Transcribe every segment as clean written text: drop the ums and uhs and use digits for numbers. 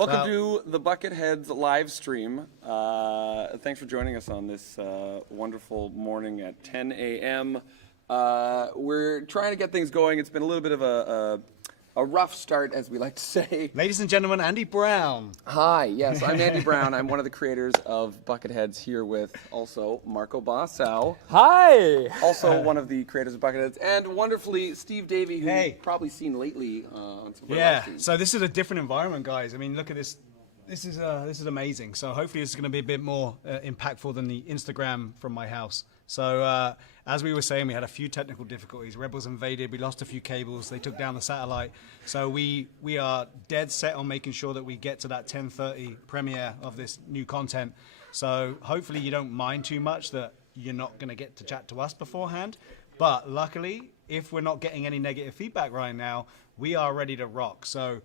Welcome to the Bucketheads live stream. Thanks for joining us on this wonderful morning at 10 a.m. We're trying to get things going. It's been a little bit of a rough start, as we like to say. Ladies and gentlemen, Andy Brown. Hi, yes, I'm Andy Brown. I'm one of the creators of Bucketheads, here with also Marco Bossau. Hi! Also one of the creators of Bucketheads, and wonderfully Steve Davey, who you've probably seen lately on some of our live streams. So this is a different environment, guys. I mean, look at this. This is amazing. So hopefully this is going to be a bit more impactful than the Instagram from my house. So as we were saying, we had a few technical difficulties. Rebels invaded. We lost a few cables. They took down the satellite. So we are dead set on making sure that we get to that 10:30 premiere of this new content. So hopefully you don't mind too much that you're not going to get to chat to us beforehand. But luckily, if we're not getting any negative feedback right now, we are ready to rock. So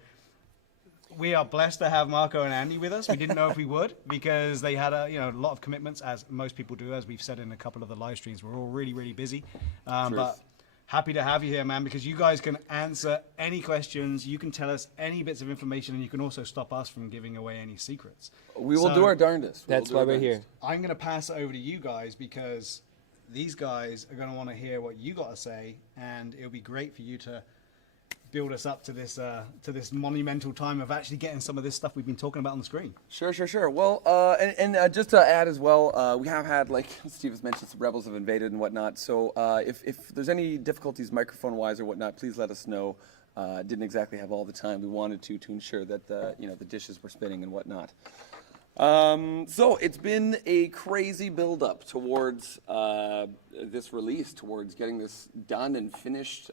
we are blessed to have Marco and Andy with us. We didn't know if we would, because they had a lot of commitments, as most people do, as we've said in a couple of the live streams. We're all really, really busy. But happy to have you here, man, because you guys can answer any questions. You can tell us any bits of information, and you can also stop us from giving away any secrets. We will do our darndest. That's why we're here. I'm going to pass it over to you guys, because these guys are going to want to hear what you got to say, and it'll be great for you to build us up to this monumental time of actually getting some of this stuff we've been talking about on the screen. Sure. Well, and just to add as well, we have had, like Steve has mentioned, some rebels have invaded and whatnot. So if there's any difficulties microphone-wise or whatnot, please let us know. Didn't exactly have all the time we wanted to ensure that the dishes were spinning and whatnot. So it's been a crazy build-up towards this release, towards getting this done and finished.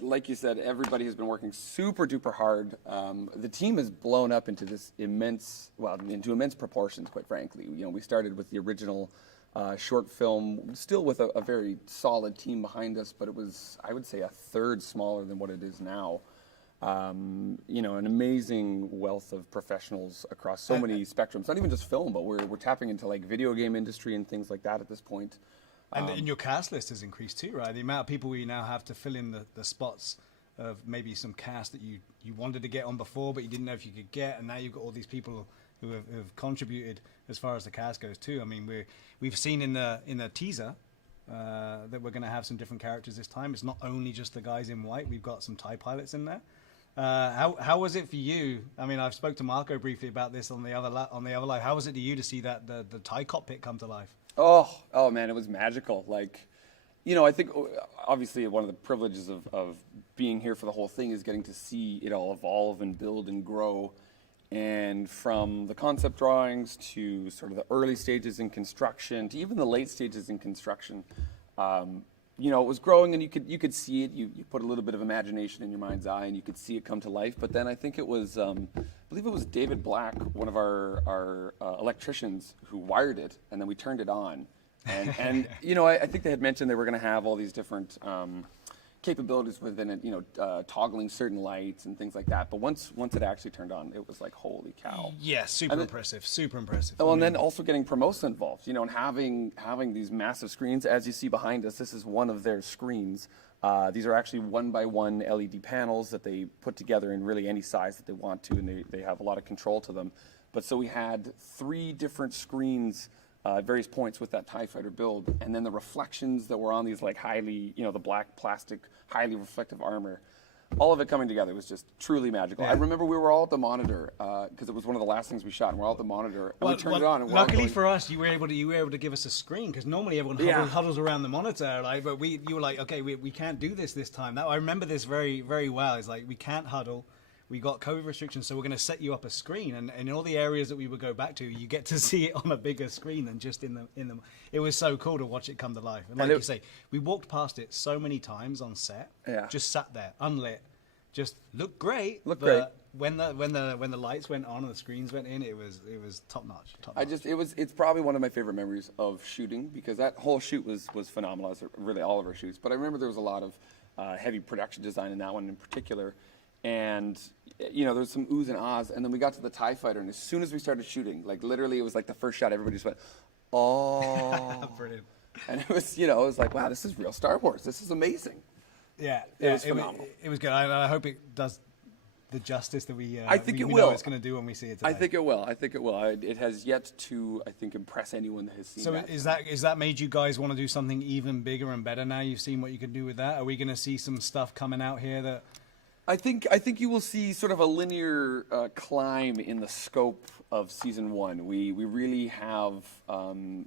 Like you said, everybody has been working super duper hard. The team has blown up into this immense proportions, quite frankly. We started with the original short film, still with a very solid team behind us, but it was, I would say, a third smaller than what it is now. An amazing wealth of professionals across so many spectrums. Not even just film, but we're tapping into like video game industry and things like that at this point. And your cast list has increased too, right? The amount of people we now have to fill in the spots of maybe some cast that you wanted to get on before, but you didn't know if you could get, and now you've got all these people who have contributed as far as the cast goes too. I mean, we've seen in the teaser that we're going to have some different characters this time. It's not only just the guys in white. We've got some TIE pilots in there. How was it for you? I mean, I've spoke to Marco briefly about this on the other live. How was it to you to see that the TIE cockpit come to life? Oh man, it was magical. Like, I think obviously one of the privileges of being here for the whole thing is getting to see it all evolve and build and grow. And from the concept drawings to sort of the early stages in construction to even the late stages in construction, it was growing, and you could see it. You put a little bit of imagination in your mind's eye, and you could see it come to life. But then I think it was, I believe it was David Black, one of our electricians, who wired it, and then we turned it on. And I think they had mentioned they were going to have all these different capabilities within it, toggling certain lights and things like that. But once it actually turned on, it was like, holy cow. Yeah, super impressive. Oh, and then also getting Promosa involved, and having these massive screens. As you see behind us, this is one of their screens. These are actually 1x1 LED panels that they put together in really any size that they want to, and they have a lot of control to them. But so we had 3 different screens at various points with that TIE fighter build, and then the reflections that were on these like highly, the black plastic, highly reflective armor. All of it coming together was just truly magical. Yeah. I remember we were all at the monitor because it was one of the last things we shot, and we're all at the monitor, and we turned it on. And luckily for us, you were able to give us a screen, because normally everyone huddles around the monitor, but you were like, okay, we can't do this time. I remember this very, very well. It's like, we can't huddle. We got COVID restrictions, so we're going to set you up a screen, and in all the areas that we would go back to, you get to see it on a bigger screen than just in the. It was so cool to watch it come to life. And like you say, we walked past it so many times on set. Yeah. Just sat there, unlit, just looked great. When the lights went on and the screens went in, it was top notch. It's probably one of my favorite memories of shooting, because that whole shoot was phenomenal. As really all of our shoots, but I remember there was a lot of heavy production design in that one in particular. And there was some oohs and ahs, and then we got to the TIE fighter, and as soon as we started shooting, like literally it was like the first shot, everybody just went, oh. Brilliant. And it was like, wow, this is real Star Wars. This is amazing. Yeah, it was phenomenal. It was good. I hope it does the justice that we I think we it know will. it's going to do when we see it today. I think it will. I think it will. It has yet to, I think, impress anyone that has seen So that. is that made you guys want to do something even bigger and better now? You've seen what you can do with that. Are we going to see some stuff coming out here that? I think you will see sort of a linear climb in the scope of season 1. We really have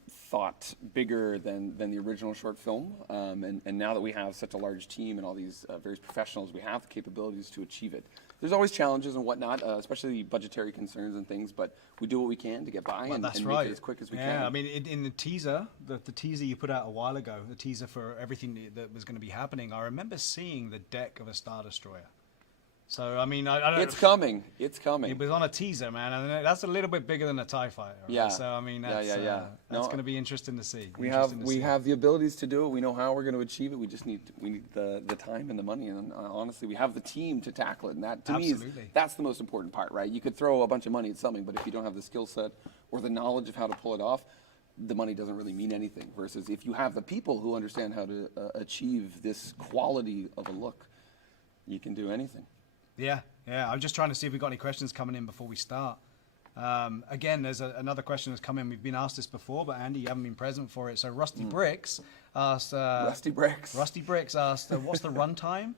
thought bigger than the original short film, and now that we have such a large team and all these various professionals, we have the capabilities to achieve it. There's always challenges and whatnot, especially budgetary concerns and things, but we do what we can to get by and That's make right. it as quick as we can. Yeah, I mean, in the teaser, the teaser you put out a while ago, the teaser for everything that was going to be happening, I remember seeing the deck of a Star Destroyer. So, I mean, I don't It's coming. It's coming. It was on a teaser, man, and that's a little bit bigger than a TIE fighter. Right? Yeah. So, I mean, that's, Yeah. that's going to be interesting to see. We have the abilities to do it. We know how we're going to achieve it. We just need the time and the money, and honestly, we have the team to tackle it. And that to me that's the most important part, right? You could throw a bunch of money at something, but if you don't have the skill set or the knowledge of how to pull it off, the money doesn't really mean anything. Versus if you have the people who understand how to achieve this quality of a look, you can do anything. Yeah. I'm just trying to see if we've got any questions coming in before we start. Again, there's another question that's come in. We've been asked this before, but Andy, you haven't been present for it. So Rusty Bricks asked... Rusty Bricks asked, what's the runtime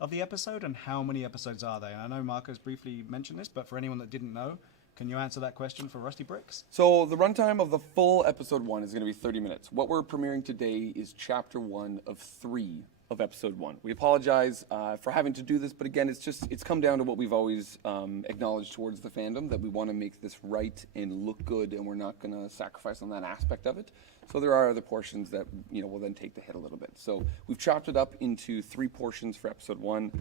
of the episode and how many episodes are they? And I know Marco's briefly mentioned this, but for anyone that didn't know, can you answer that question for Rusty Bricks? So the runtime of the full episode 1 is going to be 30 minutes. What we're premiering today is chapter 1 of 3 of episode 1. We apologize for having to do this, but again, it's come down to what we've always acknowledged towards the fandom, that we want to make this right and look good, and we're not going to sacrifice on that aspect of it. So there are other portions that will then take the hit a little bit. So we've chopped it up into 3 portions for episode 1.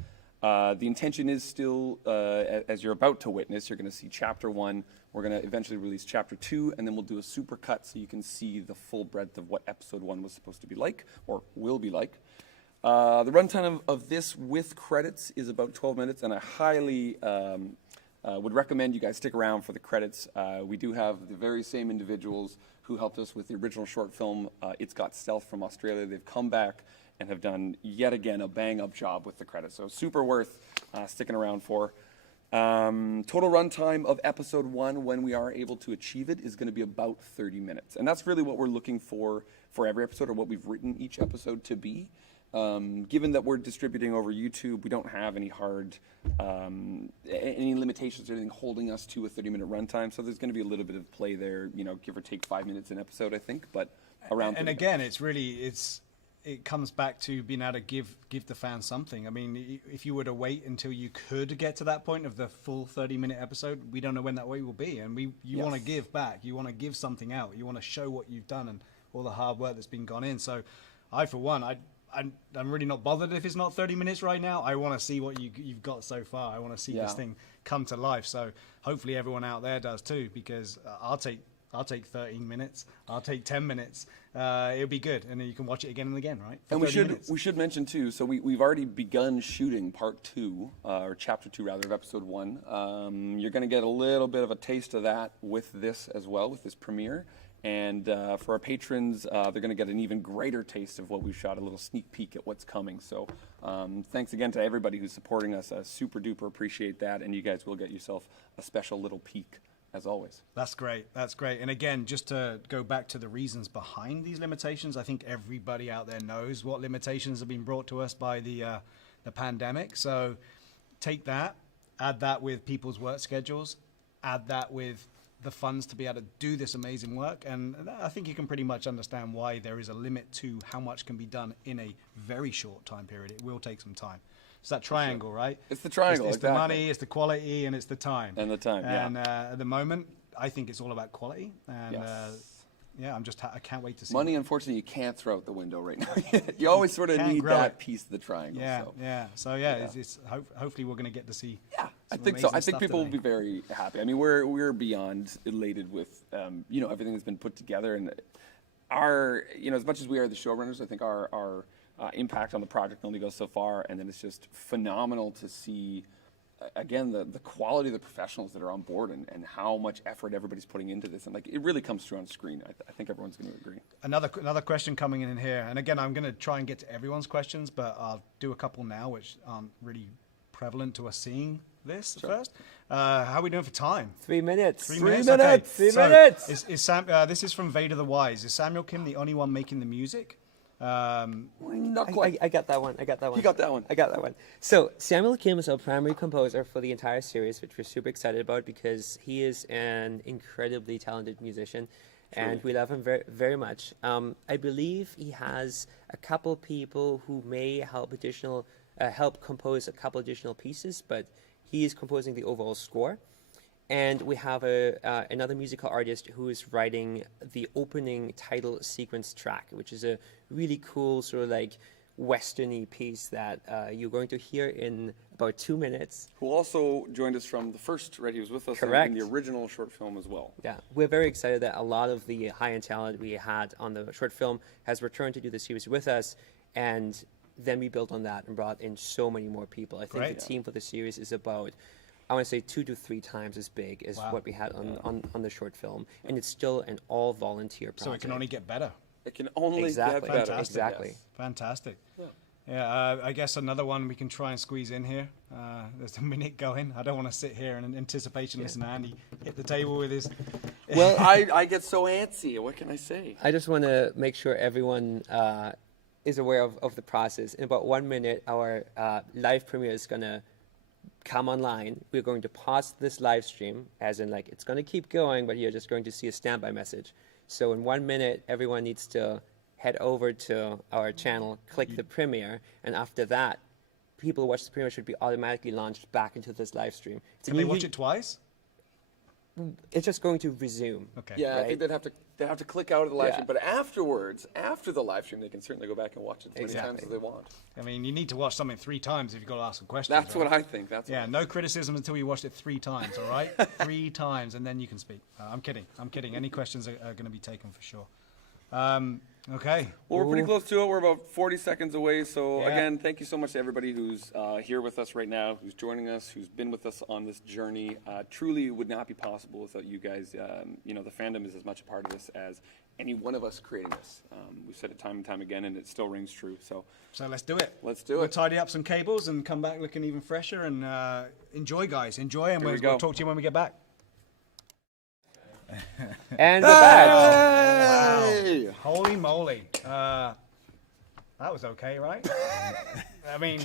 The intention is still, as you're about to witness, you're going to see chapter 1. We're going to eventually release chapter 2, and then we'll do a super cut so you can see the full breadth of what episode 1 was supposed to be like, or will be like. The runtime of this with credits is about 12 minutes, and I highly would recommend you guys stick around for the credits. We do have the very same individuals who helped us with the original short film, It's Got Stealth, from Australia. They've come back and have done, yet again, a bang-up job with the credits. So super worth sticking around for. Total runtime of episode 1, when we are able to achieve it, is going to be about 30 minutes. And that's really what we're looking for every episode, or what we've written each episode to be. Given that we're distributing over YouTube, we don't have any any limitations or anything holding us to a 30-minute runtime. So there's going to be a little bit of play there, give or take 5 minutes an episode, I think, but around. And again, it comes back to being able to give the fans something. I mean, if you were to wait until you could get to that point of the full 30-minute episode, we don't know when that way will be. And you want to give back. You want to give something out. You want to show what you've done and all the hard work that's been gone in. So for one, I'm really not bothered if it's not 30 minutes right now. I want to see what you've got so far. I want to see this thing come to life. So hopefully everyone out there does too, because I'll take 13 minutes. I'll take 10 minutes. It'll be good, and then you can watch it again and again, right? And we should mention too. So we've already begun shooting part 2, or chapter 2 rather, of episode 1. You're going to get a little bit of a taste of that with this as well, with this premiere. And for our patrons, they're going to get an even greater taste of what we've shot, a little sneak peek at what's coming. So thanks again to everybody who's supporting us. I super duper appreciate that, and you guys will get yourself a special little peek, as always. That's great. And again, just to go back to the reasons behind these limitations, I think everybody out there knows what limitations have been brought to us by the pandemic. So take that, add that with people's work schedules, add that with the funds to be able to do this amazing work, and I think you can pretty much understand why there is a limit to how much can be done in a very short time period. It will take some time. It's that triangle, right? It's the triangle. It's exactly. the money, it's the quality, and it's the time. And the time, and at the moment, I think it's all about quality. And I can't wait to see money. Unfortunately, you can't throw out the window right now. You always sort of need that piece of the triangle. It's hopefully we're going to get to see. Yeah, I think so. I think people will be very happy. I mean, we're beyond elated with everything that's been put together, and our as much as we are the showrunners, I think our impact on the project only goes so far, and then it's just phenomenal to see. Again, the quality of the professionals that are on board and how much effort everybody's putting into this, and it really comes through on screen. I think everyone's going to agree. Another question coming in here, and again, I'm going to try and get to everyone's questions, but I'll do a couple now which aren't really prevalent to us seeing this first. How are we doing for time? 3 minutes. 3 3 minutes. minutes. Okay. 3 minutes. Is Sam? This is from Vader the Wise. Is Samuel Kim the only one making the music? Not quite. I got that one. I got that one. You got that one. I got that one. So Samuel Kim is our primary composer for the entire series, which we're super excited about because he is an incredibly talented musician, and we love him very, very much. I believe he has a couple people who may help compose a couple additional pieces, but he is composing the overall score. And we have another musical artist who is writing the opening title sequence track, which is a really cool sort of like western-y piece that you're going to hear in about 2 minutes. Who also joined us from the first, right? He was with us Correct. in the original short film as well. Yeah, we're very excited that a lot of the high-end talent we had on the short film has returned to do the series with us, and then we built on that and brought in so many more people. I think Great. the team for the series is about, I want to say 2 to 3 times as big as what we had on the short film, and it's still an all-volunteer project. So it can only get better. It can only Exactly. get better. Fantastic. Exactly. Yes. Fantastic. Yeah, I guess another one we can try and squeeze in here. There's a minute going. I don't want to sit here in anticipation listen to Andy hit the table with his. Well, I get so antsy. What can I say? I just want to make sure everyone is aware of the process. In about 1 minute, our live premiere is going to come online. We're going to pause this live stream, as in like it's going to keep going, but you're just going to see a standby message. So in 1 minute, everyone needs to head over to our channel, click the premiere, and after that, people who watch the premiere should be automatically launched back into this live stream. Can they watch it twice? It's just going to resume. Okay. Yeah, I Right. think they'd have to click out of the live Yeah. stream, but afterwards, after the live stream, they can certainly go back and watch it as many times Exactly. as they want. I mean, you need to watch something 3 times if you've got to ask some questions. That's right? what I think. That's Yeah, what no criticism until you watched it 3 times, all right? 3 times, and then you can speak. I'm kidding. I'm kidding. Any questions are going to be taken for sure. Okay. Well, we're pretty close to it. We're about 40 seconds away. So, Yeah. again, thank you so much to everybody who's here with us right now, who's joining us, who's been with us on this journey. Truly, it would not be possible without you guys. You know, the fandom is as much a part of this as any one of us creating this. We've said it time and time again, and it still rings true. So So let's do it. let's do We'll it. tidy up some cables and come back looking even fresher. And enjoy, guys. Enjoy, and Here we we'll go. talk to you when we get back. And we're back. Hey! Holy moly. That was okay, right? I mean,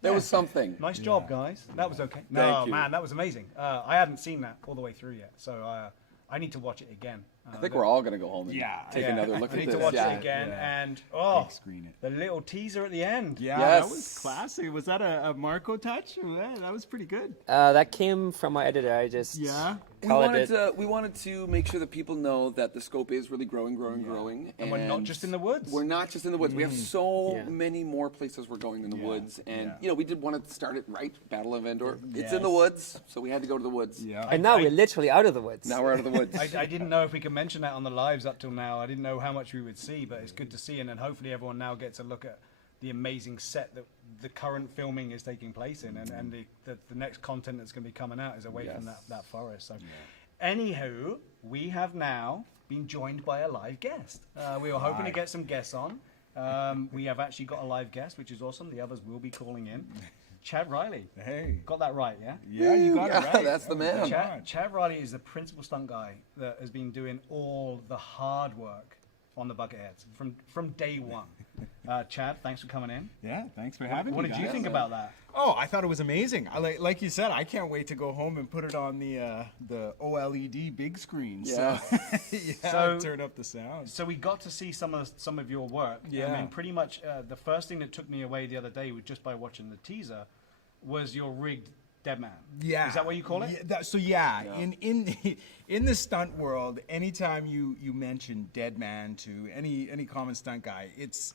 There was something. nice job, guys. That was okay. No, Thank you. man, that was amazing. I hadn't seen that all the way through yet, so I need to watch it again. I think we're all going to go home and take Yeah, another look I at need this. to watch Yeah. it again, Yeah. and oh, screen it. the little teaser at the end. Yeah, Yes. that was classic. Was that a Marco touch? Yeah, that was pretty good. That came from my editor. I just Yeah. colored it. We wanted to make sure that people know that the scope is really growing. And we're not just in the woods. We're not just in the woods. We have so Yeah. many more places we're going in the woods. And, Yeah. you know, we did want to start it right, Battle of Endor. It's in the Yes. woods, so we had to go to the woods. Yeah. And now we're literally out of the woods. Now we're out of the woods. I didn't know if we could mention that on the lives up till now. I didn't know how much we would see, but it's good to see, and then hopefully everyone now gets a look at the amazing set that the current filming is taking place in, and the next content that's going to be coming out is away from Yes. that forest. So, anywho, we have now been joined by a live guest. We were hoping to get some guests on. We have actually got a live guest, which is awesome. The others will be calling in. Chad Riley. Hey. Got that right, yeah? Yeah, you got Yeah, it right. that's the man. Chad Riley is the principal stunt guy that has been doing all the hard work on the Bucketheads from day one. Chad, thanks for coming in. Yeah, thanks for having me. What did you guys. think about that? Oh, I thought it was amazing. Like you said, I can't wait to go home and put it on the OLED big screen. Yeah. So, yeah, So- turn up the sound. So we got to see some of your work. I Yeah. mean, pretty much the first thing that took me away the other day was just by watching the teaser was your rigged Dead Man. Yeah. Is that what you call it? Yeah, in the stunt world, anytime you mention dead man to any common stunt guy, it's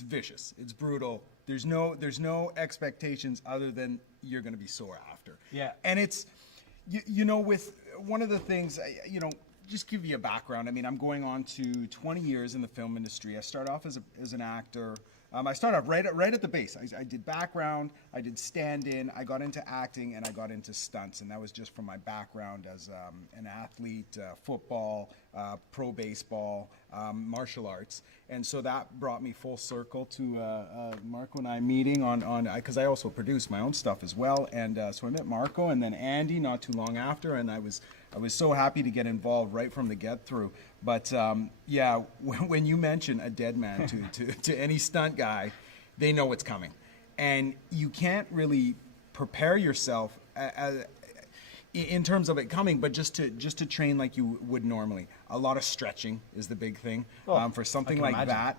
vicious. It's brutal. There's no expectations other than you're going to be sore after. Yeah. And it's you know, with one of the things, you know, just give you a background. I mean, I'm going on to 20 years in the film industry. I started off as an actor. I started off right at the base. I did background, I did stand-in, I got into acting, and I got into stunts. And that was just from my background as an athlete, football, pro baseball, martial arts. And so that brought me full circle to Marco and I meeting on because I also produce my own stuff as well. And so I met Marco and then Andy not too long after, and I was so happy to get involved right from the get-through. But yeah, when you mention a dead man to any stunt guy, they know what's coming. And you can't really prepare yourself in terms of it coming, but just to train like you would normally. A lot of stretching is the big thing for something like that.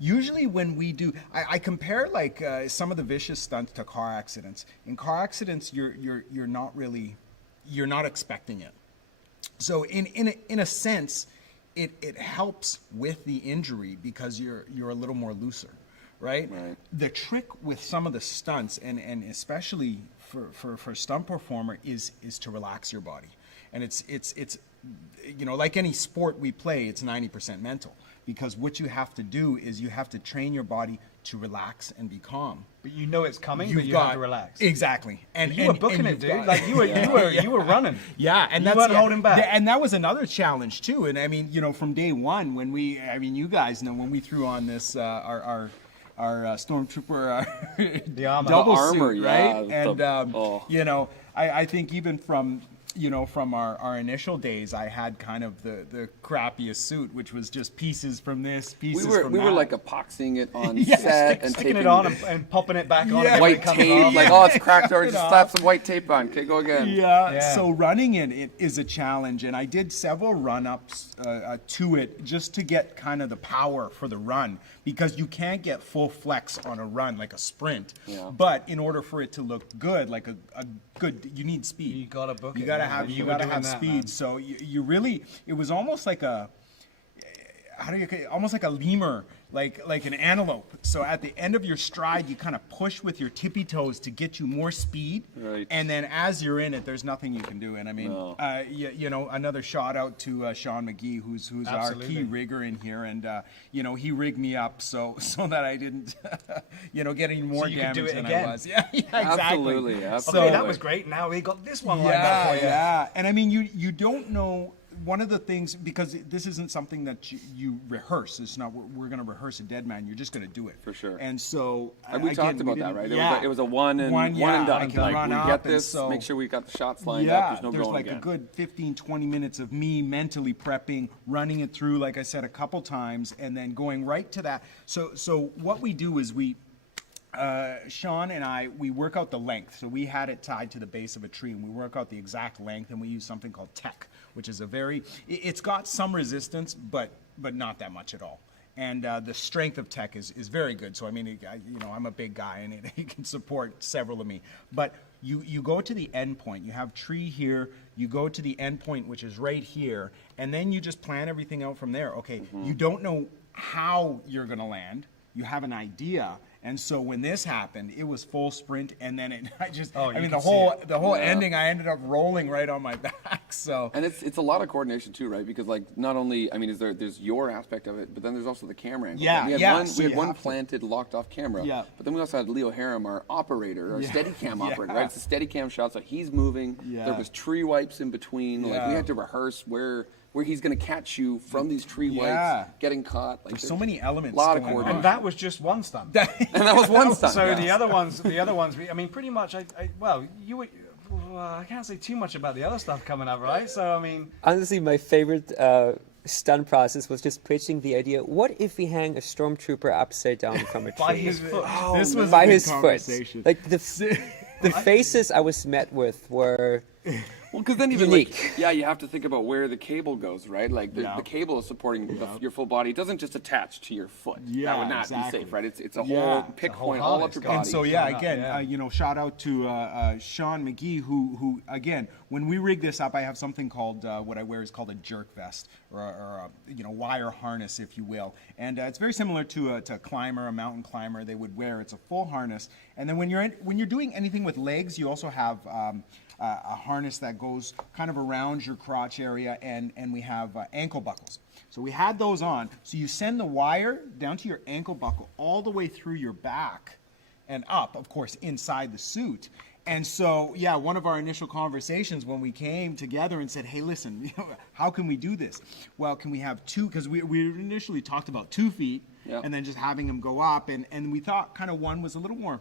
Usually when we do, I compare like some of the vicious stunts to car accidents. In car accidents, you're not expecting it. So in a sense, it helps with the injury because you're a little more looser. Right? The trick with some of the stunts, and especially for a stunt performer, is to relax your body. And it's like any sport we play, it's 90% mental, because what you have to do is you have to train your body to relax and be calm. But you know it's coming, but you have to relax. Exactly. And you were booking it, dude. Like you were running. Yeah, and you weren't holding back. And that was another challenge too. And I mean, from day one when you guys know when we threw on this our stormtrooper the armor. double the armor, suit, yeah, right? And I think even from our initial days, I had kind of the crappiest suit, which was just pieces from this, pieces from that. We were like epoxying it on Yes, set and sticking taping it on and popping it back on. Yeah. white tape. Like, oh, it's cracked already. Just slap some white tape on. Okay, go again. Yeah, so running it is a challenge, and I did several run-ups to it just to get kind of the power for the run, because you can't get full flex on a run like a sprint. Yeah. But in order for it to look good, like a good, you need speed. You gotta book it. You gotta have speed. Man. So you really, it was almost like almost like a lemur, like an antelope. So at the end of your stride, you kind of push with your tippy toes to get you more speed. Right. And then as you're in it, there's nothing you can do. And I mean, another shout out to Sean McGee, who's our key rigger in here, and he rigged me up so that I didn't, get any more So you could damage do it than again. I was. Yeah, exactly. Absolutely. Okay, that was great. Now we got this one lined up for you. Yeah. And I mean, you don't know. One of the things, because this isn't something that you rehearse. It's not, we're going to rehearse a dead man. You're just going to do it. For sure. And so And we talked about that, right? Yeah. It was a one and done. I can Like, run we up, get and this, so- make sure we got the shots lined up. There's no going like again. a good 15, 20 minutes of me mentally prepping, running it through, like I said, a couple times, and then going right to that. So what we do is Sean and I, we work out the length. So we had it tied to the base of a tree, and we work out the exact length, and we use something called tech, which is it's got some resistance, but not that much at all. And the strength of tech is very good. So I mean, I'm a big guy, and it can support several of me. But you go to the end point. You have tree here. You go to the end point, which is right here, and then you just plan everything out from there. Okay, you don't know how you're going to land. You have an idea. And so when this happened, it was full sprint, and then the whole ending, I ended up rolling right on my back. So And it's a lot of coordination too, right? Because like not only there's your aspect of it, but then there's also the camera angle. Yeah, we had yeah, one, so we had you one have to. planted, locked off camera. Yeah. But then we also had Leo Haram, our operator, our Steadicam operator, right? It's a Steadicam shot, so he's moving. Yeah. There was tree wipes in between. Like we had to rehearse where he's going to catch you from these tree wipes, getting caught. Like there's so many elements. A lot of going on. coordination. And that was just one stunt. And that was one stunt. So yes. the other ones, I mean, pretty much. I can't say too much about the other stuff coming up, right? So I mean, Honestly, my favorite stunt process was just pitching the idea: what if we hang a stormtrooper upside down from a tree? by his foot. This was By a good his foot. conversation. Like the faces I was met with were Well, because then even unique. you have to think about where the cable goes, right? Like the cable is supporting your full body. It doesn't just attach to your foot. Yeah, that would not exactly. be safe, right? It's a Yeah. whole It's a pick whole point all up harness your going. body. And so again, shout out to Sean McGee, who again, when we rig this up, I have something called what I wear is called a jerk vest, or a wire harness, if you will, and it's very similar to a climber, a mountain climber they would wear. It's a full harness, and then when you're doing anything with legs, you also have a harness that goes kind of around your crotch area, and we have ankle buckles. So we had those on. So you send the wire down to your ankle buckle all the way through your back and up, of course, inside the suit. And so, yeah, one of our initial conversations when we came together and said, hey, listen, how can we do this? Well, can we have two, because we initially talked about 2 feet, Yep. and then just having them go up, and we thought kind of one was a little more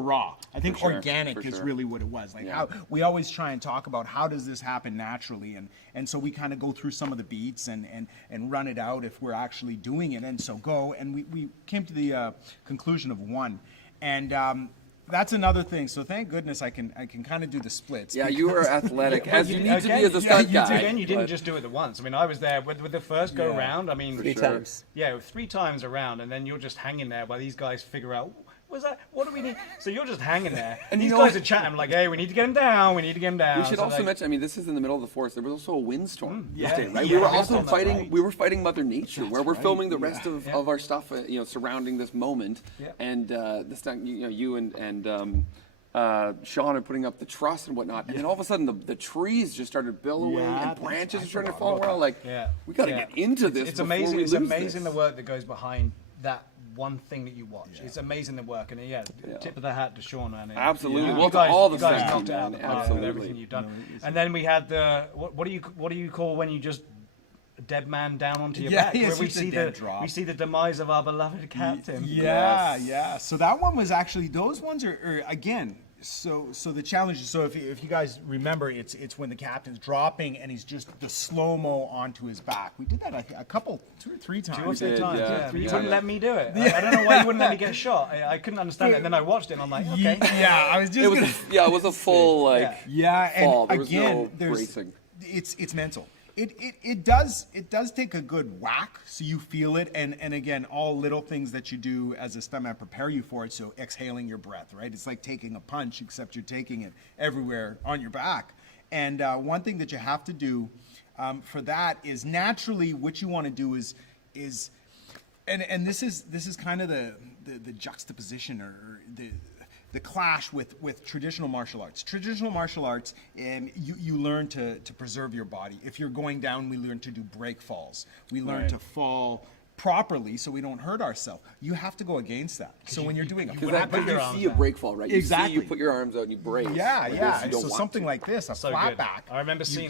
raw. I think sure, organic for is sure. really what it was. Like Yeah. how we always try and talk about how does this happen naturally, and so we kind of go through some of the beats and run it out if we're actually doing it, and so go, and we came to the conclusion of 1, and that's another thing. So thank goodness I can kind of do the splits. Yeah, you are athletic, as you need to be as a Yeah, stunt you guy. Again, you didn't but- just do it the once. I mean, I was there with the first go Yeah. round. I mean, 3 sure. times. yeah, 3 times around, and then you're just hanging there while these guys figure out. Was that? What do we need? So you're just hanging there, and you these know- guys are chatting like, "Hey, we need to get him down. We need to get him down." We should So, also like, mention. I mean, this is in the middle of the forest. There was also a windstorm this yeah. day, right? Yeah, we were I also understand that, fighting. right. We were fighting Mother Nature, where we're right, filming the rest yeah. of our stuff, surrounding this moment. Yeah. And this time, you and Sean are putting up the truss and whatnot, and then all of a sudden the trees just started billowing Yeah, and branches I are starting to forgot fall about around. that. Like, Yeah. we got to Yeah. get into this. It's before amazing. we It's lose amazing this. the work that goes behind that one thing that you watch. It's amazing the work, and tip of the hat to Sean, man. Absolutely. You Well, to guys, all the you guys staff, knocked it out of man. the park with Absolutely. everything you've done. And then we had the what do you call when you just dead man down onto your Yeah, back? yes, Where we it's a see dead drop. we see the demise of our beloved captain. Yeah, Yes. yeah. So that one was actually, those ones are again. So the challenge is, so if you guys remember, it's when the captain's dropping and he's just the slow mo onto his back. We did that a couple, 2 or 3 times. 2 or 3 did, times. yeah. Yeah. Three You times. wouldn't let me do it. I don't know why you wouldn't let me get a shot. I couldn't understand it. And then I watched it and I'm like, okay. Yeah, I was just It was gonna. it was a full like. Yeah, and fall. There was again, no there's bracing. it's mental. It does take a good whack so you feel it, and again, all little things that you do as a stuntman prepare you for it. So exhaling your breath, right? It's like taking a punch, except you're taking it everywhere on your back. And one thing that you have to do for that is, naturally what you want to do is and this is kind of the juxtaposition or the clash with traditional martial arts. Traditional martial arts, you learn to preserve your body. If you're going down, we learn to do break falls. We learn to fall properly so we don't hurt ourselves. You have to go against that. So when you're doing a Because Put that your you arms see a down. break fall, right? You see, Exactly. you put your arms out and you brace. yeah, Like yeah. this, you don't So want something to. like this, a So flat good. back. I remember seeing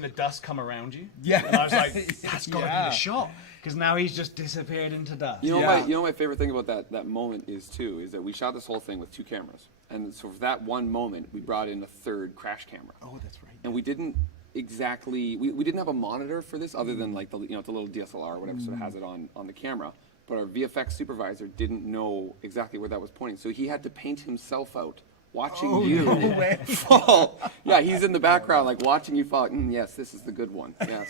the dust come around you. Yeah. And I was like, that's got to Yeah. be the shot. Because now he's just disappeared into dust. You know, Yeah. my favorite thing about that moment is that we shot this whole thing with 2 cameras, and so for that one moment we brought in a 3rd crash camera. Oh, that's right. And we didn't exactly we didn't have a monitor for this other than like the it's a little DSLR or whatever, sort of has it on the camera. But our VFX supervisor didn't know exactly where that was pointing, so he had to paint himself out watching you no way. fall. Yeah, he's in the background like watching you fall. Yes, this is the good one. Yes.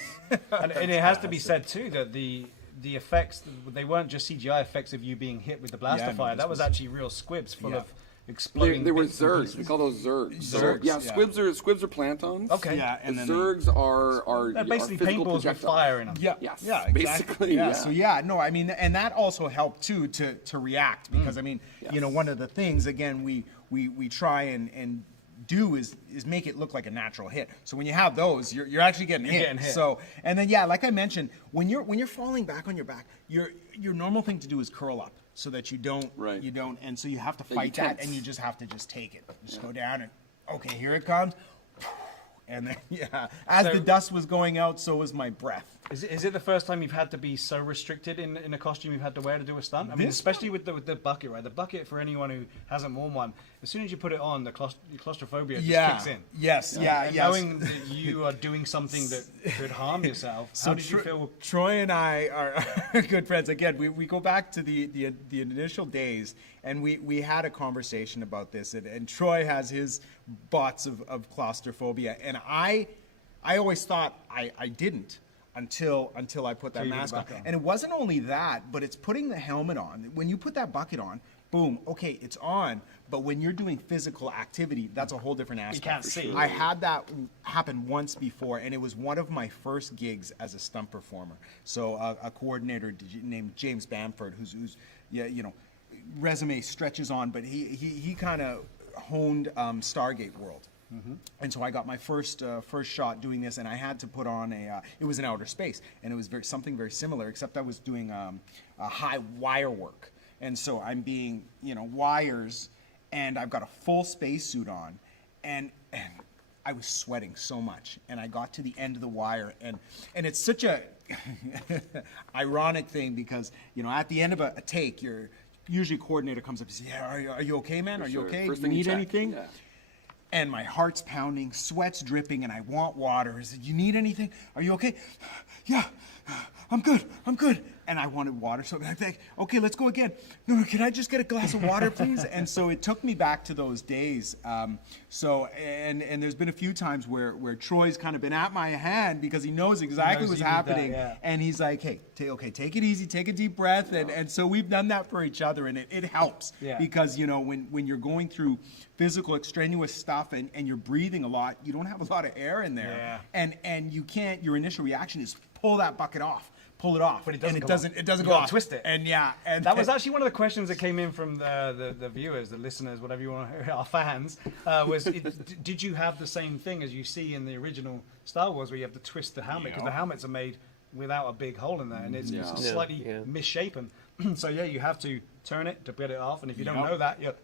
And it has to be said too that the effects, they weren't just CGI effects of you being hit with the blaster Yeah, no, fire. this That was was- actually real squibs full Yeah. of exploding. They were bits and zergs. pieces. We call those zergs. So, Zergs, yeah, yeah. squibs are plantons. Okay. Yeah, The and then zergs are They're basically physical paintballs with projectiles. fire in them. Yeah, Yes, yeah, basically, exactly. yeah. So no, I mean, and that also helped too to react, because I mean, one of the things again we try and do is make it look like a natural hit. So when you have those, you're actually getting hit. getting hit. So and then like I mentioned, when you're falling back on your back, your normal thing to do is curl up so that you don't Right. and so you have to you fight that, tense. and you just have to just take it. Just go down and okay, here it comes. And then, as So- the dust was going out, so was my breath. Is it the first time you've had to be so restricted in a costume you've had to wear to do a stunt? I mean, This especially with the bucket, right? The bucket, for anyone who hasn't worn one, as soon as you put it on, the claustrophia just kicks in. Yes. Yeah. And Yes. knowing that you are doing something that could harm yourself, how did you feel? Troy and I are good friends. Again, we go back to the initial days, and we had a conversation about this. And Troy has his bouts of claustrophobia, and I always thought I didn't until I put that Till you put the mask on. bucket on. And it wasn't only that, but it's putting the helmet on. When you put that bucket on, boom, okay, it's on. But when you're doing physical activity, that's a whole different aspect. can't see. I had that happen once before, and it was one of my first gigs as a stunt performer. So a coordinator named James Bamford, who's resume stretches on, but he kind of honed Stargate World. And so I got my first shot doing this, and I had to put on it was in outer space, and it was something very similar, except I was doing a high wire work. And so I'm being, wires, and I've got a full spacesuit on, and I was sweating so much, and I got to the end of the wire, and it's such a ironic thing because, you know, at the end of a take, your usually coordinator comes up and says, yeah, are you okay, man? Are you okay? First Do you thing you need check. anything? Yeah. And my heart's pounding, sweat's dripping, and I want water. I said, you need anything? Are you okay? Yeah, I'm good. And I wanted water, so I'm like, okay, let's go again. No, can I just get a glass of water, please? And so it took me back to those days. And there's been a few times where Troy's kind of been at my hand because he knows exactly what's happening. yeah. And he's like, hey, take it easy, take a deep breath. And so we've done that for each other, and it helps. Yeah. Because, you know, when you're going through physical extraneous stuff and you're breathing a lot, you don't have a lot of air in there. Yeah. And you can't, your initial reaction is pull that bucket off. Pull it off, But it doesn't and come off. it doesn't You go gotta off. twist it. And and That was actually one of the questions that came in from the viewers, the listeners, whatever you want to, our fans, did you have the same thing as you see in the original Star Wars where you have to twist the helmet? Because the helmets are made without a big hole in there, and it's slightly misshapen. So yeah, you have to turn it to get it off, and if you don't know that, you're...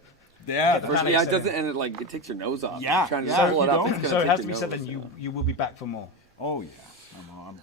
Yeah, First- Yeah, it setting. doesn't, and it takes your nose off. Yeah, Trying to yeah, pull if it you up. don't- It's gonna So it take has to your be said nose, that yeah. you will be back for more. Oh yeah.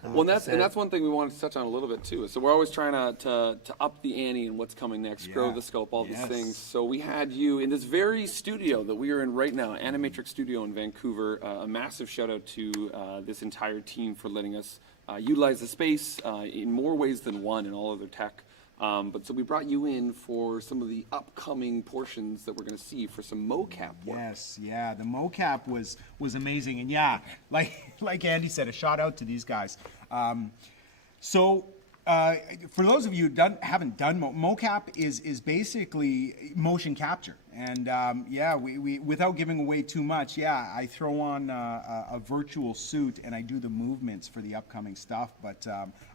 Well, and that's one thing we wanted to touch on a little bit too. So we're always trying to up the ante and what's coming next, grow Yeah. the scope, all these Yes. things. So we had you in this very studio that we are in right now, Animatrix Studio in Vancouver. A massive shout out to this entire team for letting us utilize the space in more ways than one in all of their tech. But so we brought you in for some of the upcoming portions that we're going to see for some mocap work. Yes, yeah, the mocap was amazing, and yeah, like Andy said, a shout out to these guys. For those of you who haven't done mocap is basically motion capture, and we without giving away too much, I throw on a virtual suit and I do the movements for the upcoming stuff. But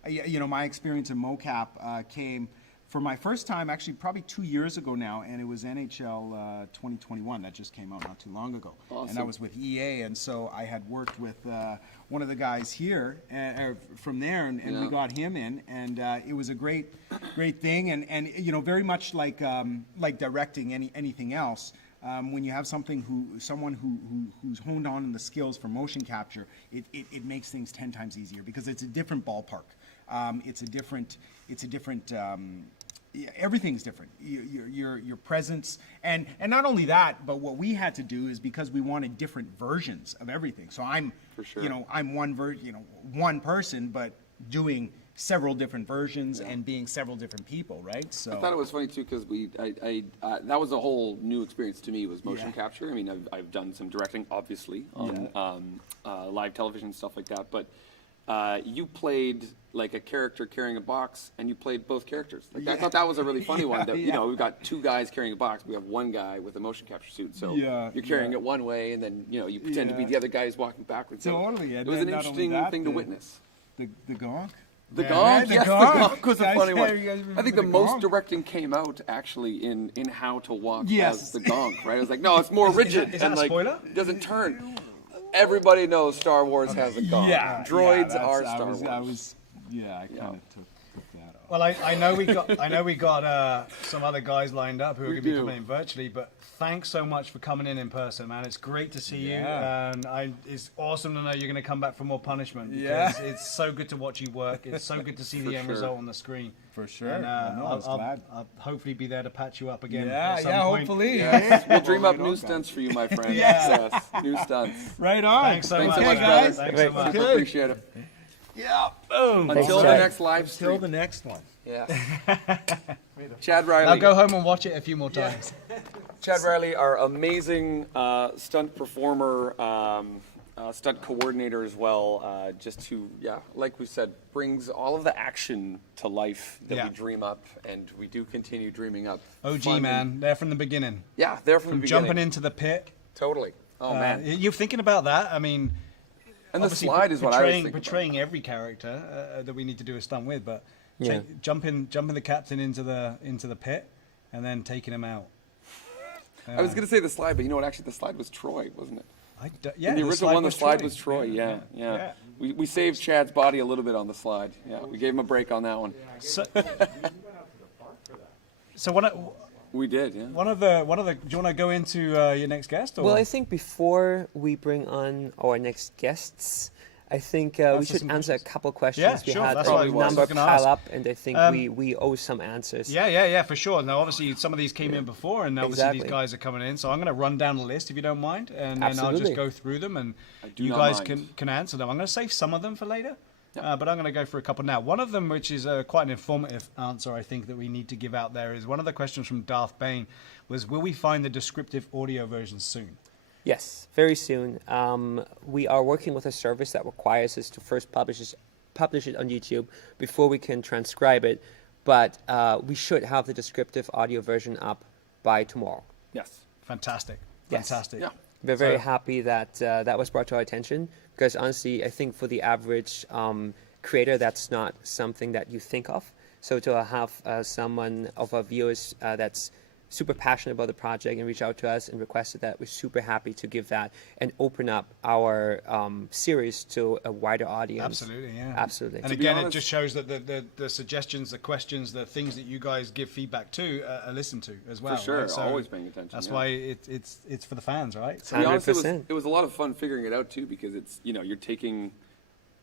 you know, my experience in mocap came for my first time, actually probably 2 years ago now, and it was NHL 2021 that just came out not too long ago. Awesome. And I was with EA, and so I had worked with one of the guys here from there, and we got him in, and it was a great thing, and you know, very much like directing anything else. When you have someone who's honed on the skills for motion capture, it makes things 10 times easier because it's a different ballpark. It's a different. Everything's different. Your presence, and not only that, but what we had to do is because we wanted different versions of everything. So I'm, For sure. you know, I'm one person, but doing several different versions and being several different people, right? So I thought it was funny too because that was a whole new experience to me was motion capture. I mean, I've done some directing, obviously, on live television and stuff like that. But you played like a character carrying a box, and you played both characters. Like I thought that was a really funny one. That you know, we've got two guys carrying a box. We have one guy with a motion capture suit. So you're carrying it one way, and then you know you pretend to be the other guy who's walking backwards. So Totally. it was an interesting thing to witness. The gonk. The Yeah, gonk, the yes, gonk. the gonk was a Guys, funny yeah, one. you guys remember I think the the most gonk? directing came out actually in how to walk Yes. as the gonk, right? I was like, no, it's more rigid. is that and a like, spoiler? doesn't turn. Everybody knows Star Wars has a gonk. Droids are Star Wars. I kind of took that off. Well, I know we got some other guys lined up who are We going to be do. coming in virtually, but thanks so much for coming in person, man. It's great to see Yeah. you, and it's awesome to know you're going to come back for more punishment because Yeah. it's so good to watch you work. It's so good to see the end sure. result on the screen. For sure. And, No, I was glad. I'll hopefully be there to patch you up again. Yeah, at some yeah, point. hopefully. Yes, we'll dream up Right new on, stunts for you, my friend. Yes. Yes, new stunts. Right on. Thanks so Thanks much, so much, brother. guys. Thanks so Great. much. Super appreciate it. Yeah. Boom. Until the Chad. next live stream. Until the next one. Yeah. Chad Now Riley. go home and watch it a few more times. Chad Riley, our amazing stunt performer, stunt coordinator as well, just who, like we said, brings all of the action to life that Yeah. we dream up, and we do continue dreaming up. OG, fun man. and- There from the beginning. Yeah, there from the beginning. Jumping into the pit. Totally. Oh, man. You're thinking about that? I mean... And the obviously slide is what I was thinking portraying every character that we need to do a stunt with, but Yeah. jumping the captain into the pit and then taking him out. I was going to say the slide, but you know what? Actually, the slide was Troy, wasn't it? Yeah, In the original one, the slide Troy. was Troy. Yeah. Yeah. We saved Chad's body a little bit on the slide. Yeah, we gave him a break on that one. So, so We did, yeah. One of the. Do you want to go into your next guest? Or? Well, I think before we bring on our next guests, I think we Answer should some answer a questions. couple questions. Yeah, We sure, had that's a what I was number gonna ask. pile up, and I think we owe some answers. Yeah, for sure. Now, obviously, some of these came in before, and obviously Exactly. these guys are coming in. So I'm going to run down the list, if you don't mind, and then I'll just Absolutely. go through them, and do you not guys mind. can answer them. I'm going to save some of them for later, but I'm going to go for a couple now. One of them, which is quite an informative answer, I think, that we need to give out there, is one of the questions from Darth Bane was, will we find the descriptive audio version soon? Yes, very soon. We are working with a service that requires us to first publish it on YouTube before we can transcribe it, but we should have the descriptive audio version up by tomorrow. Yes. Fantastic. Yes. Fantastic. Yeah. We're very So- happy that that was brought to our attention, because honestly, I think for the average creator, that's not something that you think of. So to have someone of our viewers that's super passionate about the project and reach out to us and requested that, we're super happy to give that and open up our series to a wider audience. Absolutely, yeah. Absolutely. And To be again, it honest- just shows that the suggestions, the questions, the things that you guys give feedback to are listened to as well. sure, right? So always paying attention, That's yeah. why it's for the fans, right? So To be honest, 100%. it was a lot of fun figuring it out too, because it's, you're taking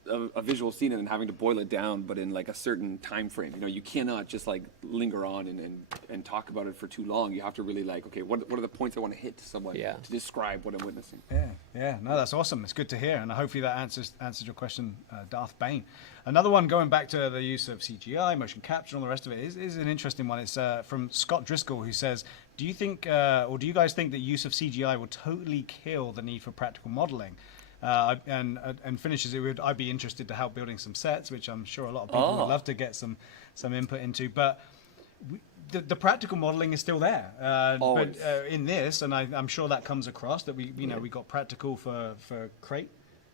a visual scene and having to boil it down, but in like a certain time frame. You cannot just like linger on and talk about it for too long. You have to really like, okay, what are the points I want to hit to someone Yeah. to describe what I'm witnessing. Yeah. No, that's awesome. It's good to hear, and hopefully that answers your question, Darth Bane. Another one, going back to the use of CGI, motion capture, and all the rest of it, is an interesting one. It's from Scott Driscoll, who says, do you think, or do you guys think that use of CGI will totally kill the need for practical modeling? And finishes it with, I'd be interested to help building some sets, which I'm sure a lot of people would love to get some input into. But the practical modeling is still there. Always. But in this, and I'm sure that comes across, that we got practical for Crate,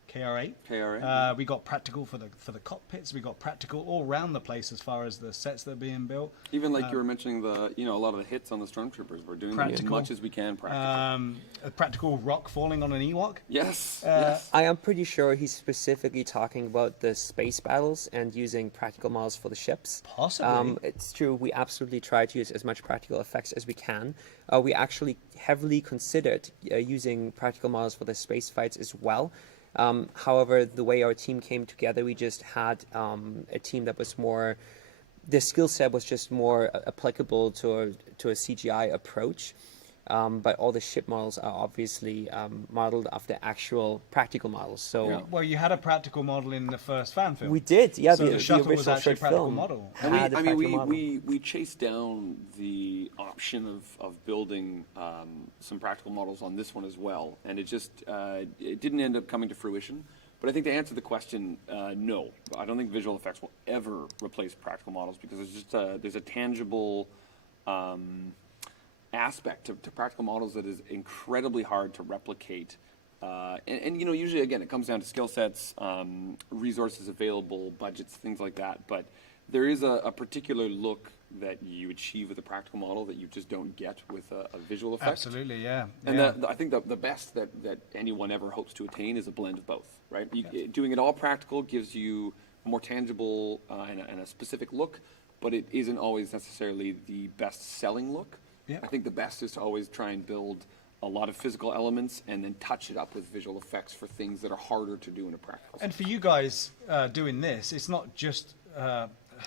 KRA. KRA. We got practical for the cockpits. We got practical all around the place as far as the sets that are being built. Even like you were mentioning a lot of the hits on the Stormtroopers, we're doing them as Practical. much as we can practical. A practical rock falling on an Ewok. Yes. I am pretty sure he's specifically talking about the space battles and using practical models for the ships. Possibly. It's true. We absolutely try to use as much practical effects as we can. We actually heavily considered using practical models for the space fights as well. However, the way our team came together, we just had a team that was more, the skill set was just more applicable to a CGI approach. But all the ship models are obviously modeled after actual practical models. So Yeah. Well, you had a practical model in the first fan film. we did, yeah. So the shuttle was original actually a short practical film model. And had a practical model. we chased down the option of building some practical models on this one as well, and it didn't end up coming to fruition. But I think to answer the question, no, I don't think visual effects will ever replace practical models, because there's a tangible aspect to practical models that is incredibly hard to replicate. And usually, again, it comes down to skill sets, resources available, budgets, things like that. But there is a particular look that you achieve with a practical model that you just don't get with a visual effect. Absolutely, yeah. And yeah. I think the best that anyone ever hopes to attain is a blend of both, right? Doing it all practical gives you a more tangible and a specific look, but it isn't always necessarily the best-selling look. Yeah. I think the best is to always try and build a lot of physical elements and then touch it up with visual effects for things that are harder to do in a practical And sense. for you guys doing this, it's not just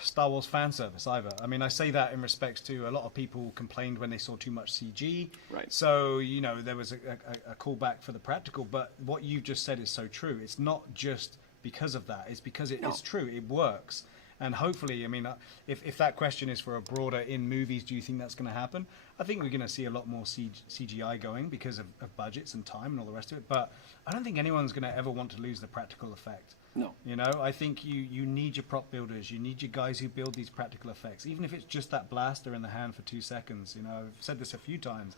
Star Wars fan service either. I mean, I say that in respects to a lot of people complained when they saw too much CG. Right. So, there was a callback for the practical, but what you've just said is so true. It's not just because of that. It's because it's true. It works. And hopefully, I mean, if that question is for a broader in movies, do you think that's going to happen? I think we're going to see a lot more CGI going because of budgets and time and all the rest of it. But I don't think anyone's going to ever want to lose the practical effect. No. I think you need your prop builders. You need your guys who build these practical effects. Even if it's just that blaster in the hand for 2 seconds. I've said this a few times.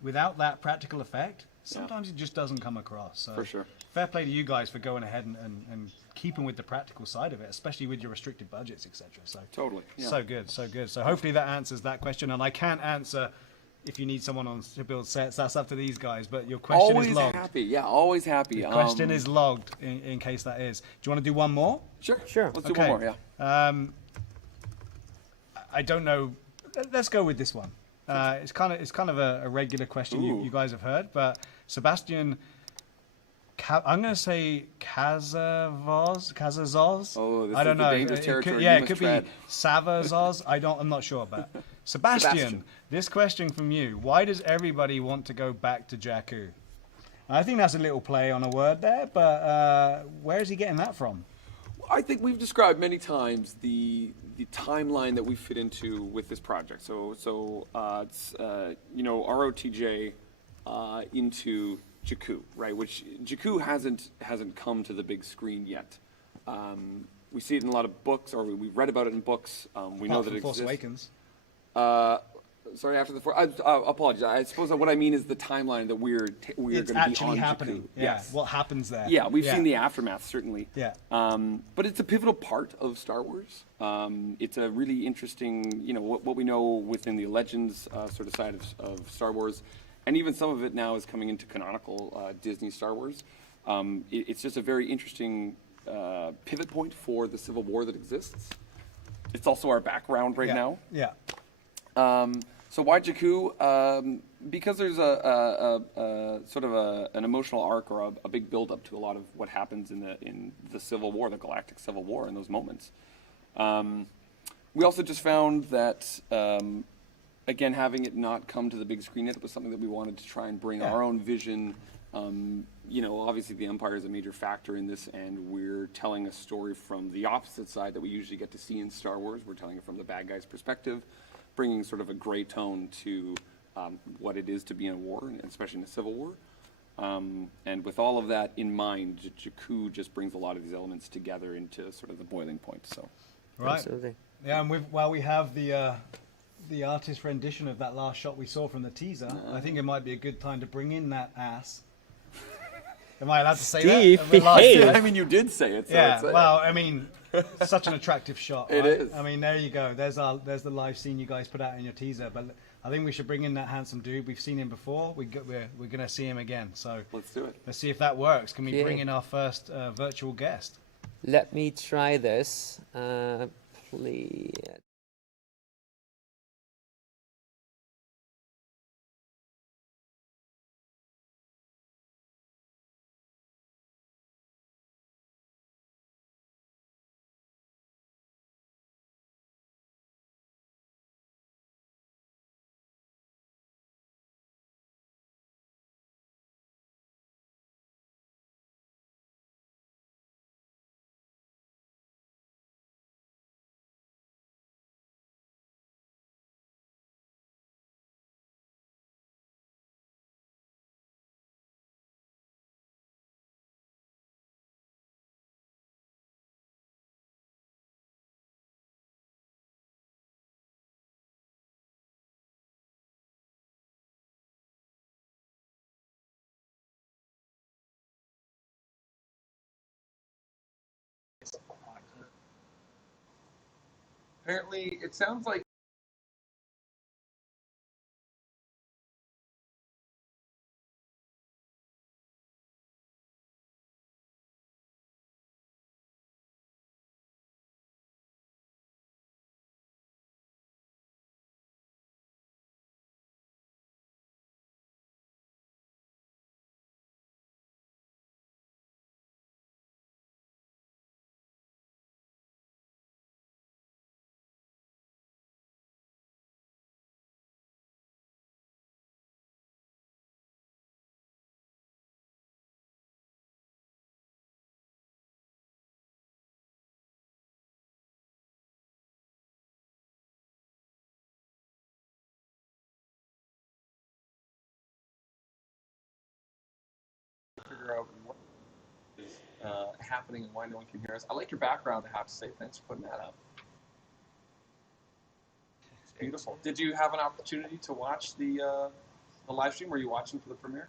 Without that practical effect, sometimes it just doesn't come across. So For sure. Fair play to you guys for going ahead and keeping with the practical side of it, especially with your restricted budgets, etc. So Totally, yeah. So good, so good. So hopefully that answers that question. And I can't answer if you need someone to build sets. That's up to these guys. But your question Always is logged. happy, yeah, always happy. Your question is logged in case that is. Do you want to do one more? Sure. Sure. Let's do one more, yeah. I don't know. Let's go with this one. It's kind of a regular question you guys have heard, but Sebastian, I'm going to say Kazazov. Oh, this I don't is the know. dangerous It territory. could, You yeah, it must could tread. be Savazov. I'm not sure, but Sebastian, this question from you: why does everybody want to go back to Jakku? I think that's a little play on a word there, but where is he getting that from? I think we've described many times the timeline that we fit into with this project. So it's ROTJ into Jakku, right? Which Jakku hasn't come to the big screen yet. We see it in a lot of books, or we've read about it in books. We know that it Force exists. Awakens. Sorry, after the four. I apologize. I suppose what I mean is the timeline that we're going to It's be actually on happening. Jakku. Yeah. Yes. What happens there? Yeah, we've seen the aftermath, certainly. Yeah. But it's a pivotal part of Star Wars. It's a really interesting, what we know within the Legends sort of side of Star Wars, and even some of it now is coming into canonical Disney Star Wars. It's just a very interesting pivot point for the Civil War that exists. It's also our background right now. Yeah. So why Jakku? Because there's a sort of an emotional arc or a big build up to a lot of what happens in the Civil War, the Galactic Civil War, in those moments. We also just found that again, having it not come to the big screen yet, it was something that we wanted to try and bring our own vision. Obviously the Empire is a major factor in this, and we're telling a story from the opposite side that we usually get to see in Star Wars. We're telling it from the bad guy's perspective, bringing sort of a gray tone to what it is to be in a war, and especially in a civil war. And with all of that in mind, Jakku just brings a lot of these elements together into sort of the boiling point. So, Right. Absolutely. Yeah, and while we have the artist rendition of that last shot we saw from the teaser, I think it might be a good time to bring in that ass. Am I allowed to say Steve, that? The last- behave. I mean, you did say it. So Yeah, it's, well, I mean, such an attractive shot. It Right? is. I mean, there you go. There's the live scene you guys put out in your teaser. But I think we should bring in that handsome dude. We've seen him before. We're gonna see him again. So let's do it. let's see if that works. Can we Yeah. bring in our first virtual guest? Let me try this. Please. Apparently, it sounds like. Figure out what is happening and why no one can hear us. I like your background, I have to say. Thanks for putting that up. Beautiful. Did you have an opportunity to watch the live stream? Were you watching for the premiere?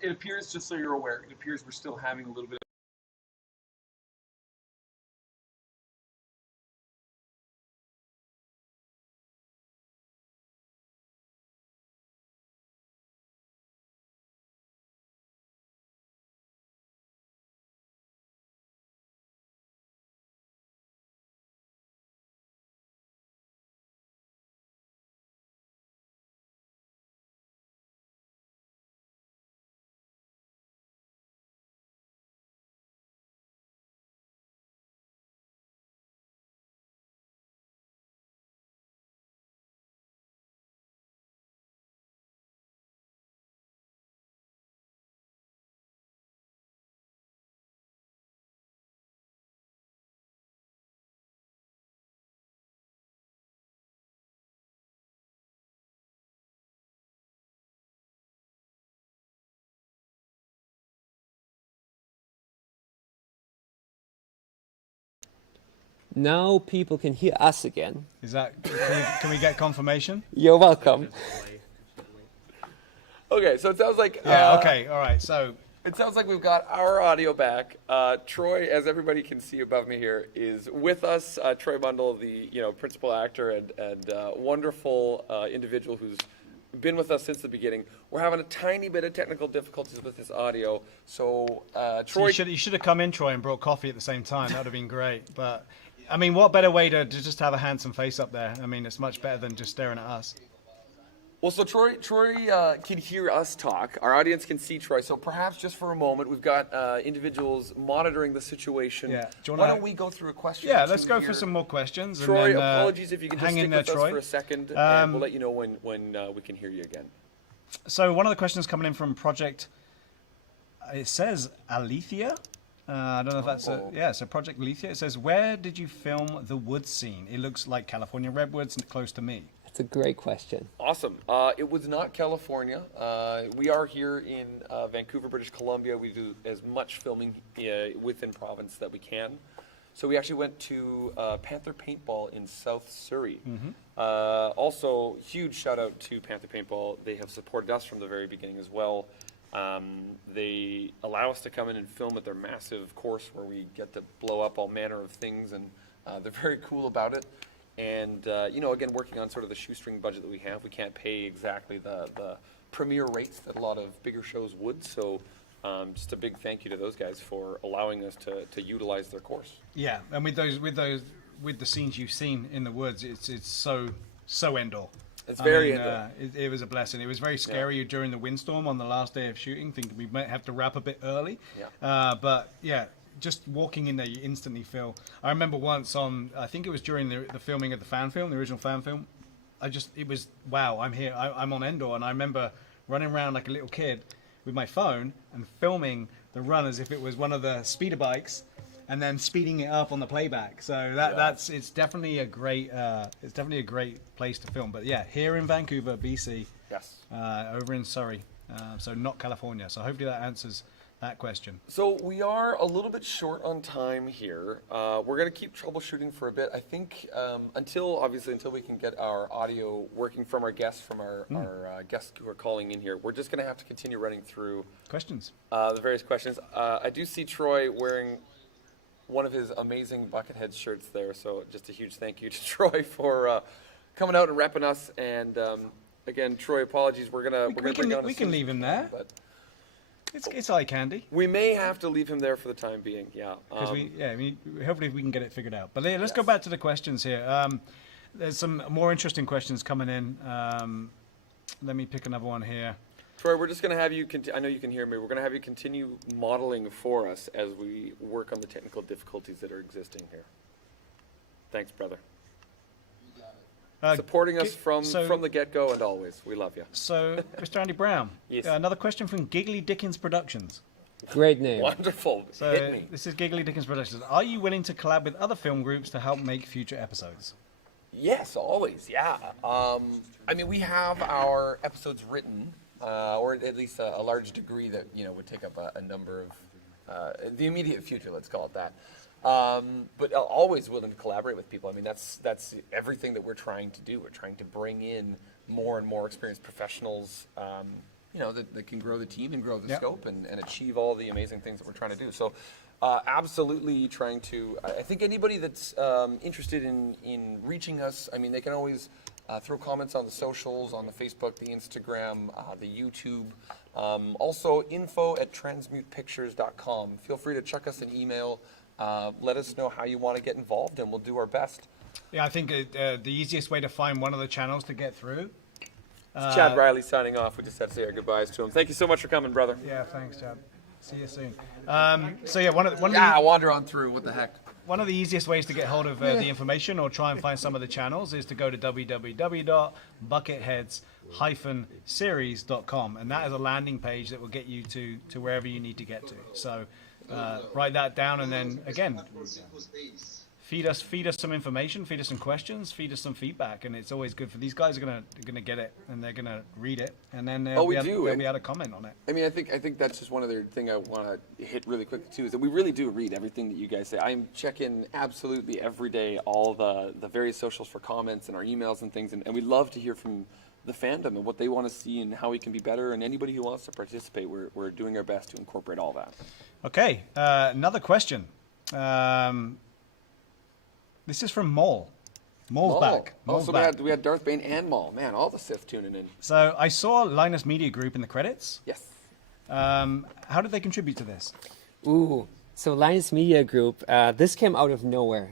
It appears, just so you're aware, it appears we're still having a little bit Now people can hear us again. Is that? Can we get confirmation? You're welcome. Okay, so it sounds like Yeah. Okay. All right. So it sounds like we've got our audio back. Troy, as everybody can see above me here, is with us. Troy Bundle, the principal actor and wonderful individual who's been with us since the beginning. We're having a tiny bit of technical difficulties with his audio, so Troy. you should have come in, Troy, and brought coffee at the same time. That would have been great. But I mean, what better way to just have a handsome face up there? I mean, it's much better than just staring at us. Well, so Troy can hear us talk. Our audience can see Troy. So perhaps just for a moment, we've got individuals monitoring the situation. Yeah. Why don't we go through a question? Yeah, or let's two go here? for some more questions. Troy, and then, apologies if you can just hang stick in there, with us Troy. for a second, and we'll let you know when we can hear you again. So one of the questions coming in from Project, it says Alethea. I don't know if that's so Project Alethea. It says, where did you film the woods scene? It looks like California redwoods and close to me. That's a great question. Awesome. It was not California. We are here in Vancouver, British Columbia. We do as much filming within province that we can. So we actually went to Panther Paintball in South Surrey. Also, huge shout out to Panther Paintball. They have supported us from the very beginning as well. They allow us to come in and film at their massive course where we get to blow up all manner of things, and they're very cool about it. And, again, working on sort of the shoestring budget that we have, we can't pay exactly the premier rates that a lot of bigger shows would. So just a big thank you to those guys for allowing us to utilize their course. Yeah, and with the scenes you've seen in the woods, it's so indoor. It's very indoor. It was a blessing. It was very scary during the windstorm on the last day of shooting, thinking we might have to wrap a bit early. Yeah. But yeah, just walking in there, you instantly feel. I remember once I think it was during the filming of the original fan film. It was, wow, I'm here. I'm on Endor, and I remember running around like a little kid with my phone and filming the run as if it was one of the speeder bikes, and then speeding it up on the playback. So it's definitely a great place to film. But yeah, here in Vancouver, BC. Yes. Over in Surrey, so not California. So hopefully that answers that question. So we are a little bit short on time here. We're going to keep troubleshooting for a bit. I think until we can get our audio working from our guests, our guests who are calling in here, we're just going to have to continue running through Questions. The various questions. I do see Troy wearing one of his amazing Buckethead shirts there. So just a huge thank you to Troy for coming out and repping us. And again, Troy, apologies. We're gonna we can leave him there. But It's eye candy. we may have to leave him there for the time being. Yeah. Because hopefully we can get it figured out. But yeah, let's go back to the questions here. There's some more interesting questions coming in. Let me pick another one here. Troy, we're just going to have you, I know you can hear me, we're going to have you continue modeling for us as we work on the technical difficulties that are existing here. Thanks, brother. Supporting us from the get-go and always. We love you. So, Mr. Andy Brown, Yes. Another question from Giggly Dickens Productions. Great name. Wonderful. So, Hit me. this is Giggly Dickens Productions. Are you willing to collab with other film groups to help make future episodes? Yes, always, yeah. We have our episodes written, or at least a large degree that, would take up a number of, the immediate future, let's call it that. But always willing to collaborate with people. That's everything that we're trying to do. We're trying to bring in more and more experienced professionals, that can grow the team and grow the scope and achieve all the amazing things that we're trying to do. So absolutely trying to, I think anybody that's interested in reaching us, they can always throw comments on the socials, on the Facebook, the Instagram, the YouTube. Also info@transmutepictures.com. Feel free to chuck us an email. Let us know how you want to get involved, and we'll do our best. Yeah, I think the easiest way to find one of the channels to get through. It's Chad Riley signing off. We just had to say our goodbyes to him. Thank you so much for coming, brother. Yeah, thanks, Chad. See you soon. Wander on through. What the heck? One of the easiest ways to get hold of the information or try and find some of the channels is to go to www.bucketheads-series.com, and that is a landing page that will get you to wherever you need to get to. So write that down, and then again, feed us some information, feed us some questions, feed us some feedback, and it's always good for these guys are gonna get it and they're gonna read it, and then they'll be able to comment on it. I mean, I think that's just one other thing I want to hit really quickly too, is that we really do read everything that you guys say. I'm checking absolutely every day all the various socials for comments and our emails and things, and we love to hear from the fandom and what they want to see and how we can be better, and anybody who wants to participate, we're doing our best to incorporate all that. Okay, another question. This is from Maul. Maul's back. Maul's so back. we had Darth Bane and Maul. Man, all the Sith tuning in. So I saw Linus Media Group in the credits. Yes. How did they contribute to this? Ooh, so Linus Media Group, this came out of nowhere.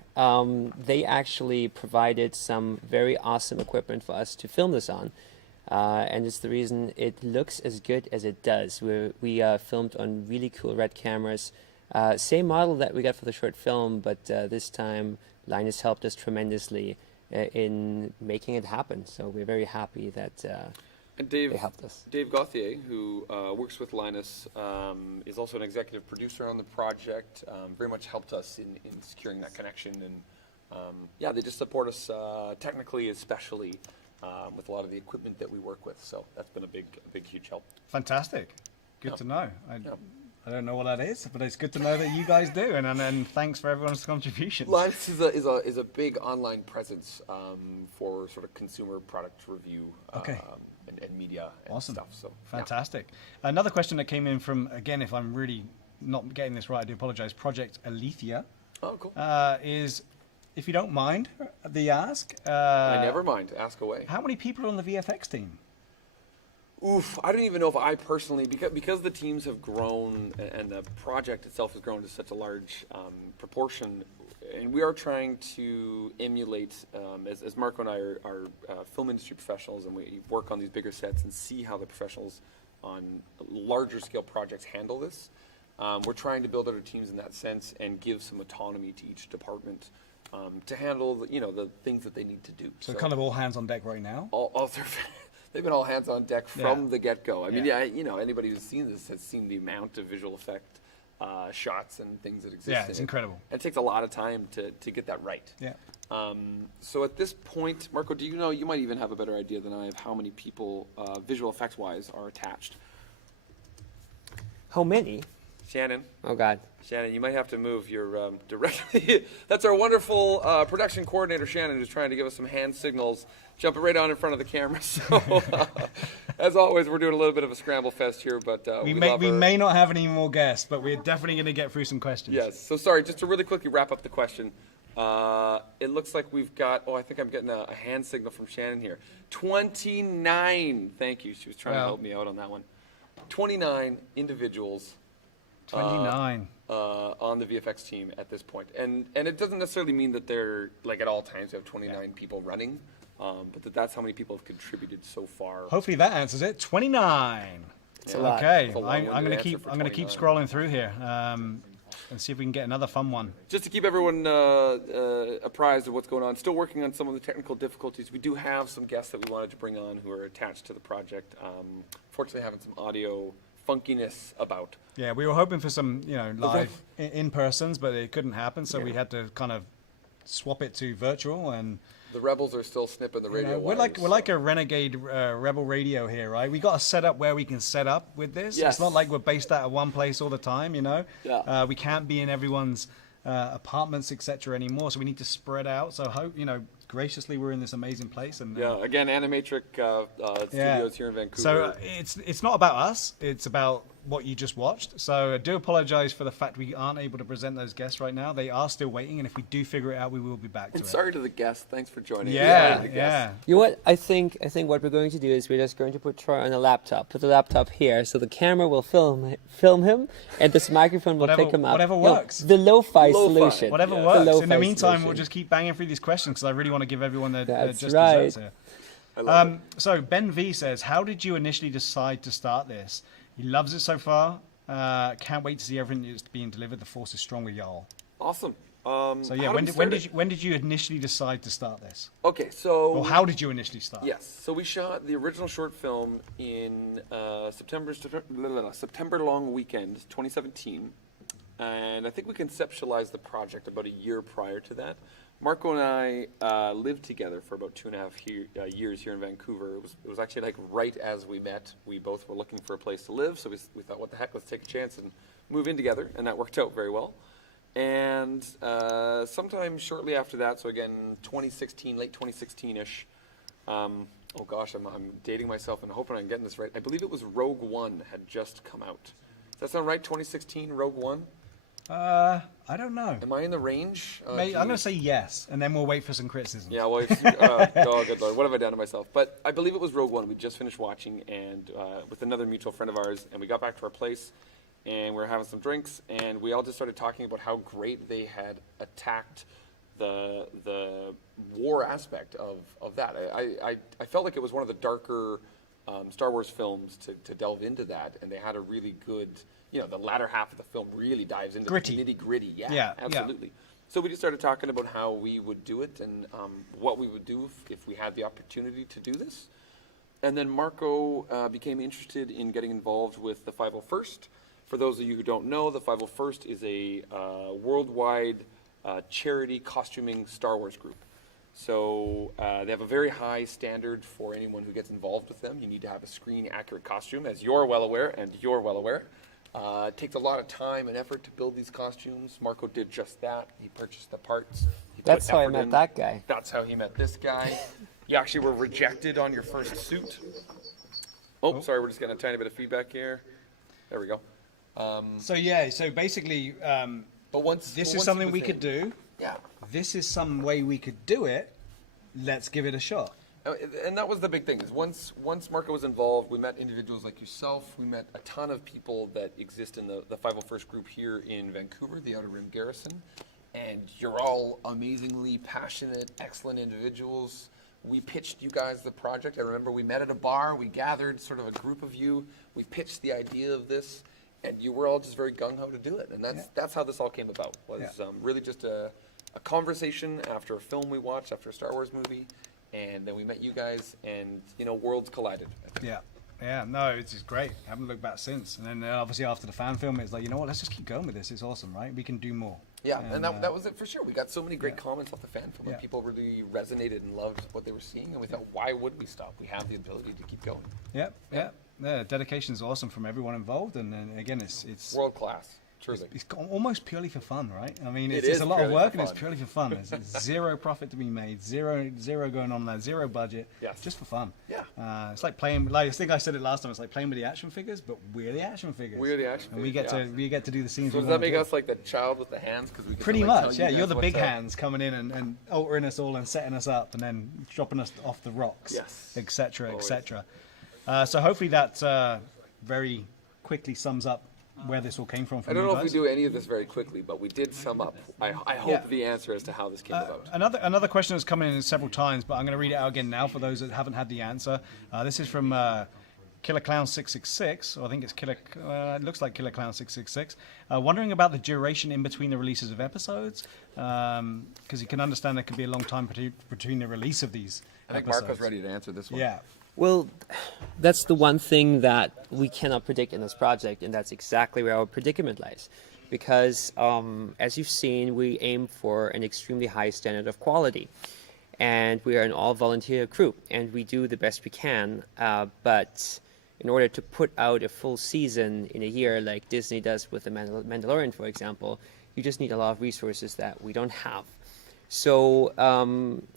They actually provided some very awesome equipment for us to film this on. And it's the reason it looks as good as it does. We filmed on really cool red cameras. Same model that we got for the short film, but this time Linus helped us tremendously in making it happen. So we're very happy that And Dave, they helped us. Dave Gauthier, who works with Linus, is also an executive producer on the project. Very much helped us in securing that connection, and yeah, they just support us technically, especially with a lot of the equipment that we work with. So that's been a big, huge help. Fantastic. Good Yeah. to know. Yeah. I don't know what that is, but it's good to know that you guys do, and then thanks for everyone's contributions. Linus is a big online presence for sort of consumer product review Okay. and media and Awesome. stuff. So yeah. Fantastic. Another question that came in from, again, if I'm really not getting this right, I do apologize, Project Alethea, Oh, cool. is, if you don't mind the ask. I never mind. Ask away. How many people are on the VFX team? Oof, I don't even know if I personally, because the teams have grown and the project itself has grown to such a large proportion, and we are trying to emulate, as Marco and I are film industry professionals, and we work on these bigger sets and see how the professionals on larger scale projects handle this. We're trying to build other teams in that sense and give some autonomy to each department to handle the things that they need to do. So kind of all hands on deck right now? They've been all hands on deck from the get-go. I mean, Yeah. anybody who's seen this has seen the amount of visual effect shots and things that exist. Yeah, in it's it. incredible. And it takes a lot of time to get that right. Yeah. So at this point, Marco, do you know, you might even have a better idea than I of how many people, visual effects-wise, are attached? How many? Shannon, Oh, God. you might have to move your directly. That's our wonderful production coordinator, Shannon, who's trying to give us some hand signals, jumping right on in front of the camera. So, as always, we're doing a little bit of a scramble fest here, but We love her. may not have any more guests, but we're definitely going to get through some questions. Yes. So sorry, just to really quickly wrap up the question. It looks like we've got. Oh, I think I'm getting a hand signal from Shannon here. 29. Thank you. She was trying to Wow. help me out on that one. 29 individuals 29. on the VFX team at this point, and it doesn't necessarily mean that they're like at all times we have 29 people running, but that's how many people have contributed so far. Hopefully that answers it. 29. It's a lot. Okay, It's a I'm long-winded going to answer keep for I'm going to keep 29. scrolling through here and see if we can get another fun one. Just to keep everyone apprised of what's going on, still working on some of the technical difficulties. We do have some guests that we wanted to bring on who are attached to the project. Fortunately, having some audio funkiness about. Yeah, we were hoping for some, live in-persons, but it couldn't happen, so we had to kind of swap it to virtual. And The rebels are still snipping the radio we're wires, like a renegade rebel radio here, right? We got to set up where we can set up with this. Yes. It's not like we're based out of one place all the time, Yeah. We can't be in everyone's apartments, etc. anymore, so we need to spread out. So hope graciously we're in this amazing place. And Yeah, again, Animatrix Studios here in Vancouver. So it's not about us. It's about what you just watched. So I do apologize for the fact we aren't able to present those guests right now. They are still waiting, and if we do figure it out, we will be back to and it. sorry to the guests. Thanks for joining. Yeah, Sorry to the yeah. guests. You know what? I think what we're going to do is we're just going to put Troy on a laptop. Put the laptop here, so the camera will film him, and this microphone will Whatever- pick him up. whatever No, works. the lo-fi Lo-fi. solution. Whatever Yeah. works. The In the lo-fi meantime, solution. we'll just keep banging through these questions because I really want to give everyone their That's just right. desserts here. I love it. So Ben V says, how did you initially decide to start this? He loves it so far. Can't wait to see everything that's being delivered. The force is strong with y'all. Awesome. So yeah, when did you initially decide to start this? Okay, so Or how did you initially start? yes, so we shot the original short film in September long weekend 2017. and I think we conceptualized the project about a year prior to that. Marco and I lived together for about 2.5 years here in Vancouver. It was actually like right as we met. We both were looking for a place to live, so we thought, what the heck, let's take a chance and move in together, and that worked out very well. And sometime shortly after that, so again, 2016, late 2016-ish, oh gosh, I'm dating myself and hoping I'm getting this right. I believe it was Rogue One had just come out. Does that sound right, 2016, Rogue One? I don't know. Am I in the range? I'm going to say yes, and then we'll wait for some criticism. Yeah, well, oh, good Lord, what have I done to myself? But I believe it was Rogue One. We just finished watching, and with another mutual friend of ours, and we got back to our place, and we were having some drinks, and we all just started talking about how great they had attacked the war aspect of that. I felt like it was one of the darker Star Wars films to delve into that, and they had a really good, the latter half of the film really dives into Gritty. the nitty-gritty. Yeah, Absolutely. So we just started talking about how we would do it and what we would do if we had the opportunity to do this. And then Marco became interested in getting involved with the 501st. For those of you who don't know, the 501st is a worldwide charity costuming Star Wars group. So they have a very high standard for anyone who gets involved with them. You need to have a screen-accurate costume, as you're well aware, and you're well aware. It takes a lot of time and effort to build these costumes. Marco did just that. He purchased the parts. He That's put how I effort met in. that guy. That's how he met this guy. You actually were rejected on your first suit. Oh, sorry, we're just getting a tiny bit of feedback here. There we go. So basically, But once this once is he something was we in- could do. Yeah. This is some way we could do it. Let's give it a shot. And that was the big thing, is once Marco was involved, we met individuals like yourself, we met a ton of people that exist in the 501st group here in Vancouver, the Outer Rim Garrison, and you're all amazingly passionate, excellent individuals. We pitched you guys the project. I remember we met at a bar, we gathered sort of a group of you, we pitched the idea of this, and you were all just very gung-ho to do it, and that's how this all came about, was really just a conversation after a film we watched, after a Star Wars movie, and then we met you guys, and worlds collided. Yeah, no, it's just great. Haven't looked back since. And then obviously after the fan film, it's like, you know what, let's just keep going with this. It's awesome, right? We can do more. Yeah, and that was it for sure. We got so many great comments off the fan film, and Yeah. people really resonated and loved what they were seeing, and we thought, why would we stop? We have the ability to keep going. Yeah. Dedication is awesome from everyone involved, and then again, it's World class, truly. it's almost purely for fun, right? I mean, It it's is a lot of purely work, for and it's fun. purely for fun. There's zero profit to be made, zero going on there, zero budget, Yes. just for fun. Yeah. It's like playing. Like I think I said it last time. It's like playing with the action figures, but we're the action figures. We're the action and we figures, get we get to do the scenes. So we does that wanna make do. us like the child with the hands? Because we can Pretty sort of, like, much, tell yeah. you You're guys the big what's up. hands coming in and altering us all and setting us up and then dropping us off the rocks, Yes. etc., Always. etc. So hopefully that very quickly sums up where this all came from. I don't know if we do any of this very quickly, but we did sum up. I hope Yeah. the answer as to how this came about. Another question has come in several times, but I'm going to read it out again now for those that haven't had the answer. This is from Killer Clown 666, or I think it's it looks like Killer Clown 666. Wondering about the duration in between the releases of episodes, because you can understand there could be a long time between the release of these I think episodes. Marco's ready to answer this one. Yeah. Well, that's the one thing that we cannot predict in this project, and that's exactly where our predicament lies. Because, as you've seen, we aim for an extremely high standard of quality. And we are an all-volunteer crew, and we do the best we can. But in order to put out a full season in a year, like Disney does with The Mandalorian, for example, you just need a lot of resources that we don't have. So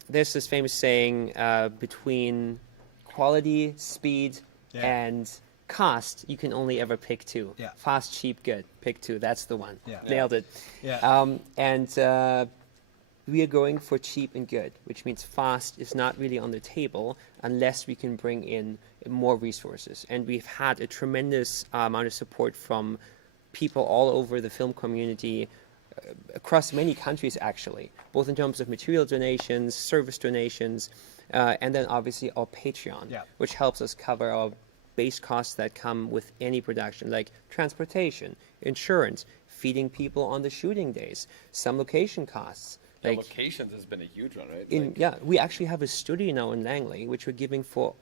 there's this famous saying, between quality, speed, and cost, you can only ever pick two. Yeah. Fast, cheap, good. Pick two. That's the one. Yeah. Nailed it. Yeah. And we are going for cheap and good, which means fast is not really on the table unless we can bring in more resources. And we've had a tremendous amount of support from people all over the film community, across many countries actually, both in terms of material donations, service donations, and then obviously our Patreon, which helps us cover our base costs that come with any production, like transportation, insurance, feeding people on the shooting days, some location costs. Yeah, Like locations has been a huge one, right? we actually have a studio now in Langley, which we're giving for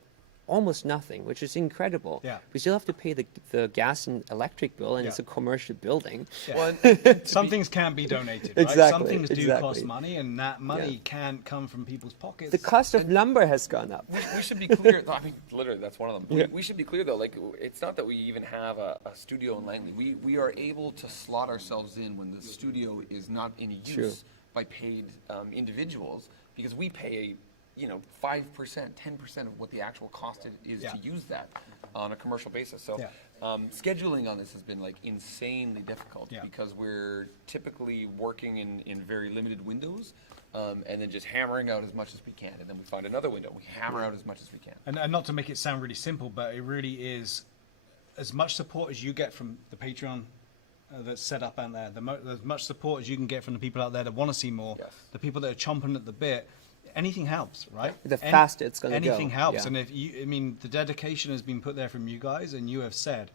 almost nothing, which is incredible. Yeah. We still have to pay the gas and electric bill, and Yeah. it's a commercial building. Yeah. Well, and Some things can't be donated, right? Some Exactly, things do exactly. cost money, and that money Yeah. can't come from people's pockets. The cost of lumber has gone up. we should be clear. I mean, literally, that's one of them. Yeah. We should be clear, though. Like, it's not that we even have a studio in Langley. We are able to slot ourselves in when the studio is not in use True. by paid individuals, because we pay, 5%, 10% of what the actual cost is Yeah. to use that on a commercial basis. So, Yeah. scheduling on this has been like insanely difficult Yeah. because we're typically working in very limited windows. And then just hammering out as much as we can, and then we find another window. We hammer out as much as we can. And not to make it sound really simple, but it really is as much support as you get from the Patreon that's set up out there, as much support as you can get from the people out there that want to see more, Yes. the people that are chomping at the bit. Anything helps, right? The faster it's gonna go. Anything helps, Yeah. and the dedication has been put there from you guys, and you have said,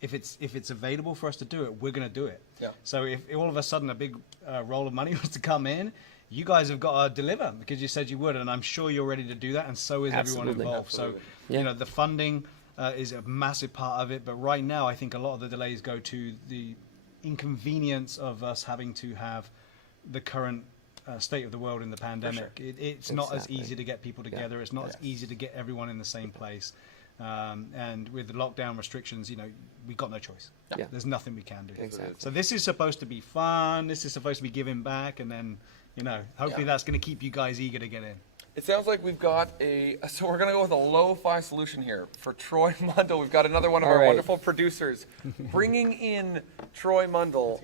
if it's available for us to do it, we're going to do it. Yeah. So if all of a sudden a big roll of money was to come in, you guys have got to deliver because you said you would, and I'm sure you're ready to do that, and so is everyone Absolutely. involved. Absolutely. So, Yeah. the funding is a massive part of it, but right now I think a lot of the delays go to the inconvenience of us having to have the current state of the world in the pandemic. sure. It's not as Exactly. easy to get people together. It's not as easy to get everyone in the same place. And with the lockdown restrictions, we got no choice. Yeah. There's nothing we can do. Exactly. So this is supposed to be fun. This is supposed to be giving back, and then, hopefully Yeah. that's going to keep you guys eager to get in. It sounds like we've got so we're going to go with a lo-fi solution here. For Troy Mundell, we've got another one of All our right. wonderful producers bringing in Troy Mundell.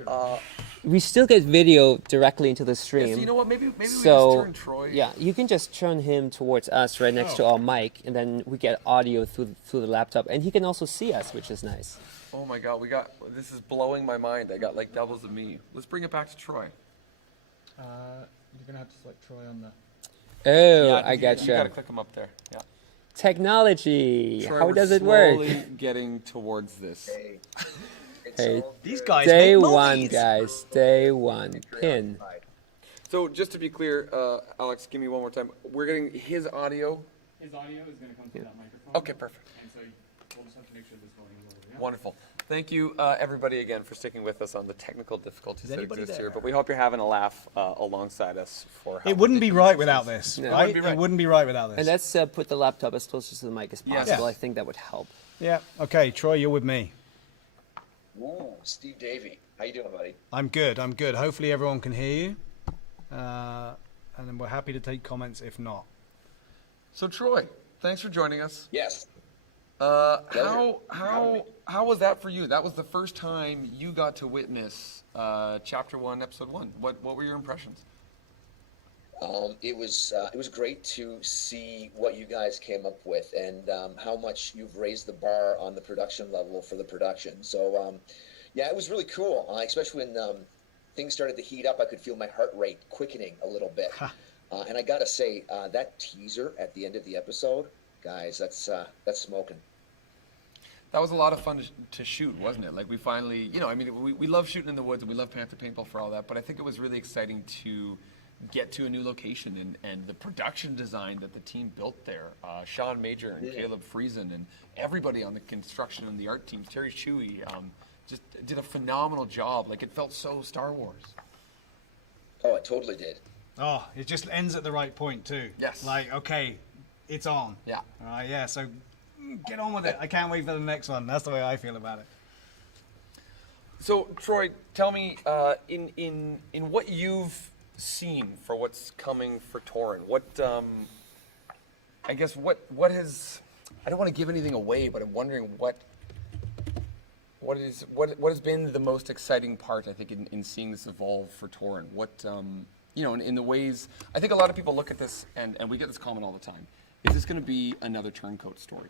We still get video directly into the stream. Yes, you know what? Maybe we just So turn Troy. yeah, you can just turn him towards us right next to our mic, and then we get audio through the laptop, and he can also see us, which is nice. Oh my God, this is blowing my mind. I got like doubles of me. Let's bring it back to Troy. You're gonna have to select Troy on the. Oh, I You got to gotcha. click him up there. Yeah. Technology. Troy, How we're does it work? slowly getting towards this. Hey, These guys day make one, movies. guys. Day one. Pin. So just to be clear, Alex, give me one more time. We're getting his audio. His audio is gonna come through that microphone. Okay, perfect. And so we'll just have to make sure this volume is over. Yeah? Wonderful. Thank you, everybody, again, for sticking with us on the technical difficulties that anybody exist there? here. But we hope you're having a laugh alongside us for how It wouldn't be right without this, No. right? It wouldn't be right. It wouldn't be right without this. And let's put the laptop as close to the mic as Yes. possible. I think that would help. Yeah. Okay, Troy, you're with me. Ooh, Steve Davey. How you doing, buddy? I'm good. I'm good. Hopefully everyone can hear you. And then we're happy to take comments if not. So, Troy, thanks for joining us. Yes. How was that for you? That was the first time you got to witness Chapter 1, Episode 1. What were your impressions? It was great to see what you guys came up with and how much you've raised the bar on the production level for the production. So, yeah, it was really cool, especially when things started to heat up. I could feel my heart rate quickening a little bit. And I gotta say, that teaser at the end of the episode, guys, that's smoking. That was a lot of fun to shoot, wasn't it? Like, we finally, we love shooting in the woods and we love Panther Paintball for all that, but I think it was really exciting to get to a new location and the production design that the team built there. Sean Major and Caleb Friesen and everybody on the construction and the art teams, Terry Shuey, just did a phenomenal job. Like, it felt so Star Wars. Oh, it totally did. Oh, it just ends at the right point too. Yes. Like, okay, it's on. Yeah. All right, yeah, so get on with it. I can't wait for the next one. That's the way I feel about it. So, Troy, tell me, in what you've seen for what's coming for Torrin, what has, I don't want to give anything away, but I'm wondering what has been the most exciting part, I think, in seeing this evolve for Torrin? What, in the ways, I think a lot of people look at this, and we get this comment all the time, is this going to be another turncoat story?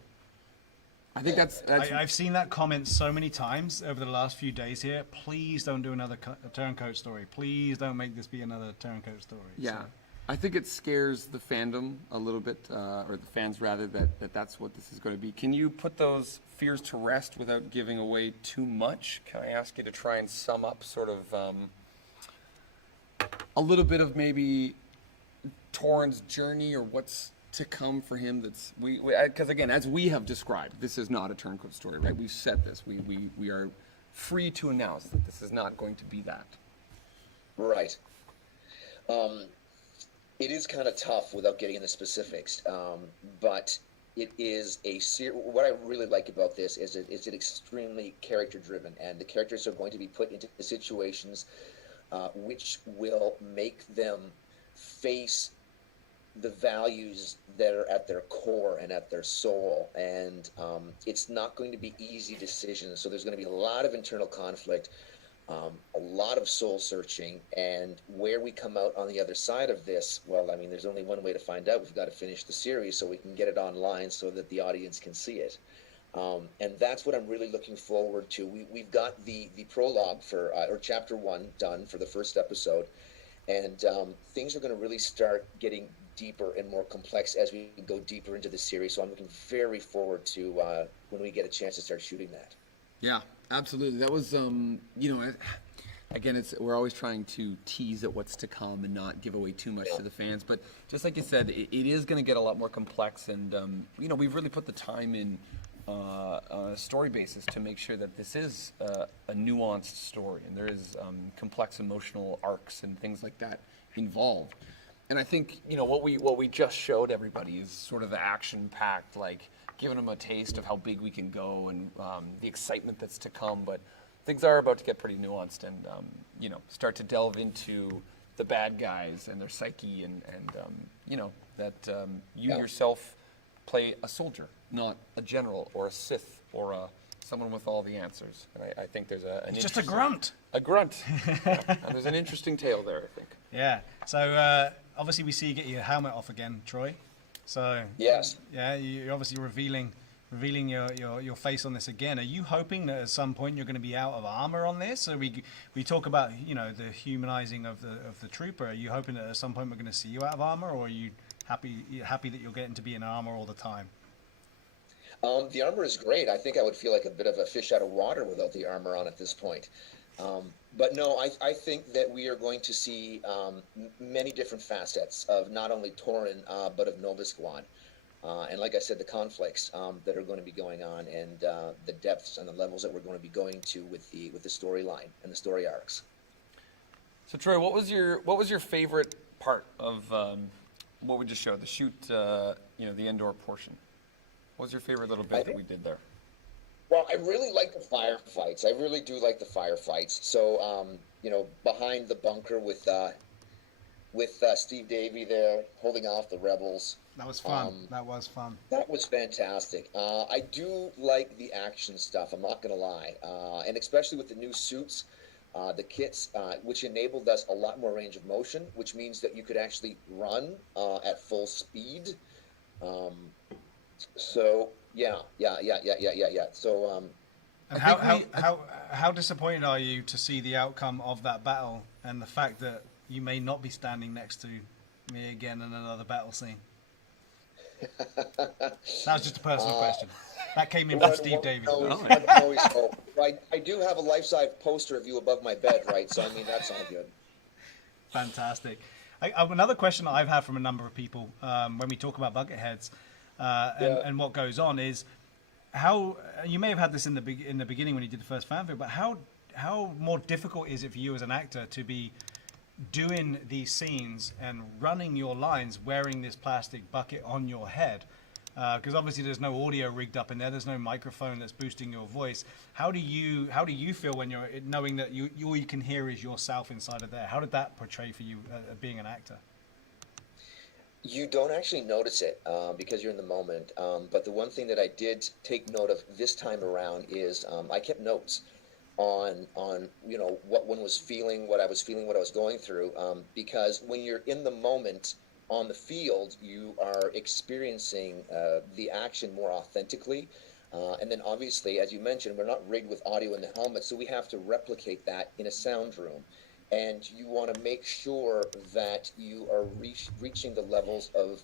I think that's I've seen that comment so many times over the last few days here. Please don't do another turncoat story. Please don't make this be another turncoat story. Yeah, So, I think it scares the fandom a little bit, or the fans rather, that's what this is going to be. Can you put those fears to rest without giving away too much? Can I ask you to try and sum up sort of a little bit of maybe Torrin's journey, or what's to come for him that's because again, as we have described, this is not a turncoat story, right? We've said this. We are free to announce that this is not going to be that. Right. It is kind of tough without getting into specifics, but it is what I really like about this is it's extremely character driven, and the characters are going to be put into situations which will make them face the values that are at their core and at their soul, and it's not going to be easy decisions. So there's going to be a lot of internal conflict, a lot of soul searching, and where we come out on the other side of this, well, I mean, there's only one way to find out. We've got to finish the series so we can get it online so that the audience can see it. And that's what I'm really looking forward to. We've got the prologue for or chapter 1 done for the first episode, and things are going to really start getting deeper and more complex as we go deeper into the series. So I'm looking very forward to when we get a chance to start shooting that. Yeah, absolutely. That was, again, we're always trying to tease at what's to come and not give away too much to the fans. But just like you said, it is going to get a lot more complex, and we've really put the time in on a story basis to make sure that this is a nuanced story, and there is complex emotional arcs and things like that involved. And I think what we just showed everybody is sort of the action-packed, like giving them a taste of how big we can go and the excitement that's to come. But things are about to get pretty nuanced and start to delve into the bad guys and their psyche and that you yourself play a soldier, not a general or a Sith or someone with all the answers. And I think there's It's just a grunt. A grunt. And there's an interesting tale there, I think. Yeah. So obviously we see you get your helmet off again, Troy. So Yes. yeah, you're obviously revealing your face on this again. Are you hoping that at some point you're going to be out of armor on this? So we talk about the humanizing of the trooper. Are you hoping that at some point we're going to see you out of armor, or are you happy that you're getting to be in armor all the time? The armor is great. I think I would feel like a bit of a fish out of water without the armor on at this point. But no, I think that we are going to see many different facets of not only Torin, but of Nova Squad. And like I said, the conflicts that are going to be going on, and the depths and the levels that we're going to be going to with the storyline and the story arcs. So Troy, what was your favorite part of what we just showed, the shoot, the indoor portion? What was your favorite little bit that we did there? Well, I really like the firefights. I really do like the firefights. So, behind the bunker with Steve Davey there holding off the rebels. That was fun. That was fun. That was fantastic. I do like the action stuff, I'm not going to lie. And especially with the new suits, the kits, which enabled us a lot more range of motion, which means that you could actually run at full speed. So yeah. So and how disappointed are you to see the outcome of that battle and the fact that you may not be standing next to me again in another battle scene? That was just a personal question. That came in from Steve Davies. I do have a life-size poster of you above my bed, right? So I mean, that's all good. Fantastic. Another question that I've had from a number of people when we talk about Bucketheads and what goes on is how you may have had this in the beginning when you did the first fanfare, but how more difficult is it for you as an actor to be doing these scenes and running your lines wearing this plastic bucket on your head? Because obviously there's no audio rigged up in there. There's no microphone that's boosting your voice. How do you feel when you're knowing that all you can hear is yourself inside of there? How did that portray for you being an actor? You don't actually notice it because you're in the moment. But the one thing that I did take note of this time around is I kept notes on what one was feeling, what I was feeling, what I was going through. Because when you're in the moment on the field, you are experiencing the action more authentically. And then obviously, as you mentioned, we're not rigged with audio in the helmet, so we have to replicate that in a sound room. And you want to make sure that you are reaching the levels of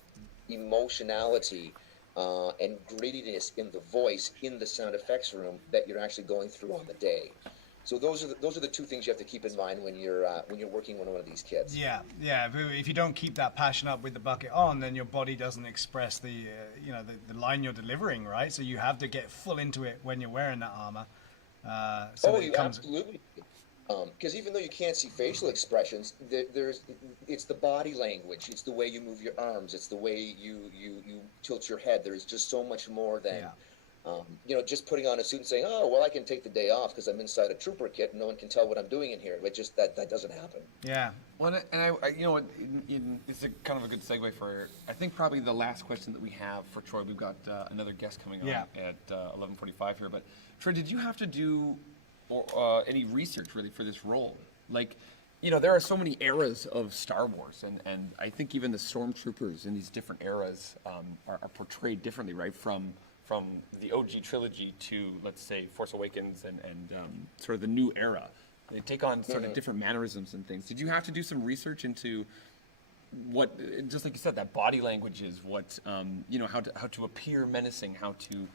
emotionality and grittiness in the voice in the sound effects room that you're actually going through on the day. So those are the two things you have to keep in mind when you're working with one of these kids. Yeah, yeah. If you don't keep that passion up with the bucket on, then your body doesn't express the the line you're delivering, right? So you have to get full into it when you're wearing that armor. So that it comes... absolutely. Because even though you can't see facial expressions, it's the body language. It's the way you move your arms. It's the way you tilt your head. There's just so much more than. Just putting on a suit and saying, "Oh, well, I can take the day off because I'm inside a trooper kit and no one can tell what I'm doing in here." But just that doesn't happen. Yeah. Well, and I it's a kind of a good segue for, I think, probably the last question that we have for Troy. We've got another guest coming on at 11:45 here. But Troy, did you have to do any research really for this role? Like, there are so many eras of Star Wars, and I think even the stormtroopers in these different eras are portrayed differently, right? From the OG trilogy to, let's say, Force Awakens and sort of the new era. They take on sort of different mannerisms and things. Did you have to do some research into what, just like you said, that body language is, what, how to appear menacing, how to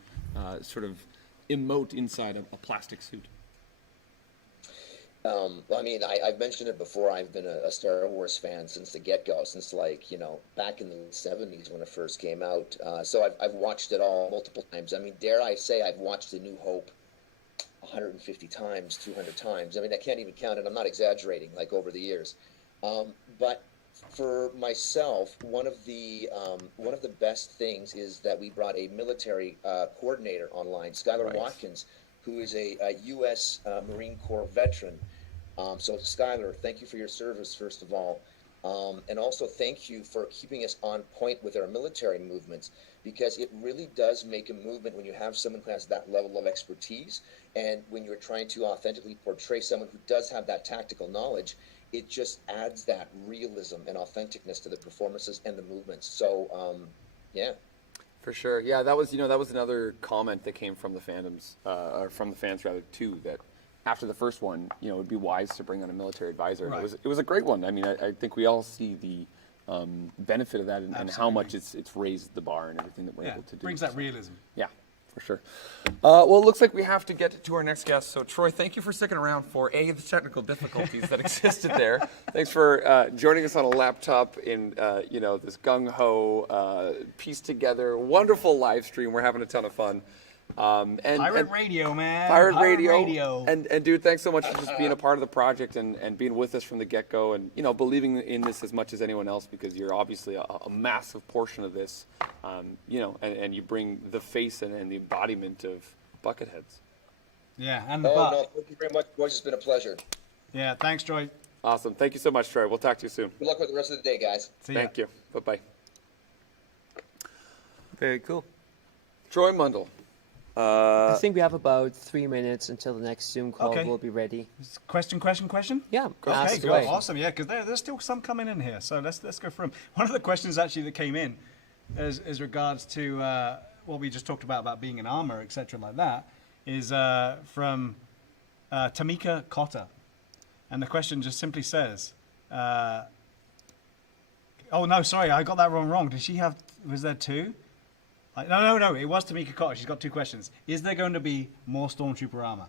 sort of emote inside a plastic suit? I mean, I've mentioned it before. I've been a Star Wars fan since the get-go, since back in the 70s when it first came out. So I've watched it all multiple times. I mean, dare I say I've watched A New Hope 150 times, 200 times. I mean, I can't even count it. I'm not exaggerating, like over the years. But for myself, one of the best things is that we brought a military coordinator online, Skylar Watkins, who is a U.S. Marine Corps veteran. So Skylar, thank you for your service, first of all. And also thank you for keeping us on point with our military movements, because it really does make a movement when you have someone who has that level of expertise, and when you're trying to authentically portray someone who does have that tactical knowledge, it just adds that realism and authenticness to the performances and the movements. So, yeah. For sure, yeah. That was another comment that came from the fandoms, or from the fans rather, too. That after the first one, it would be wise to bring on a military advisor. Right. And it was a great one. I mean, I think we all see the benefit of that and how much it's raised the bar and everything that we're able to do. Brings that realism. Yeah, for sure. Well, it looks like we have to get to our next guest. So, Troy, thank you for sticking around for the technical difficulties that existed there. Thanks for joining us on a laptop in this gung ho pieced together wonderful live stream. We're having a ton of fun. Pirate radio, man. Pirate radio. And dude, thanks so much for just being a part of the project and being with us from the get-go and, believing in this as much as anyone else, because you're obviously a massive portion of this, and you bring the face and the embodiment of Bucketheads. Yeah, and the butt. No, thank you very much, boys. It's been a pleasure. Yeah, thanks, Troy. Awesome. Thank you so much, Troy. We'll talk to you soon. Good luck with the rest of the day, guys. See ya. Thank you. Bye-bye. Very cool. Troy Mundell. I think we have about 3 minutes until the next Zoom call Okay. will be ready. Question? Yeah, Okay, ask good. away. Awesome. Yeah, because there's still some coming in here. So let's go through them. One of the questions actually that came in as regards to what we just talked about being in armor, etc., like that, is from Tamika Cotter. And the question just simply says, oh, no, sorry, I got that wrong. Was there two? No, it was Tamika Cotter. She's got two questions. Is there going to be more Stormtrooper armor?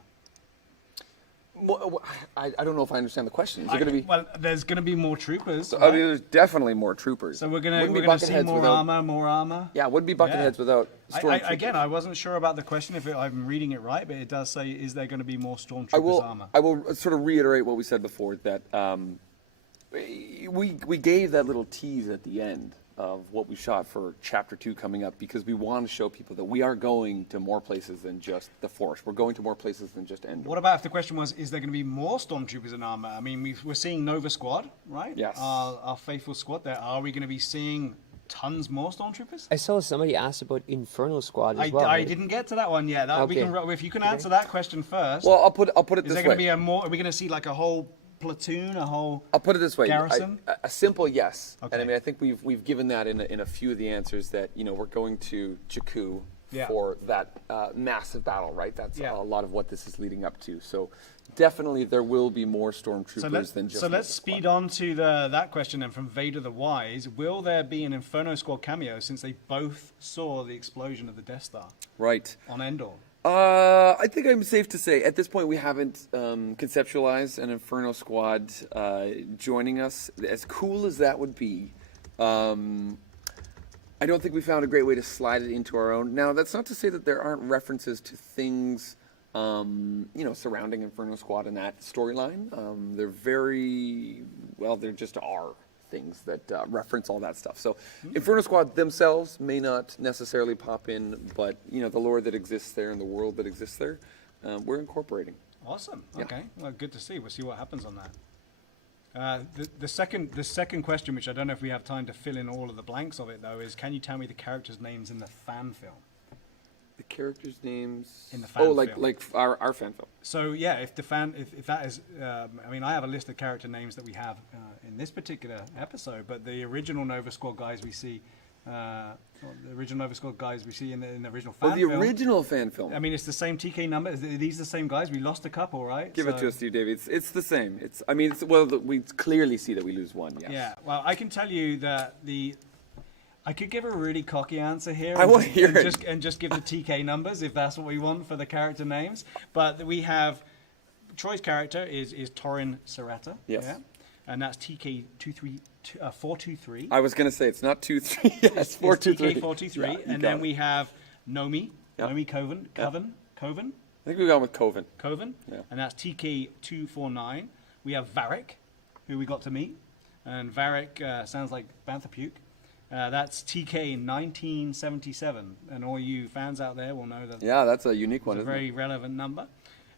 I don't know if I understand the question. Is there going to be? Well, there's going to be more troopers. So, right? I mean, there's definitely more troopers. So we're Wouldn't gonna be see Bucketheads more without- armor. Yeah, wouldn't be Bucketheads without Stormtroopers. Again, I wasn't sure about the question if I'm reading it right, but it does say, "Is there going to be more Stormtroopers armor?" I will sort of reiterate what we said before, that we gave that little tease at the end of what we shot for Chapter 2 coming up, because we want to show people that we are going to more places than just the Force. We're going to more places than just Endor. What about if the question was, is there going to be more Stormtroopers in armor? I mean, we're seeing Nova Squad, right? Yes. Our faithful squad there. Are we going to be seeing tons more Stormtroopers? I saw somebody ask about Inferno Squad as well. I didn't get to that one yet. Okay. If you can answer that question first. Well, I'll put it is this there way. going to be are we going to see like a whole platoon, a whole? I'll put it this way. Garrison? A simple yes. Okay. And I mean, I think we've given that in a few of the answers, that we're going to Jakku Yeah. for that massive battle, right? That's Yeah. a lot of what this is leading up to. So definitely there will be more stormtroopers than just. let's speed on to that question then from Vader the Wise. Will there be an Inferno Squad cameo, since they both saw the explosion of the Death Star Right. on Endor? I think I'm safe to say at this point we haven't conceptualized an Inferno Squad joining us. As cool as that would be, I don't think we found a great way to slide it into our own. Now, that's not to say that there aren't references to things, surrounding Inferno Squad and that storyline. They're there just are things that reference all that stuff. So, Inferno Squad themselves may not necessarily pop in, but the lore that exists there and the world that exists there, we're incorporating. Awesome. Okay. Well, good to see. We'll see what happens on that. The second question, which I don't know if we have time to fill in all of the blanks of it, though, is can you tell me the characters' names in the fan film? The characters' names in the fan film. like our fan film. So yeah, if that is, I have a list of character names that we have in this particular episode, but the original Nova Squad guys we see. The original Nova Squad guys we see in the original fan film. Original fan film. I mean, it's the same TK number. Are these the same guys? We lost a couple, right? Give it to us, Steve David. It's the same. We clearly see that we lose one. Yes. Yeah. Well, I can tell you that I could give a really cocky answer here. I want to hear it. And just give the TK numbers if that's what we want for the character names. But we have Troy's character is Torin Serrata. Yes. Yeah? And that's TK 423. I was going to say it's not 2-3. Yes, 423. TK 423. And then we have Nomi. Yeah. Nomi Coven. Yeah. Coven. I think we've gone with Coven. Yeah. And that's TK 249. We have Varric, who we got to meet. And Varric sounds like Bantha Puke. That's TK 1977. And all you fans out there will know that. Yeah, that's a unique one. It's a very relevant number.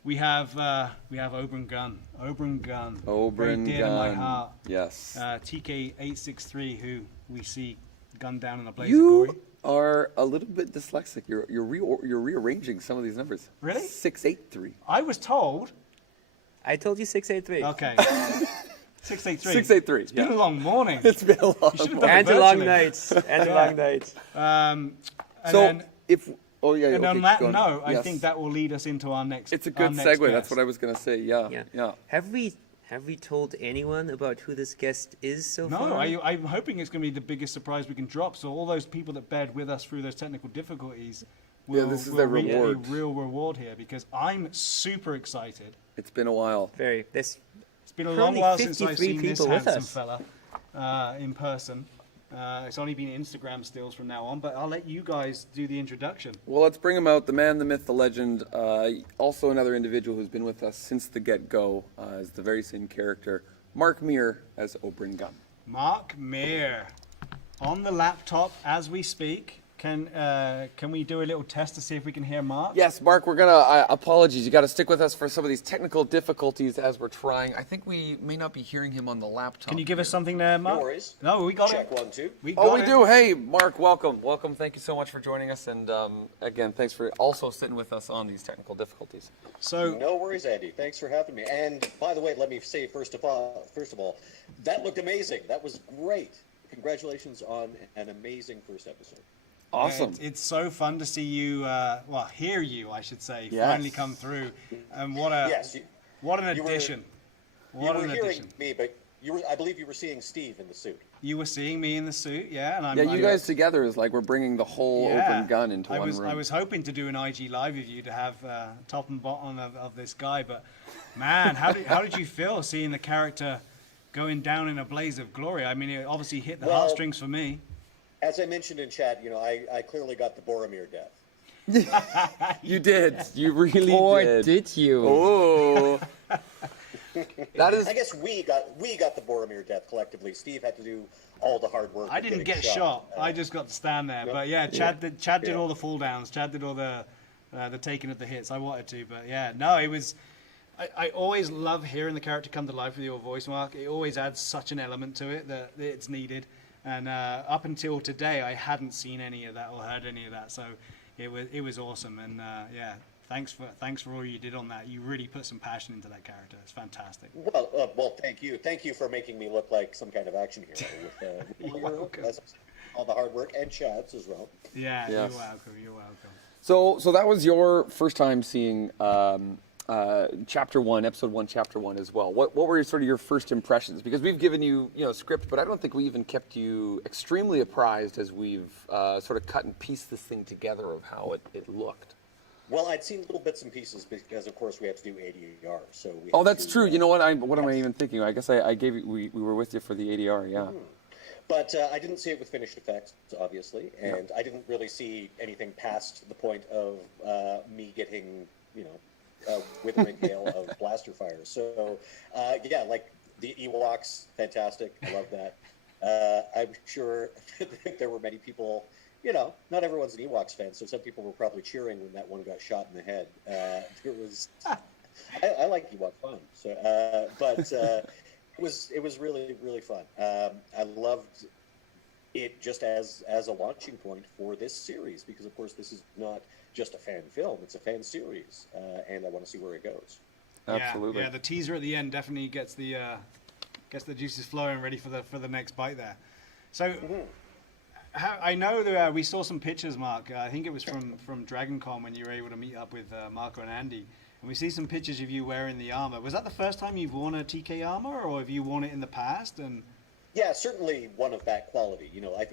We have Oberyn Gunn. Oberyn Gunn. Very dear to my heart. Yes. TK 863, who we see gunned down in a blaze of glory. You are a little bit dyslexic. You're rearranging some of these numbers. Really? 683. I was told. I told you 683. Okay. 683. 683. It's been a long morning. It's been a long morning. And a long night. And a long night. And on that note, I Yes. think that will lead us into our next. It's a good segue. Guest. That's what I was going to say. Yeah. Have we told anyone about who this guest is so far? No, I'm hoping it's going to be the biggest surprise we can drop. So all those people that bared with us through those technical difficulties will, this is will their reap a reward. real reward here because I'm super excited. It's been a while. It's been a long Currently while since I've 53 seen this people with handsome us. fella in person. It's only been Instagram stills from now on, but I'll let you guys do the introduction. Well, let's bring him out. The man, the myth, the legend. Also another individual who's been with us since the get-go as the very same character. Mark Meir as Oberyn Gunn. Mark Meir on the laptop as we speak. Can we do a little test to see if we can hear Mark? Yes, Mark, we're going to, apologies, you got to stick with us for some of these technical difficulties as we're trying. I think we may not be hearing him on the laptop. Can you give us something there, Mark? No worries. No, we got Check it. 1, 2. We got we it. do. Hey, Mark, welcome. Welcome. Thank you so much for joining us. And again, thanks for also sitting with us on these technical difficulties. So, No worries, Andy. Thanks for having me. And by the way, let me say first of all, that looked amazing. That was great. Congratulations on an amazing first episode. Awesome. It's so fun to see you, hear you, I should say, Yes. finally come through. And what an addition. You were hearing me, but I believe you were seeing Steve in the suit. You were seeing me in the suit, yeah. And You guys together is like we're bringing the whole Oberyn Gunn into one room. I was hoping to do an IG live with you to have top and bottom of this guy, but man, how did you feel seeing the character going down in a blaze of glory? I mean, it obviously hit the heartstrings for me. As I mentioned in chat, I clearly got the Boromir death. You did. You really Or did. did you? Oh. That is. I guess we got the Boromir death collectively. Steve had to do all the hard work. I of didn't getting get shot. I just got to stand there. But yeah, Chad did all the fall downs. Chad did all the taking of the hits. I wanted to, but yeah, no, it was. I always love hearing the character come to life with your voice, Mark. It always adds such an element to it that it's needed. And up until today, I hadn't seen any of that or heard any of that. So it was awesome. And yeah, thanks for all you did on that. You really put some passion into that character. It's fantastic. Well, thank you. Thank you for making me look like some kind of action hero with all the hard work and Chad's as well. Yeah, Yes. You're welcome. So that was your first time seeing Chapter 1, Episode 1, Chapter 1 as well. What were sort of your first impressions? Because we've given you script, but I don't think we even kept you extremely apprised as we've sort of cut and pieced this thing together of how it looked. Well, I'd seen little bits and pieces because, of course, we had to do ADR. So we Oh, had that's to, true. You know what? What am I even thinking? I guess I gave you, we were with you for the ADR, yeah. But I didn't see it with finished effects, obviously, and I didn't really see anything past the point of me getting, a withering hail of blaster fire. So, yeah, like the Ewoks, fantastic. I love that. I'm sure there were many people. Not everyone's an Ewoks fan, so some people were probably cheering when that one got shot in the head. I like Ewok fun, so but it was really really fun. I loved it just as a launching point for this series because of course this is not just a fan film; it's a fan series, and I want to see where it goes. Absolutely. Yeah, the teaser at the end definitely gets the juices flowing, ready for the next bite there. So. I know that we saw some pictures, Mark. I think it was from Dragon Con when you were able to meet up with Marco and Andy. And we see some pictures of you wearing the armor. Was that the first time you've worn a TK armor, or have you worn it in the past? And yeah, certainly one of that quality.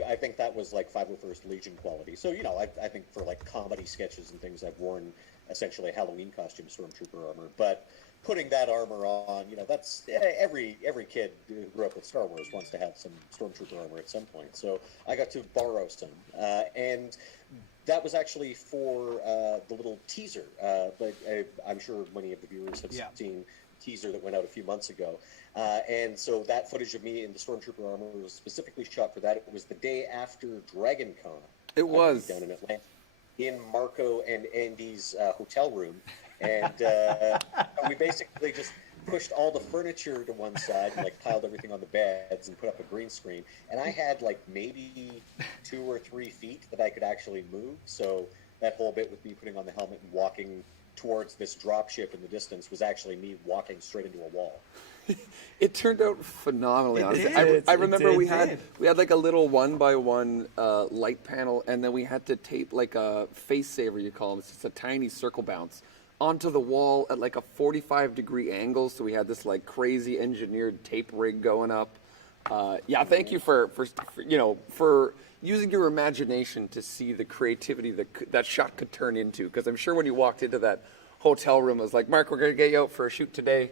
I think that was like 501st Legion quality. So, I think for like comedy sketches and things, I've worn essentially a Halloween costume Stormtrooper armor. But putting that armor on, that's every kid who grew up with Star Wars wants to have some Stormtrooper armor at some point. So I got to borrow some, and that was actually for the little teaser. But I'm sure many of the viewers have seen the teaser that went out a few months ago. And so that footage of me in the Stormtrooper armor was specifically shot for that. It was the day after Dragon Con. It was down in Atlanta, in Marco and Andy's hotel room. And we basically just pushed all the furniture to one side and like piled everything on the beds and put up a green screen. And I had like maybe 2 or 3 feet that I could actually move. So that whole bit with me putting on the helmet and walking towards this drop ship in the distance was actually me walking straight into a wall. It turned out phenomenally. Honestly, did. I remember It we did. had like a little 1x1 light panel, and then we had to tape like a face saver, you call them. It's just a tiny circle bounce onto the wall at like a 45-degree angle. So we had this like crazy engineered tape rig going up. Yeah, thank you for using your imagination to see the creativity that shot could turn into. Because I'm sure when you walked into that hotel room, it was like, Mark, we're gonna get you out for a shoot today.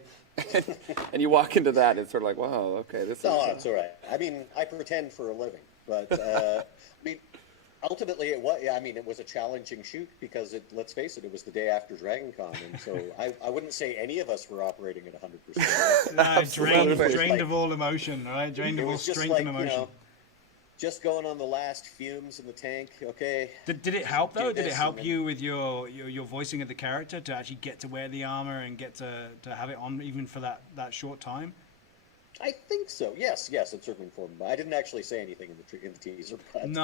And you walk into that, and it's sort of like, wow, okay, this is. No, it's all right. I mean, I pretend for a living, but I mean, ultimately, it was a challenging shoot because let's face it, it was the day after Dragon Con, and so I wouldn't say any of us were operating at 100%. No, drained of all emotion, right? Drained of all strength and emotion. Just going on the last fumes in the tank, okay. Did it help though? Did it help you with your voicing of the character to actually get to wear the armor and get to have it on even for that short time? I think so. Yes, it certainly informed me. I didn't actually say anything in the teaser, but no.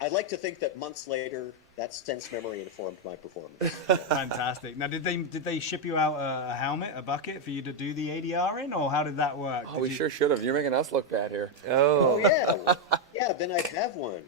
I'd like to think that months later, that sense memory informed my performance. Fantastic. Now, did they ship you out a helmet, a bucket for you to do the ADR in, or how did that work? Oh, we sure should have. You're making us look bad here. Oh yeah. Then I'd have one.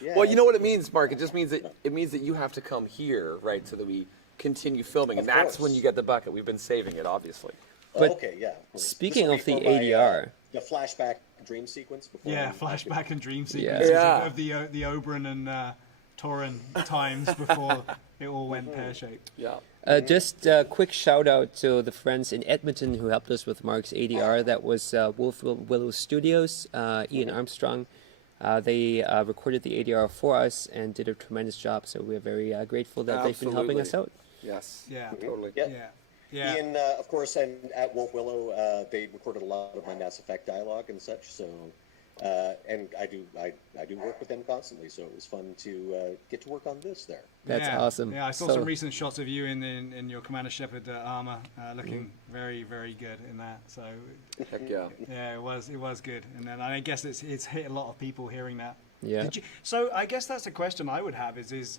Yeah, well, you know what it means, Mark. It just means that you have to come here, right, so that we continue filming, and that's when you get the bucket. We've been saving it, obviously. But okay, yeah. speaking of the This will be for ADR, the flashback dream sequence. Before flashback and dream Yeah. sequences Yeah. of the Oberyn and Torin times before it all went pear-shaped. Yeah. just a quick shout out to the friends in Edmonton who helped us with Mark's ADR. That was Wolf Willow Studios, Ian Armstrong. They recorded the ADR for us and did a tremendous job. So we're very grateful that they've been helping us out. Yes. Yeah. Totally. Yeah. Yeah. Ian, of course, and at Wolf Willow, they recorded a lot of my Mass Effect dialogue and such. So, and I do work with them constantly. So it was fun to get to work on this there. That's awesome. Yeah, I saw So- some recent shots of you in your Commander Shepard armor, looking very, very good in that. So, Heck yeah. yeah, it was good. And then I guess it's hit a lot of people hearing that. Yeah. So I guess that's a question I would have is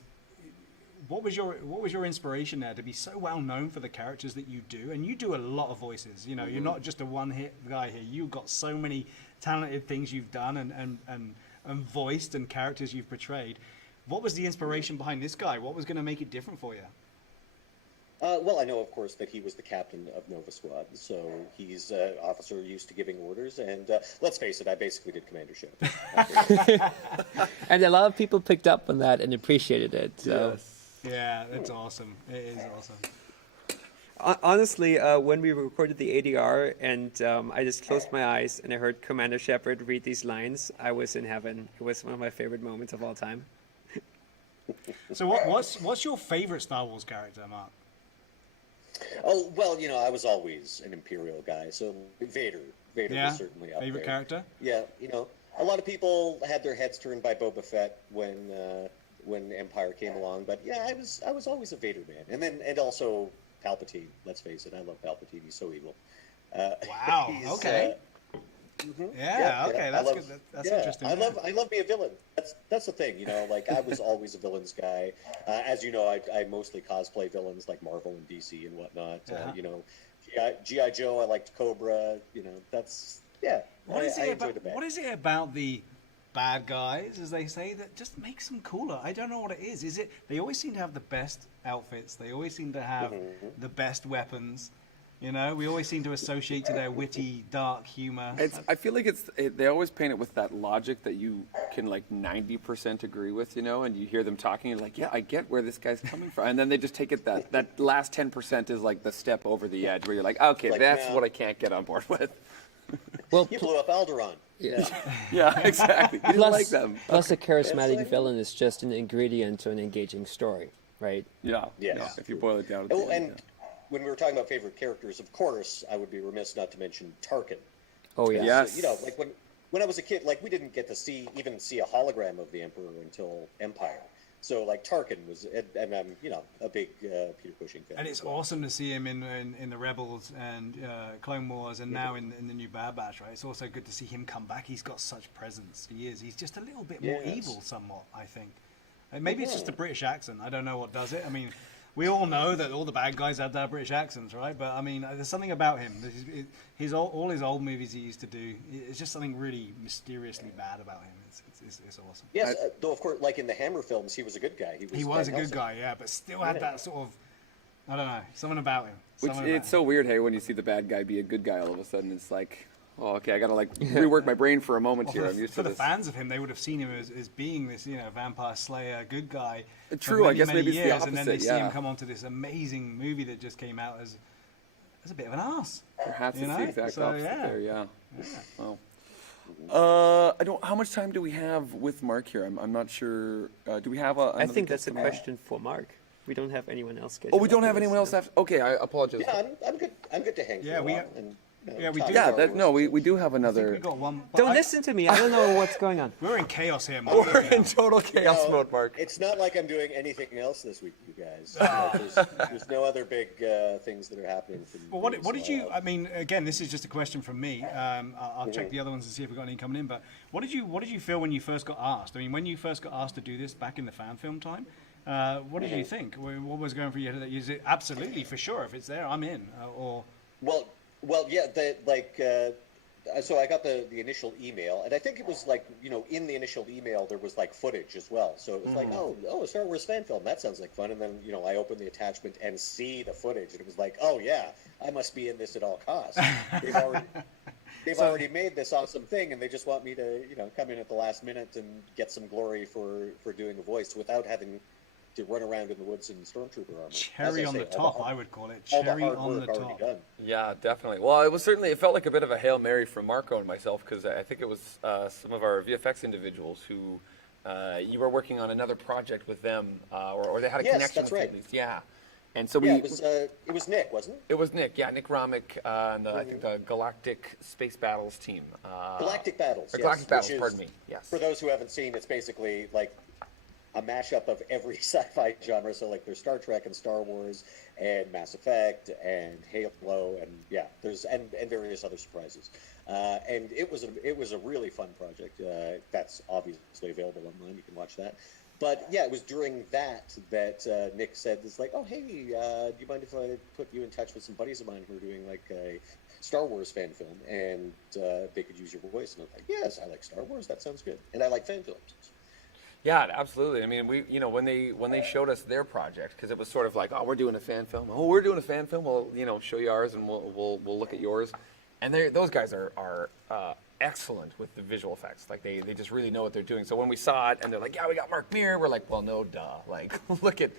what was your inspiration there to be so well known for the characters that you do? And you do a lot of voices. You know, you're not just a one-hit guy here. You've got so many talented things you've done and voiced and characters you've portrayed. What was the inspiration behind this guy? What was going to make it different for you? Well, I know, of course, that he was the captain of Nova Squad, so he's an officer used to giving orders, and let's face it, I basically did Commander Shepard. And a lot of people picked up on that and appreciated it. So. Yes. Yeah, that's awesome. It is awesome. Honestly, when we recorded the ADR and I just closed my eyes and I heard Commander Shepard read these lines, I was in heaven. It was one of my favorite moments of all time. So what's your favorite Star Wars character, Mark? Oh well, I was always an Imperial guy, so Vader Yeah, was certainly up favorite there. character? Yeah, a lot of people had their heads turned by Boba Fett when Empire came along, but yeah, I was always a Vader man, and also Palpatine. Let's face it, I love Palpatine. He's so evil. Wow. he's, Okay. Yeah. Okay. That's good. That's interesting. I love being a villain. That's the thing, Like I was always a villains guy. As you know, I mostly cosplay villains like Marvel and DC and whatnot. GI Joe. I liked Cobra. That's What is I it enjoy about? the bad. What is it about the bad guys, as they say, that just makes them cooler? I don't know what it is. Is it they always seem to have the best outfits? They always seem to have the best weapons. We always seem to associate to their witty, dark humor. I feel like they always paint it with that logic that you can like 90% agree with, and you hear them talking, you're like, yeah, I get where this guy's coming from, and then they just take it that last 10% is like the step over the edge where you're like, okay, that's what I can't get on board with. Well, You blew up Alderaan. yeah. Yeah, exactly. You didn't like them. Plus, a charismatic Yes, I- villain is just an ingredient to an engaging story, right? Yeah. Yes. Yeah, if you boil it down. At the Oh, end, and when we were talking about favorite characters, of course, I would be remiss not to mention Tarkin. Oh yeah. Yes. Like when I was a kid, like we didn't get to even see a hologram of the Emperor until Empire. So like Tarkin was, and I'm a big Peter Cushing fan. And it's as well. awesome to see him in the Rebels and Clone Wars, and now in the new Bad Batch. Right, it's also good to see him come back. He's got such presence. He's just a little bit more Yes. evil, somewhat. I think. Maybe it's just a British accent. I don't know what does it. I mean, we all know that all the bad guys have their British accents, right? But I mean, there's something about him. All his old movies he used to do. It's just something really mysteriously bad about him. It's awesome. Yes, though of course, like in the Hammer films, he was a good guy. He was a Van good Helsing. guy, yeah, but still had that sort of, I don't know, something about him. Which Something about it's so weird, hey, when you see the bad guy be a good guy all of a sudden, it's like, oh, okay, I gotta like rework my brain for a moment here. I'm used for to the this. fans of him, they would have seen him as being this, vampire slayer, good guy. for True, I many, guess many maybe it's the years, and then they opposite, see him yeah. come onto this amazing movie that just came out as a bit of an arse. Perhaps you it's know? the exact So, opposite yeah. there, yeah. Wow. I don't. How much time do we have with Mark here? I'm not sure. Do we have a? I another think that's a guest on? question for Mark. We don't have anyone else scheduled. Oh, we don't after have this, anyone else no. after. Okay, I apologize. Yeah, I'm good. I'm good to hang. Yeah, for a we while have- and, yeah, we talk do. Yeah, Star that, no, Wars. we do have I think we another. got one. but Don't I- listen to me. I don't know what's going on. We're in chaos here, Mark. We're in total chaos No, mode, Mark. It's not like I'm doing anything else this week, you guys. There's no other big things that are happening. From Well, what me, did so, you? I mean, again, this is just a question from me. I'll check the other ones and see if we've got any coming in. But what did you feel when you first got asked? I mean, when you first got asked to do this back in the fan film time, what did you think? What was going through your head? Is it absolutely for sure? If it's there, I'm in. Or Well, yeah. So I got the initial email, and I think it was like in the initial email there was like footage as well. So it was like, oh, a Star Wars fan film. That sounds like fun. And then I open the attachment and see the footage, and it was like, oh yeah, I must be in this at all costs. They've already made this awesome thing, and they just want me to come in at the last minute and get some glory for doing a voice without having to run around in the woods in stormtrooper armor. cherry As I on say, the all top, I would call it. all the Cherry hard on work the already top. done. Yeah, definitely. Well, it felt like a bit of a Hail Mary from Marco and myself, because I think it was some of our VFX individuals who you were working on another project with them, or they had a Yes, connection that's with right. you at least. Yeah. And so Yeah, it was Nick, wasn't it? it was Nick, Nick Romick, and I think the Galactic Space Battles team. Galactic Battles. or yes, Galactic Battles, which is, pardon me. Yes. For those who haven't seen, it's basically like a mashup of every sci-fi genre. So like there's Star Trek and Star Wars and Mass Effect and Halo and there's and various other surprises. And it was a really fun project. That's obviously available online. You can watch that. But yeah, it was during that Nick said, "It's like, oh hey, do you mind if I put you in touch with some buddies of mine who are doing like a Star Wars fan film, and they could use your voice?" And I'm like, "Yes, I like Star Wars. That sounds good, and I like fan films." Yeah, absolutely. I mean, when they showed us their project, because it was sort of like, oh, we're doing a fan film. Oh, we're doing a fan film. We'll show you ours, and we'll look at yours. And those guys are excellent with the visual effects. Like they just really know what they're doing. So when we saw it and they're like, yeah, we got Mark Meer, we're like, well, no, duh. Like, look at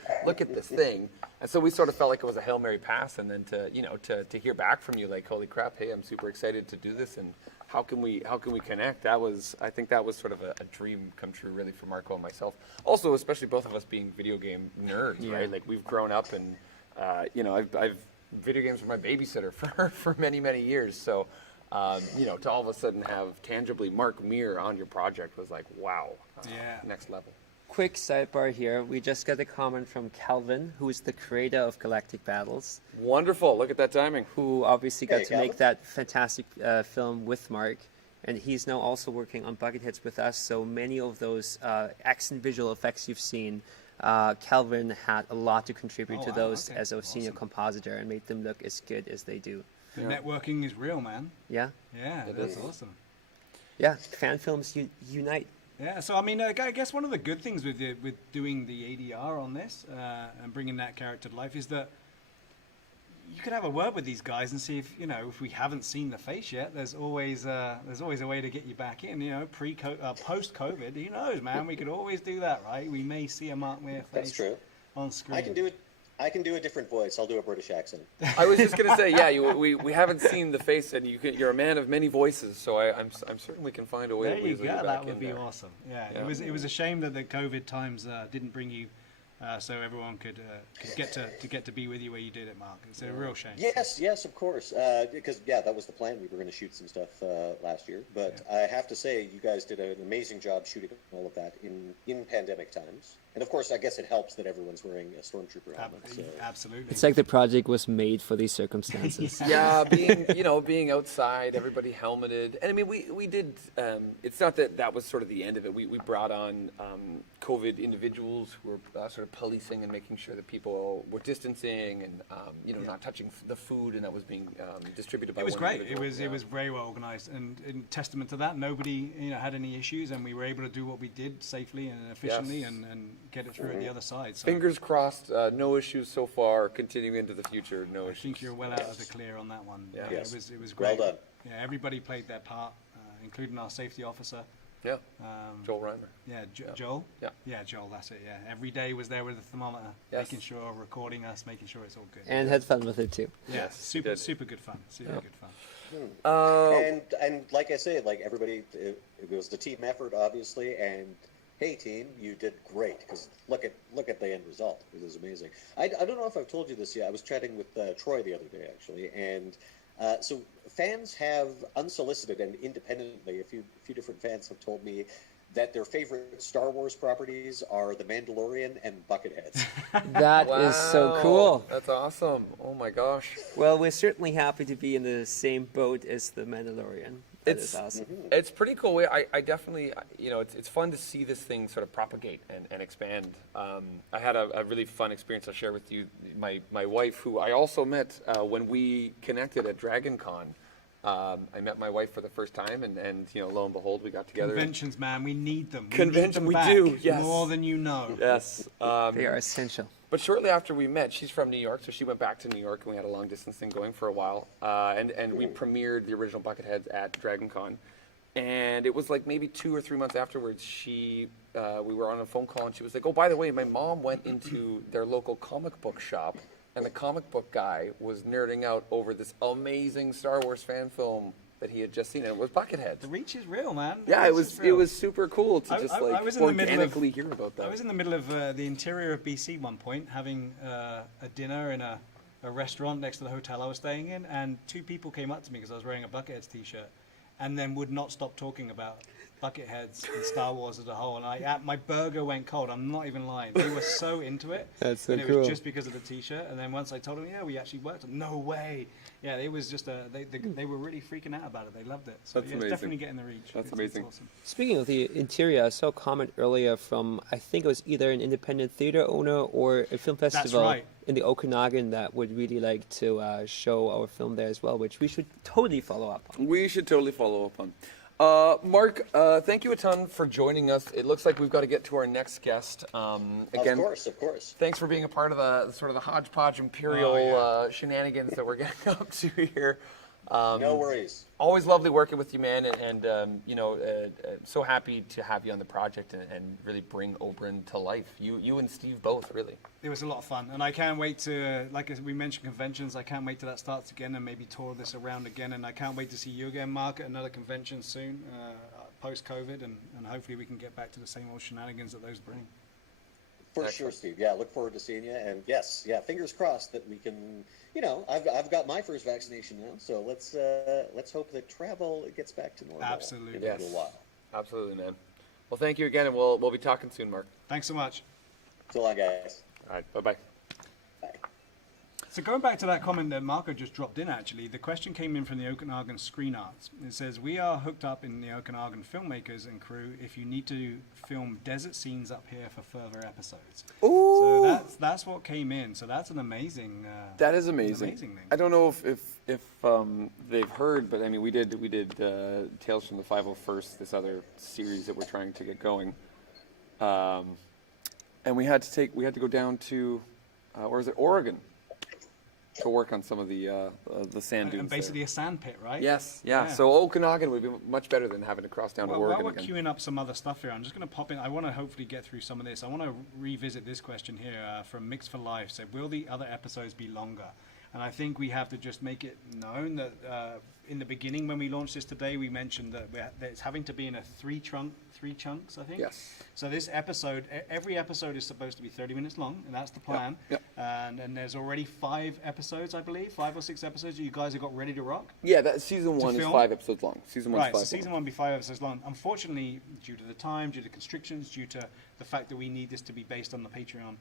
this thing. And so we sort of felt like it was a Hail Mary pass, and then to hear back from you, like, holy crap, hey, I'm super excited to do this, and how can we connect? I think that was sort of a dream come true, really, for Marco and myself. Also, especially both of us being video game nerds, right? Like, we've grown up, and I've video games were my babysitter for many, many years. So, to all of a sudden have tangibly Mark Meer on your project was like, wow, next level. Quick sidebar here. We just got a comment from Calvin, who is the creator of Galactic Battles, Wonderful. Look at that timing. who obviously got Hey, to make Calvin. that fantastic film with Mark. And he's now also working on Bucketheads with us. So many of those action visual effects you've seen, Calvin had a lot to contribute Oh, to wow, those okay, as a senior awesome. compositor and made them look as good as they do. The networking is real, man. Yeah? Yeah, that's awesome. Yeah, fan films unite. Yeah, so I mean, I guess one of the good things with doing the ADR on this and bringing that character to life is that you could have a word with these guys and see if we haven't seen the face yet. There's always a way to get you back in. Post COVID, who knows, man? We could always do that, right? We may see a Mark Meer face That's true. on screen. I can do a different voice. I'll do a British accent. I was just gonna say, we haven't seen the face, and you're a man of many voices, so I'm certain we can find a way. There to you weasel go. back That in would be there. awesome. Yeah, Yeah. it was a shame that the COVID times didn't bring you, so everyone could get to be with you where you did it, Mark. It's a real shame. Yes, of course. Because that was the plan. We were going to shoot some stuff last year, but I have to say, you guys did an amazing job shooting all of that in pandemic times. And of course, I guess it helps that everyone's wearing a stormtrooper helmet. So. Absolutely. It's like the project was made for these circumstances. Yeah, being outside, everybody helmeted, and I mean, we did. It's not that was sort of the end of it. We brought on COVID individuals who were sort of policing and making sure that people were distancing and not touching the food, and that was being distributed by. It was one great. individual. It was very well organized, and in testament to that, nobody had any issues, and we were able to do what we did safely and efficiently, Yes. and get it through at the other side. So Fingers crossed. No issues so far. Continuing into the future, no I issues. think you're well out of the clear on that one. Yeah. Yes. It was Well great. done. Yeah, everybody played their part, including our safety officer. Yeah, Joel Reimer. Yeah, Joel. Yeah. Yeah, Joel. That's it. Yeah, every day was there with a thermometer, Yes. making sure, recording us, making sure it's all good. And had fun with it too. yeah, Yes, he super did. super good fun. Super good fun. And like I say, like everybody, it was the team effort, obviously. And hey, team, you did great. Because look at the end result. It was amazing. I don't know if I've told you this yet. I was chatting with Troy the other day, actually, and so fans have unsolicited and independently, a few different fans have told me that their favorite Star Wars properties are The Mandalorian and Bucketheads. That is so Wow, cool. That's awesome. Oh my gosh. Well, we're certainly happy to be in the same boat as the Mandalorian. That is awesome. It's pretty cool. I definitely, it's fun to see this thing sort of propagate and expand. I had a really fun experience I'll share with you. My wife, who I also met when we connected at Dragon Con. I met my wife for the first time, and lo and behold, we got together. Conventions, man, we need them. Convention, we back, do, yes. more than you know. Yes. They are essential. But shortly after we met, she's from New York, so she went back to New York, and we had a long distance thing going for a while. And we premiered the original Bucketheads at Dragon Con. And it was like maybe 2 or 3 months afterwards, we were on a phone call, and she was like, oh, by the way, my mom went into their local comic book shop, and the comic book guy was nerding out over this amazing Star Wars fan film that he had just seen, and it was Bucketheads. The reach is real, man. The Yeah, it reach is was real. super cool to just I was in the middle of- organically hear about that. I was in the middle of the interior of BC one point, having a dinner in a restaurant next to the hotel I was staying in, and 2 people came up to me because I was wearing a Bucketheads t-shirt, and then would not stop talking about Bucketheads and Star Wars as a whole. And my burger went cold. I'm not even lying. They were so into it. That's so and it cool. was just because of the t-shirt. And then once I told them, yeah, we actually worked on. No way. Yeah, it was just they were really freaking out about it. They loved it. So That's yeah, amazing. it's definitely getting the reach. That's It's amazing. awesome. Speaking of the interior, I saw a comment earlier from, I think it was either an independent theater owner or a film festival right. in the Okanagan that would really like to show our film there as well, which we should totally follow up on. We should totally follow up on. Mark, thank you a ton for joining us. It looks like we've got to get to our next guest. Again, Of course. thanks for being a part of the sort of the hodgepodge imperial Oh, shenanigans that we're getting up to here. No worries. Always lovely working with you, man, and so happy to have you on the project and really bring Oberyn to life. You and Steve both, really. It was a lot of fun, and I can't wait to, like as we mentioned, conventions. I can't wait till that starts again and maybe tour this around again. And I can't wait to see you again, Mark, at another convention soon, post-COVID, and hopefully we can get back to the same old shenanigans that those bring. For sure, Steve. Yeah, look forward to seeing you. And yes, yeah, fingers crossed that we can. I've got my first vaccination now, so let's hope that travel gets back to normal. Absolutely. In a little while. Absolutely, man. Well, thank you again, and we'll be talking soon, Mark. Thanks so much. So long, guys. All right, bye-bye. Bye. So going back to that comment that Marco just dropped in, actually, the question came in from the Okanagan Screen Arts. It says, we are hooked up in the Okanagan filmmakers and crew if you need to film desert scenes up here for further episodes. Ooh. So that's what came in. So that's an amazing That is amazing. amazing thing. I don't know if they've heard, but I mean, we did Tales from the 501st, this other series that we're trying to get going, and we had to go down to, or is it Oregon, to work on some of the sand dunes. And basically there. a sand pit, right? Yes, yeah. Yeah. So Okanagan would be much better than having to cross down to Well, Oregon while we're again. queuing up some other stuff here, I'm just going to pop in. I want to hopefully get through some of this. I want to revisit this question here from Mix for Life. So, will the other episodes be longer? And I think we have to just make it known that in the beginning, when we launched this today, we mentioned that it's having to be in three chunks, I think. Yes. So this episode, every episode is supposed to be 30 minutes long, and that's the plan. Yep. And there's already 5 episodes, I believe, 5 or 6 episodes that you guys have got ready to rock. Yeah, that season 1 is film? 5 episodes long. Season 1 Right, is 5 so season 1 will be 5 episodes long. Unfortunately, due to the time, due to constrictions, due to the fact that we need this to be based on the Patreon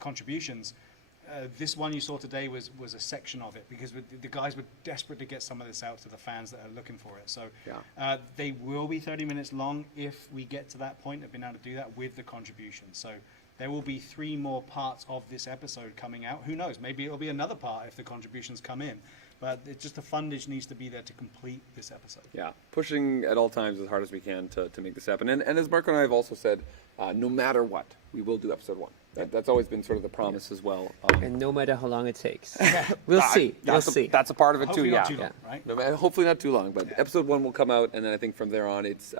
contributions, this one you saw today was a section of it because the guys were desperate to get some of this out to the fans that are looking for it. So Yeah. they will be 30 minutes long if we get to that point of being able to do that with the contributions. So there will be 3 more parts of this episode coming out. Who knows? Maybe it'll be another part if the contributions come in. But it's just the fundage needs to be there to complete this episode. Yeah, pushing at all times as hard as we can to make this happen. And as Marco and I have also said, no matter what, we will do episode 1. That's always been sort of the promise as well. And no matter how long it takes. We'll see. We'll see. That's a part of it Hopefully too, not yeah. too long, right? No, hopefully not too long, but episode 1 will come out, and then I think from there on, it's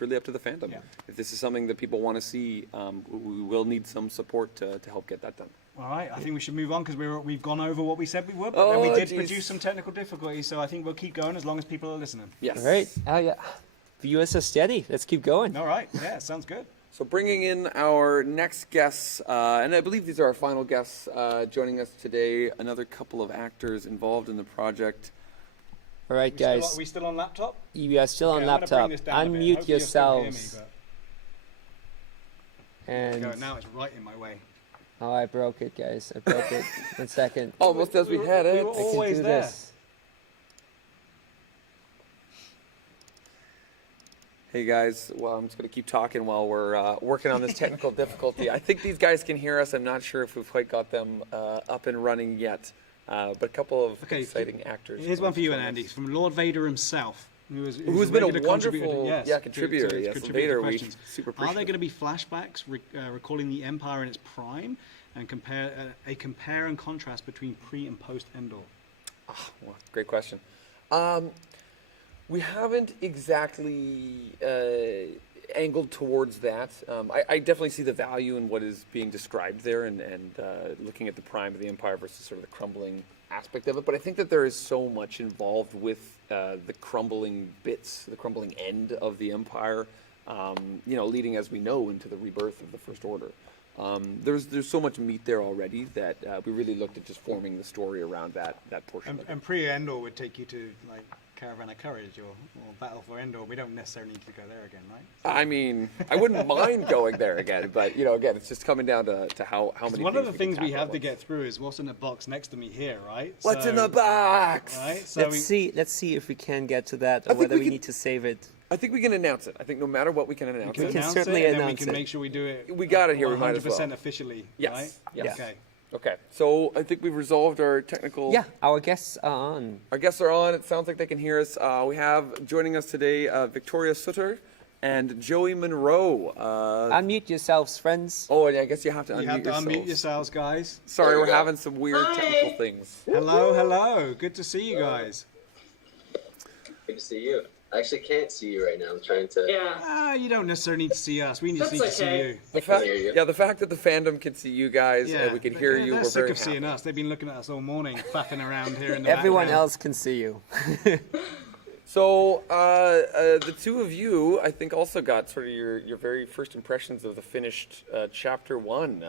really up to the fandom. Yeah. If this is something that people want to see, we will need some support to help get that done. All right, I think we should move on because we've gone over what we said we would, but then we Oh, did geez. produce some technical difficulties, so I think we'll keep going as long as people are listening. Yes. All right. Oh, yeah. Viewers are steady. Let's keep going. All right, yeah, sounds good. So bringing in our next guests, and I believe these are our final guests joining us today. Another couple of actors involved in the project. All right, guys. Are we still on laptop? You are still Okay, on I'm gonna bring laptop. this down a bit. Unmute Hopefully you'll still hear me, yourselves. but- And Go, now it's right in my way. oh, I broke it, guys. I broke it. 1 second. Almost as we had it. we were I can always do there. this. Hey guys, well, I'm just going to keep talking while we're working on this technical difficulty. I think these guys can hear us. I'm not sure if we've quite got them up and running yet, but a couple of Okay, exciting actors. Here's one for you and Andy, from Lord Vader himself. Who's been a regular wonderful contributor, to yes, contribute Vader, to we questions. super Are there appreciate going to be flashbacks recalling the Empire in its prime and compare and contrast between pre and post Endor? Well, great question. We haven't exactly angled towards that. I definitely see the value in what is being described there and looking at the prime of the empire versus sort of the crumbling aspect of it. But I think that there is so much involved with the crumbling bits, the crumbling end of the empire, leading, as we know, into the rebirth of the First Order. There's so much meat there already that we really looked at just forming the story around that portion of it. And pre Endor would take you to like Caravan of Courage or Battle for Endor. We don't necessarily need to go there again, right? I mean, I wouldn't mind going there again, but again, it's just coming down to how many. One of the can things we tackle have at to once. get through is what's in the box next to me here, right? What's in the box? Right. So Let's see if we can get to that, I or think whether we we can- need to save it. I think we can announce it. I think no matter what, we can announce we it. can announce certainly it, and then we announce can it. make sure we do it. We got it here, we might as 100% well. officially. Yes, Right? yes. Okay. Okay, so I think we've resolved our technical. Yeah, our guests are on. Our guests are on. It sounds like they can hear us. We have joining us today Victoria Sutter and Joey Monroe. Unmute yourselves, friends. Oh, and I guess you have to You unmute have to yourselves. unmute yourselves, guys. Sorry, There we we're go. having some weird technical things. Hello. Good to see you guys. Good to see you. I actually can't see you right now. I'm trying to. Yeah. You don't necessarily need to see us. We That's need to see okay. you. The fact, hear you. yeah, the fact that the fandom can see you guys and we can hear you, They're we're sick very of seeing happy. us. They've been looking at us all morning, faffing around here in the Everyone background. else can see you. So the two of you, I think, also got sort of your very first impressions of the finished chapter 1.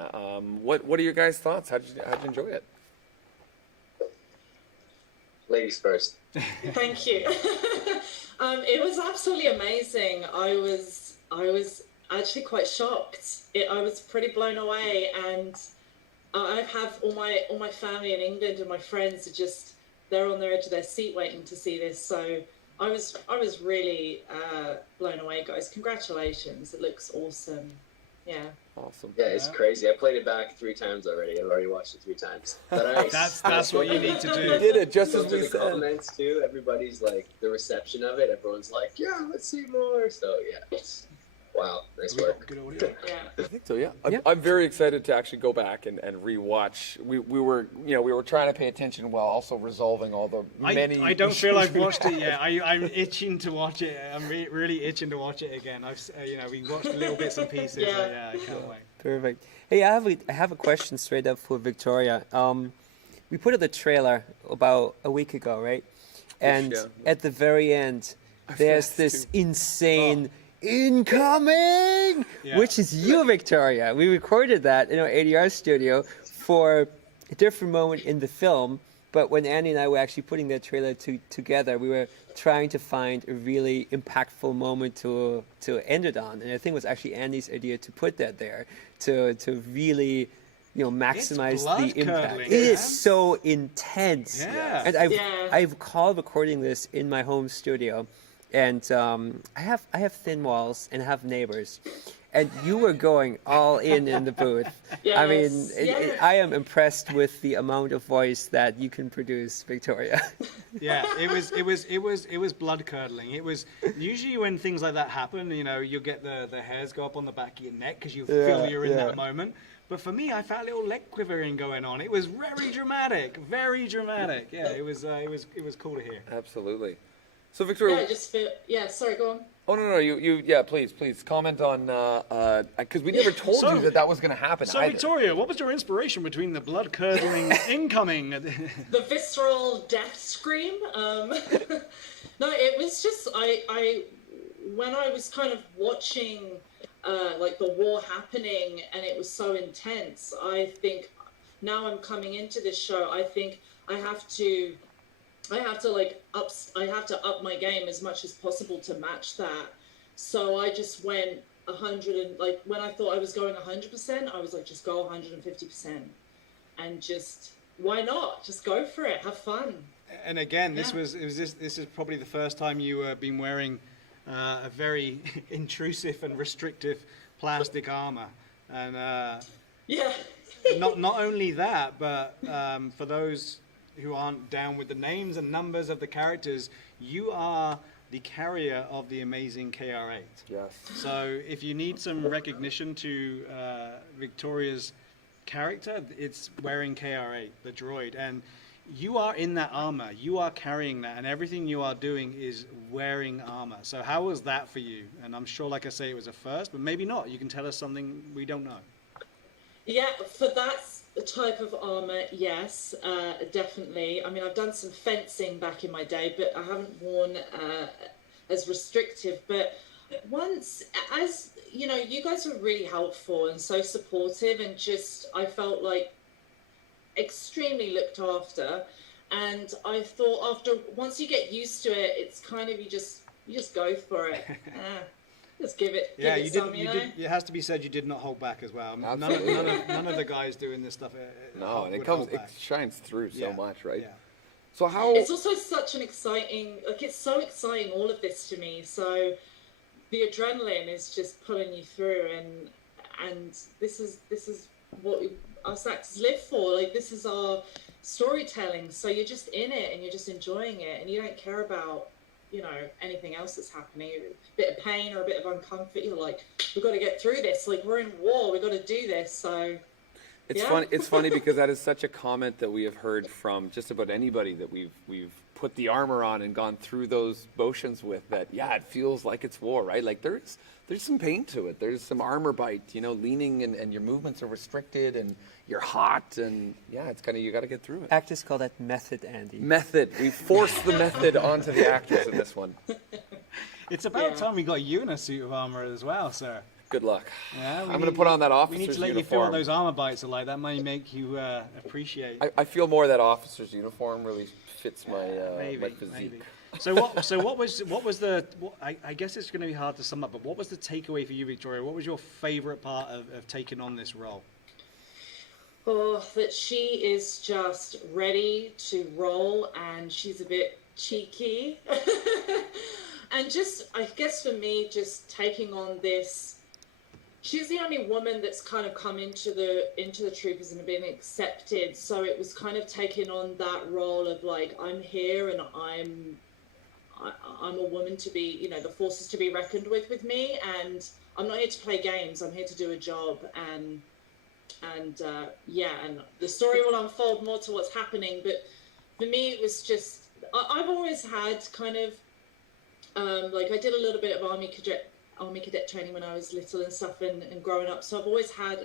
What are your guys' thoughts? How'd you enjoy it? Ladies first. Thank you. It was absolutely amazing. I was actually quite shocked. I was pretty blown away, and I have all my family in England and my friends are just they're on the edge of their seat waiting to see this. So I was really blown away, guys. Congratulations! It looks awesome. Yeah. Awesome. Yeah, it's crazy. I played it back 3 times already. I've already watched it 3 times. But That's what you need to do. You did it just as Those are we the said. comments too. Everybody's like the reception of it. Everyone's like, yeah, let's see more. So yeah, it's wow, nice work. Good audio. Yeah. I think so, yeah. Yeah. I'm very excited to actually go back and rewatch. We were trying to pay attention while also resolving all the many. I don't feel I've watched it yet. I'm itching to watch it. I'm really itching to watch it again. We watched little bits and pieces. Yeah. I can't wait. Perfect. Hey, I have a question straight up for Victoria. We put out the trailer about a week ago, right? And Yeah. at the very end, there's this insane incoming, Yeah. which is you, Victoria. We recorded that in our ADR studio for a different moment in the film. But when Andy and I were actually putting that trailer together, we were trying to find a really impactful moment to end it on. And I think it was actually Andy's idea to put that there to really, maximize the impact. blood-curdling, It is man. so intense. Yeah. And Yeah. I've called recording this in my home studio, and I have thin walls and I have neighbors. And you were going all in the booth. I mean, Yes. I am impressed with the amount of voice that you can produce, Victoria. Yeah, it was blood curdling. It was usually when things like that happen, you get the hairs go up on the back of your neck because you feel you're in that moment. But for me, I felt a little leg quivering going on. It was very dramatic, very dramatic. Yeah, it was cool to hear. Absolutely. So Victoria, Yeah, I just feel. Yeah, sorry, go on. oh no, yeah, please comment on because we never told So- you that was going to happen. So either. Victoria, what was your inspiration between the blood curdling incoming? The visceral death scream. No, it was just I when I was kind of watching like the war happening and it was so intense. I think now I'm coming into this show. I think I have to up my game as much as possible to match that. So I just went 100 and like when I thought I was going 100%, I was like just go 150%, and just why not? Just go for it, have fun. And again, this Yeah. is probably the first time you been wearing a very intrusive and restrictive plastic armor, and Yeah. not only that, but for those who aren't down with the names and numbers of the characters, you are the carrier of the amazing KR8. Yes. So if you need some recognition to Victoria's character, it's wearing KR8, the droid, and you are in that armor. You are carrying that, and everything you are doing is wearing armor. So how was that for you? And I'm sure, like I say, it was a first, but maybe not. You can tell us something we don't know. Yeah, for that type of armor, yes, definitely. I mean, I've done some fencing back in my day, but I haven't worn as restrictive. But once, as you know, you guys were really helpful and so supportive, and just I felt like extremely looked after. And I thought once you get used to it, it's kind of you just go for it. Just give it. Yeah, give you it did. some, You know? did. It has to be said, you did not hold back as well. None of the guys doing this stuff. No, and would it hold back. shines through so Yeah, much, right? yeah. So how? It's also such an exciting, it's so exciting, all of this to me. So the adrenaline is just pulling you through, and this is what us actors live for. Like, this is our storytelling. So you're just in it and you're just enjoying it, and you don't care about, anything else that's happening. A bit of pain or a bit of uncomfort. You're like, we've got to get through this. Like, we're in war. We've got to do this. So It's yeah. funny. It's funny because that is such a comment that we have heard from just about anybody that we've put the armor on and gone through those motions with, that yeah, it feels like it's war, right? Like there's some pain to it. There's some armor bite, you know, leaning and your movements are restricted and you're hot, and yeah, it's kind of, you got to get through it. Actors call that method, Andy. Method. We forced the method onto the actors in this one. It's about time we got you in a suit of armor as well, sir. Good luck. Yeah, I'm going to put on that We officer's need to let you uniform. feel what those armor bites are like. That might make you appreciate. I feel more that officer's uniform really fits my Maybe. physique. So what was the? I guess it's going to be hard to sum up. But what was the takeaway for you, Victoria? What was your favorite part of taking on this role? Oh, that she is just ready to roll, and she's a bit cheeky. And just, I guess for me, just taking on this, she's the only woman that's kind of come into the troopers and been accepted. So it was kind of taking on that role of like, I'm here and I'm a woman to be, you know, the forces to be reckoned with me, and I'm not here to play games. I'm here to do a job, and the story will unfold more to what's happening. But for me, it was just, I've always had kind of like, I did a little bit of army cadet training when I was little and stuff, and growing up. So I've always had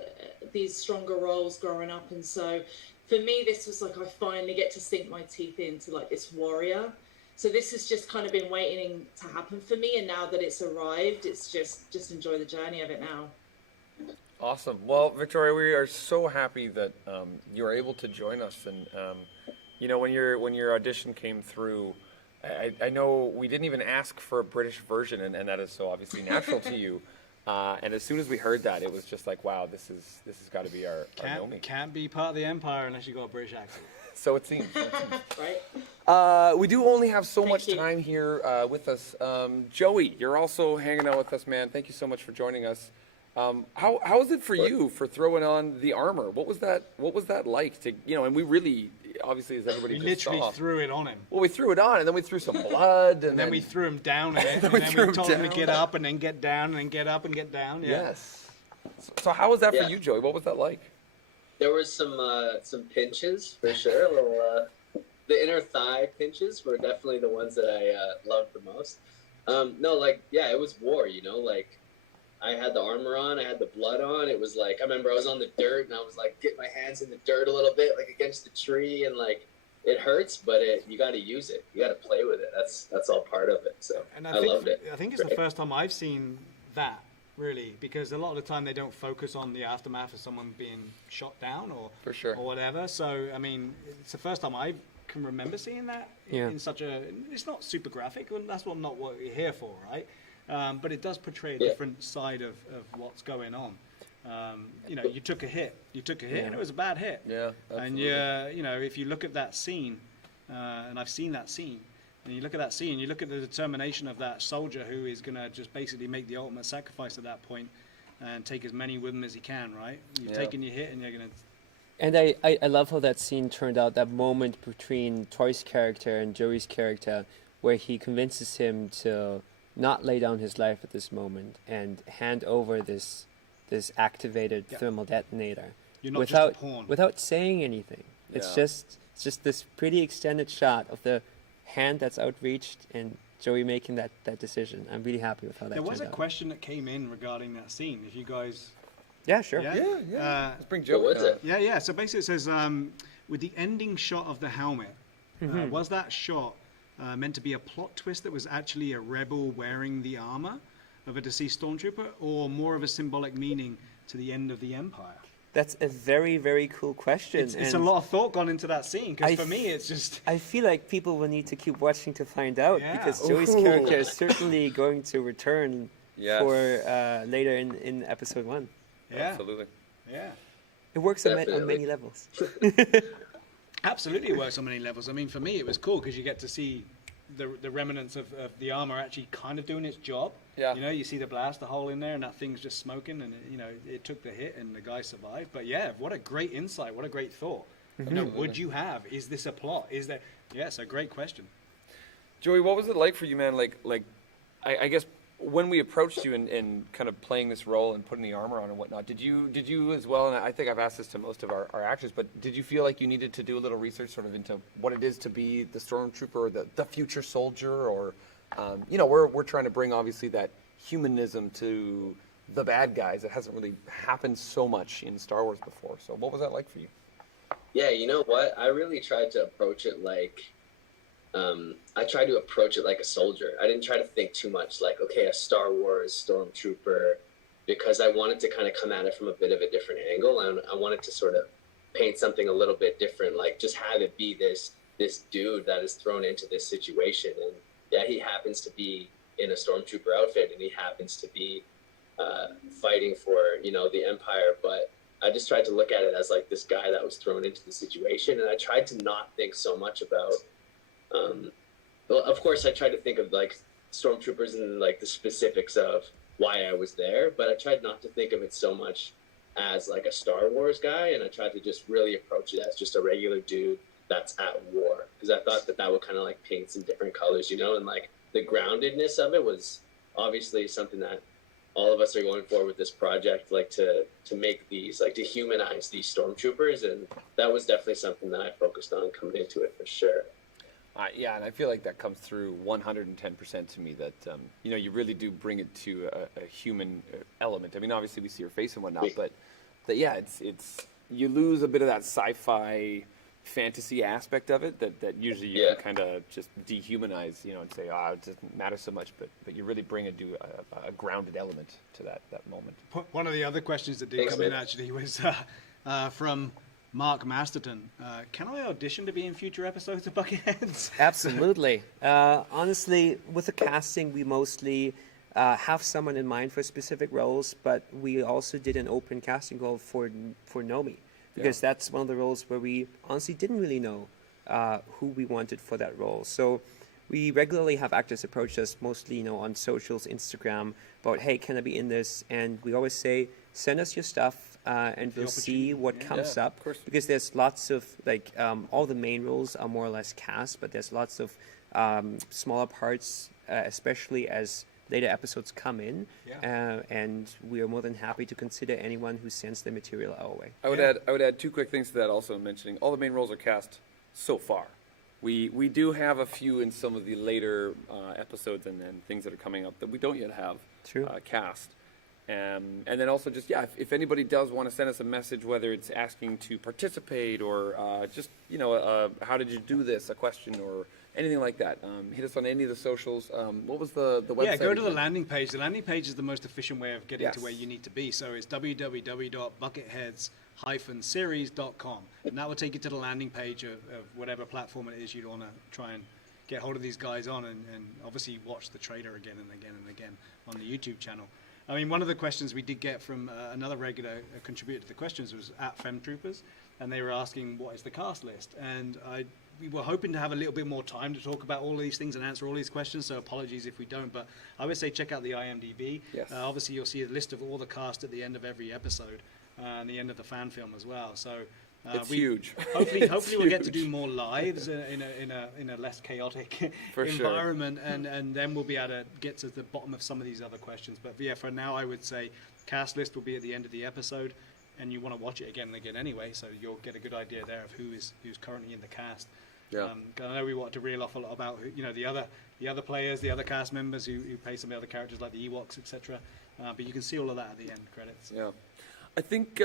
these stronger roles growing up, and so for me, this was like, I finally get to sink my teeth into like this warrior. So this has just kind of been waiting to happen for me, and now that it's arrived, it's just enjoy the journey of it now. Awesome. Well, Victoria, we are so happy that you were able to join us. And you know, when your audition came through, I know we didn't even ask for a British version, and that is so obviously natural to you. And as soon as we heard that, it was just like, wow, this has got to be our Nomi. Can't be part of the Empire unless you got a British accent. So it seems. Right. We do only have so much you. time here with us. Joey, you're also hanging out with us, man. Thank you so much for joining us. How is it for you for throwing on the armor? What was that like to, you know? And we really, obviously, as everybody We just literally saw, through it on him. well, we threw it on, and then we threw some blood, And then we threw him down in it, and we then threw we him told him to down. get up and then get down and then get up and get down. Yeah. Yes. So how was that Yeah. for you, Joey? What was that like? There was some pinches for sure. A little the inner thigh pinches were definitely the ones that I loved the most. No, like, yeah, it was war. You know, like, I had the armor on, I had the blood on. It was like, I remember I was on the dirt and I was like, get my hands in the dirt a little bit, like against the tree, and like, it hurts, but you got to use it. You got to play with it. That's all part of it. So And I loved it. I think it's the first time I've seen that, really, because a lot of the time they don't focus on the aftermath of someone being shot down or For sure. or whatever. So I mean, it's the first time I can remember seeing that Yeah. in such a. It's not super graphic, and that's not what we're here for, right? But it does portray a Yeah. different side of what's going on. You know, you took a hit, and it was a bad hit. Yeah, And you know, if you look at that scene, and I've seen that scene, and you look at that scene, you look at the determination of that soldier who is going to just basically make the ultimate sacrifice at that point and take as many with him as he can, right? You've Yeah. taken your hit, and you're going to. And I love how that scene turned out, that moment between Troy's character and Joey's character, where he convinces him to not lay down his life at this moment and hand over this activated Yeah. thermal detonator You're not without just a pawn. without saying anything. It's Yeah. just this pretty extended shot of the hand that's outreached and Joey making that decision. I'm really happy with how that There was a turned out. question that came in regarding that scene. If you guys. Yeah, sure. Yeah. Let's bring What Joey was on. it? Yeah. So basically, it says with the ending shot of the helmet, was that shot meant to be a plot twist that was actually a rebel wearing the armor of a deceased stormtrooper, or more of a symbolic meaning to the end of the Empire? That's a very, very cool question. It's a and lot of thought gone into that scene, because I for me, it's just. I feel like people will need to keep watching to find out, Yeah. because Joey's character is certainly going to return Yes. for later in episode 1. Yeah. Absolutely. Yeah. It works on Definitely. many levels. Absolutely, it works on many levels. I mean, for me, it was cool because you get to see the remnants of the armor actually kind of doing its job. Yeah. You know, you see the blaster hole in there, and that thing's just smoking, and it took the hit, and the guy survived. But yeah, what a great insight! What a great thought. You know, would you have? Is this a plot? Is there? Yes, a great question. Joey, what was it like for you, man? Like, I guess when we approached you and kind of playing this role and putting the armor on and whatnot, did you as well? And I think I've asked this to most of our actors, but did you feel like you needed to do a little research sort of into what it is to be the stormtrooper, or the future soldier, or we're trying to bring obviously that humanism to the bad guys. It hasn't really happened so much in Star Wars before. So what was that like for you? Yeah, you know what? I really tried to approach it like I tried to approach it like a soldier. I didn't try to think too much like, okay, a Star Wars stormtrooper, because I wanted to kind of come at it from a bit of a different angle, and I wanted to sort of paint something a little bit different, like just have it be this dude that is thrown into this situation. And yeah, he happens to be in a stormtrooper outfit, and he happens to be fighting for the Empire, but I just tried to look at it as like this guy that was thrown into the situation, and I tried to not think so much about well, of course I tried to think of like stormtroopers and like the specifics of why I was there, but I tried not to think of it so much as like a Star Wars guy, and I tried to just really approach it as just a regular dude that's at war, because I thought that would kind of like paint some different colors, and like the groundedness of it was obviously something that all of us are going for with this project, like to make these, like to humanize these stormtroopers, and that was definitely something that I focused on coming into it for sure. Yeah, and I feel like that comes through 110% to me, that you really do bring it to a human element. I mean, obviously we see your face and whatnot, but yeah, it's you lose a bit of that sci-fi fantasy aspect of it that usually you can kind of just dehumanize, and say, it doesn't matter so much, but you really bring a grounded element to that moment. One of the other questions that did come in actually was from Mark Masterton. Can I audition to be in future episodes of Bucketheads? Absolutely. Honestly, with the casting, we mostly have someone in mind for specific roles, but we also did an open casting call for Nomi, because that's one of the roles where we honestly didn't really know who we wanted for that role. So we regularly have actors approach us, mostly on socials, Instagram, about, hey, can I be in this? And we always say, send us your stuff, and we'll see what comes up. Because there's lots of, all the main roles are more or less cast, but there's lots of smaller parts, especially as later episodes come in, and we are more than happy to consider anyone who sends the material our way. I would add two quick things to that also, mentioning all the main roles are cast so far. We do have a few in some of the later episodes and things that are coming up that we don't yet have cast. And then also just, if anybody does want to send us a message, whether it's asking to participate or just, how did you do this, a question or anything like that, hit us on any of the socials. What was the website? Yeah, go to the landing page. The landing page is the most efficient way of getting to where you need to be. So it's www.bucketheads-series.com. And that will take you to the landing page of whatever platform it is you'd want to try and get hold of these guys on, and obviously watch the trailer again and again and again on the YouTube channel. I mean, one of the questions we did get from another regular contributor to the questions was at FemTroopers, and they were asking, what is the cast list? And we were hoping to have a little bit more time to talk about all of these things and answer all these questions, so apologies if we don't, but I would say check out the IMDb. Yes. Obviously, you'll see a list of all the cast at the end of every episode, and the end of the fan film as well. So it's huge. Hopefully we'll get to do more lives in a less chaotic environment, and then we'll be able to get to the bottom of some of these other questions. But yeah, for now, I would say cast list will be at the end of the episode, and you want to watch it again and again anyway, so you'll get a good idea there of who's currently in the cast. Yeah. I know we wanted to reel off a lot about the other players, the other cast members who play some of the other characters like the Ewoks, etc. But you can see all of that at the end credits. Yeah. I think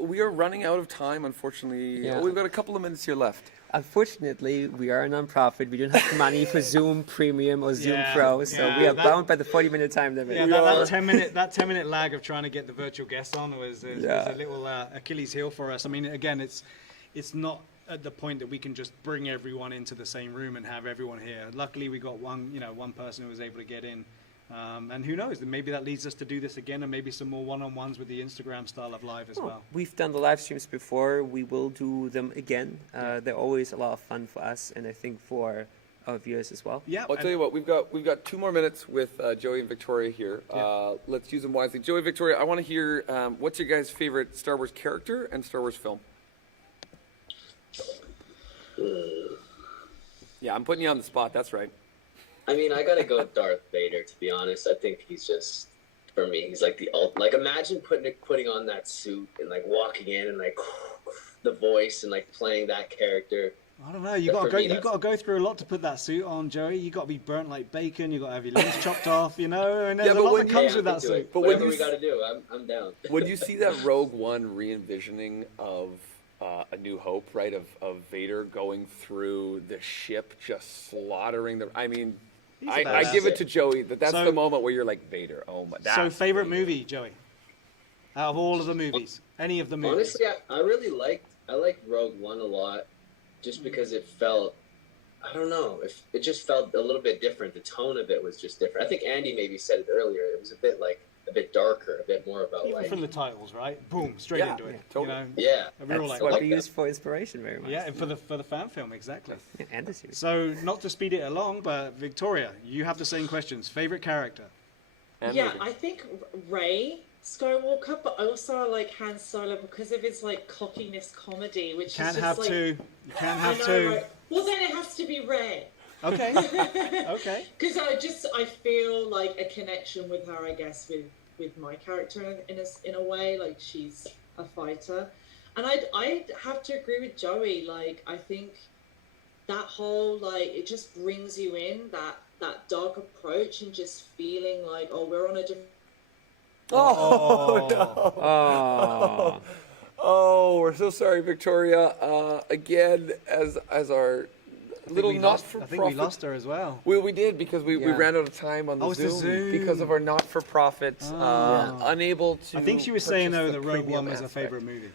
we are running out of time, unfortunately. Yeah. We've got a couple of minutes here left. Unfortunately, we are a non-profit. We don't have the money for Zoom Premium or Zoom Pro, so we are bound by the 40-minute time limit. Yeah, that 10-minute lag of trying to get the virtual guests on was a little Achilles heel for us. I mean, again, it's not at the point that we can just bring everyone into the same room and have everyone here. Luckily, we got one person who was able to get in. And who knows, maybe that leads us to do this again, and maybe some more one-on-ones with the Instagram style of live as well. We've done the live streams before. We will do them again. They're always a lot of fun for us, and I think for our viewers as well. Yeah, I'll tell you what, we've got 2 more minutes with Joey and Victoria here. Let's use them wisely. Joey, Victoria, I want to hear what's your guys' favorite Star Wars character and Star Wars film? Yeah, I'm putting you on the spot. That's right. I mean, I gotta go with Darth Vader, to be honest. I think he's just, for me, he's like the ult. Like, imagine putting on that suit and like walking in and like the voice and like playing that character. I don't know. You got to go through a lot to put that suit on, Joey. You got to be burnt like bacon. You got to have your limbs chopped off. You know, and there's a lot that comes with that suit. But whatever we got to do, I'm down. When you see that Rogue One re-envisioning of A New Hope, right, of Vader going through the ship, just slaughtering the. I mean, I give it to Joey that's the moment where you're like, Vader. Oh my. So favorite movie, Joey? Out of all of the movies, any of the movies? Honestly, I really liked Rogue One a lot. Just because it felt, I don't know, it just felt a little bit different. The tone of it was just different. I think Andy maybe said it earlier. It was a bit darker, a bit more about even from the titles, right? Boom, straight into it. Totally. You know? Yeah, we were all That's like, what we use for inspiration very much. yeah, and for the fan film, exactly. Yeah, and the series. So not to speed it along, but Victoria, you have the same questions. Favorite character? Yeah, I think Rey Skywalker, but I also like Han Solo because of his like cockiness comedy, which Can't is just have like, two. You can't have I know, two. right? Well, then it has to be Rey. Okay. Okay. Because I feel like a connection with her, I guess, with my character in a way. Like she's a fighter, and I have to agree with Joey. Like I think that whole like it just brings you in that dark approach and just feeling like, oh, we're on a different. Oh, no. Oh, we're so sorry, Victoria. Again, as our little not-for-profit. I think we lost her as well. We did because we ran out of time on the it's the Zoom, Zoom. because of our not-for-profit, unable to. I think she was saying though purchase the the Rogue premium One was her aspect. favorite movie.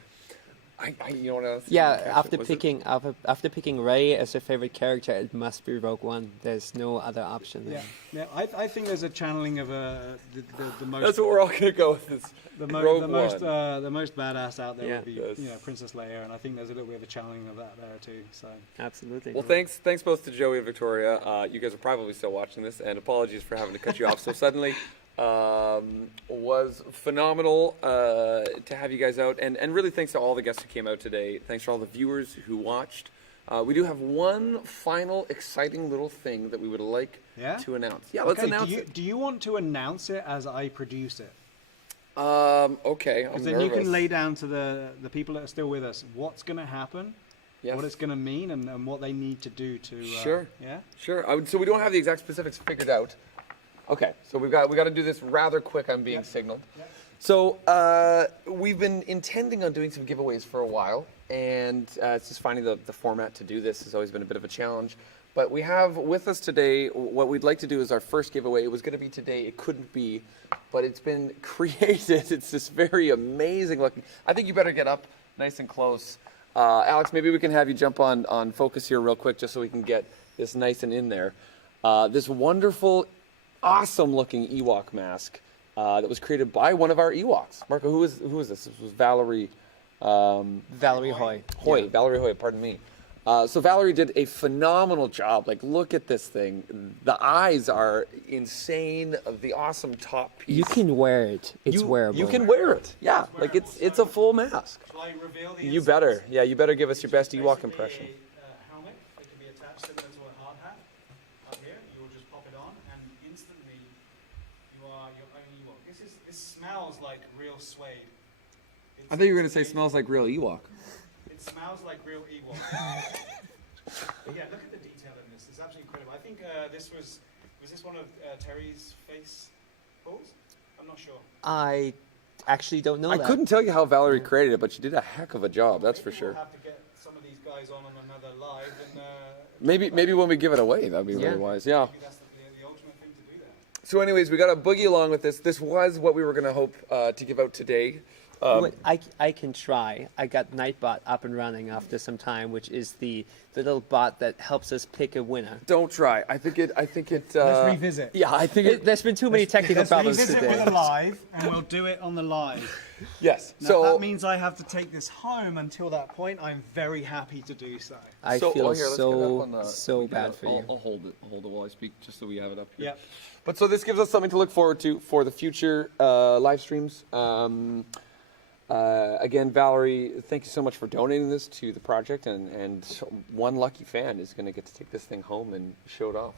You know what else? Yeah, after picking Rey as her favorite character, it must be Rogue One. There's no other option there. Yeah. I think there's a channeling of the most. That's what we're all gonna go with. Is the Rogue most One. badass out there would be Yes. Princess Leia, and I think there's a little bit of a channeling of that there too. So Absolutely. Well, thanks both to Joey and Victoria. You guys are probably still watching this, and apologies for having to cut you off so suddenly. Was phenomenal to have you guys out, and really thanks to all the guests who came out today. Thanks for all the viewers who watched. We do have one final exciting little thing that we would like to announce. Yeah, let's announce it. Do you want to announce it as I produce it? Okay. Because then you can lay down to the people that are still with us what's going to happen, what it's going to mean, and what they need to do to. Sure. Yeah. Sure. So we don't have the exact specifics figured out. Okay, so we got to do this rather quick. I'm being signaled. So we've been intending on doing some giveaways for a while, and it's just finding the format to do this has always been a bit of a challenge. But we have with us today, what we'd like to do is our first giveaway. It was going to be today. It couldn't be, but it's been created. It's this very amazing looking. I think you better get up nice and close. Alex, maybe we can have you jump on focus here real quick just so we can get this nice and in there. This wonderful, awesome looking Ewok mask that was created by one of our Ewoks. Marco, who is this? This was Valerie. Valerie Hoy. Yeah. Valerie Hoy, pardon me. So Valerie did a phenomenal job. Like, look at this thing. The eyes are insane. The awesome top piece. You can wear it. It's wearable. You can wear it. Yeah, like it's a full mask. Shall I reveal the You better. Yeah, you better give us your best Ewok impression. A helmet that can be attached similar to a hard hat. Up here, you will just pop it on, and instantly you are your own Ewok. This smells like real suede. I thought you were going to say smells like real Ewok. It smells like real Ewok. But yeah, look at the detail in this. It's absolutely incredible. I think this was this one of Terry's face pulls? I'm not sure. I actually don't know I that. couldn't tell you how Valerie created it, but she did a heck of a job, that's for sure. We'll have to get some of these guys on another live and Maybe when we give it away, that'd be really wise. Yeah. maybe that's the ultimate thing to do that. So anyways, we got to boogie along with this. This was what we were going to hope to give out today. Wait, I can try. I got Nightbot up and running after some time, which is the little bot that helps us pick a winner. Don't try. I think it. Let's revisit. Yeah, I think it. There's been too many technical problems revisit today. with a live, and we'll do it on the live. Yes. Now, So that means I have to take this home. Until that point, I'm very happy to do so. I So- feel oh, here, let's get it up on so bad for you. I'll hold it while I speak, just so we have it up here. Yep. But so this gives us something to look forward to for the future live streams. Again, Valerie, thank you so much for donating this to the project, and one lucky fan is going to get to take this thing home and show it off.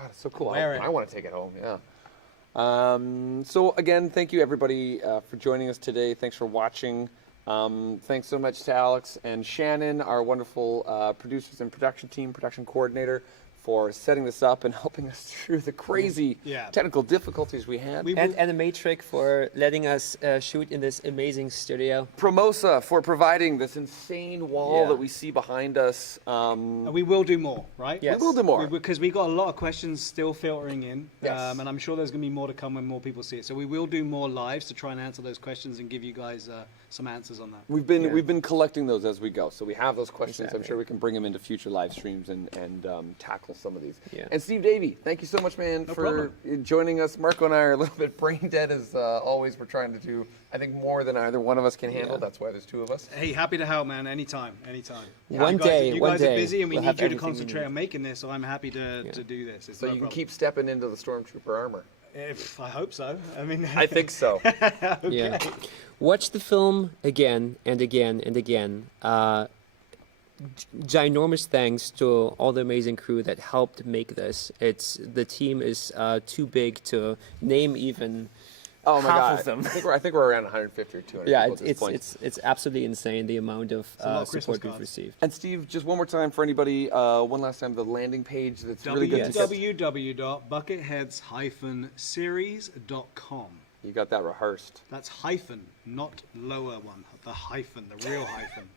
God, it's so cool. Wear it. I want to take it home. Yeah. So again, thank you everybody for joining us today. Thanks for watching. Thanks so much to Alex and Shannon, our wonderful producers and production team, production coordinator, for setting this up and helping us through the crazy technical difficulties we had. And the Matrix for letting us shoot in this amazing studio. Promosa for providing this insane wall that we see behind us. We will do more, right? Yes. We will do more. Because we got a lot of questions still filtering in. Yes. And I'm sure there's going to be more to come when more people see it. So we will do more lives to try and answer those questions and give you guys some answers on that. We've been collecting those as we go. So we have those questions. Exactly. I'm sure we can bring them into future live streams and tackle some of these. Yeah. And Steve Davey, thank you so much, man, for joining us. Marco and I are a little bit brain dead as always. We're trying to do, I think, more than either one of us can handle. That's why there's two of us. Hey, happy to help, man. Anytime. One You day, guys are busy, and we we'll need have you to everything we concentrate need. on making this. So I'm happy to do this. It's So no you can problem. keep stepping into the Stormtrooper armor. I hope so. I mean, I think so. Yeah. Watch the film again and again and again. Ginormous thanks to all the amazing crew that helped make this. The team is too big to name even Oh my half God! of them. I think we're around 150 or 200. Yeah, people at this point. it's absolutely insane the amount of a lot of Christmas support we've cards. received. And Steve, just one more time for anybody, one last time, the landing page that's really good to get. www.bucketheadsseries.com. You got that rehearsed. That's hyphen, not lower one. The hyphen, the real hyphen.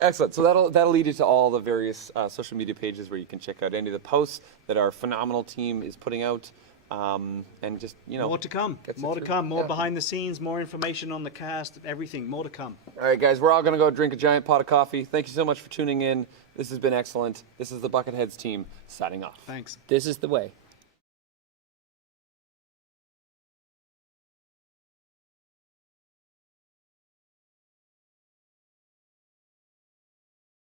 Excellent. So that'll lead you to all the various social media pages where you can check out any of the posts that our phenomenal team is putting out, and just More to come. gets it More to through. come. More Yeah. behind the scenes. More information on the cast. Everything. More to come. All right, guys, we're all gonna go drink a giant pot of coffee. Thank you so much for tuning in. This has been excellent. This is the Bucketheads team signing off. Thanks. This is the way.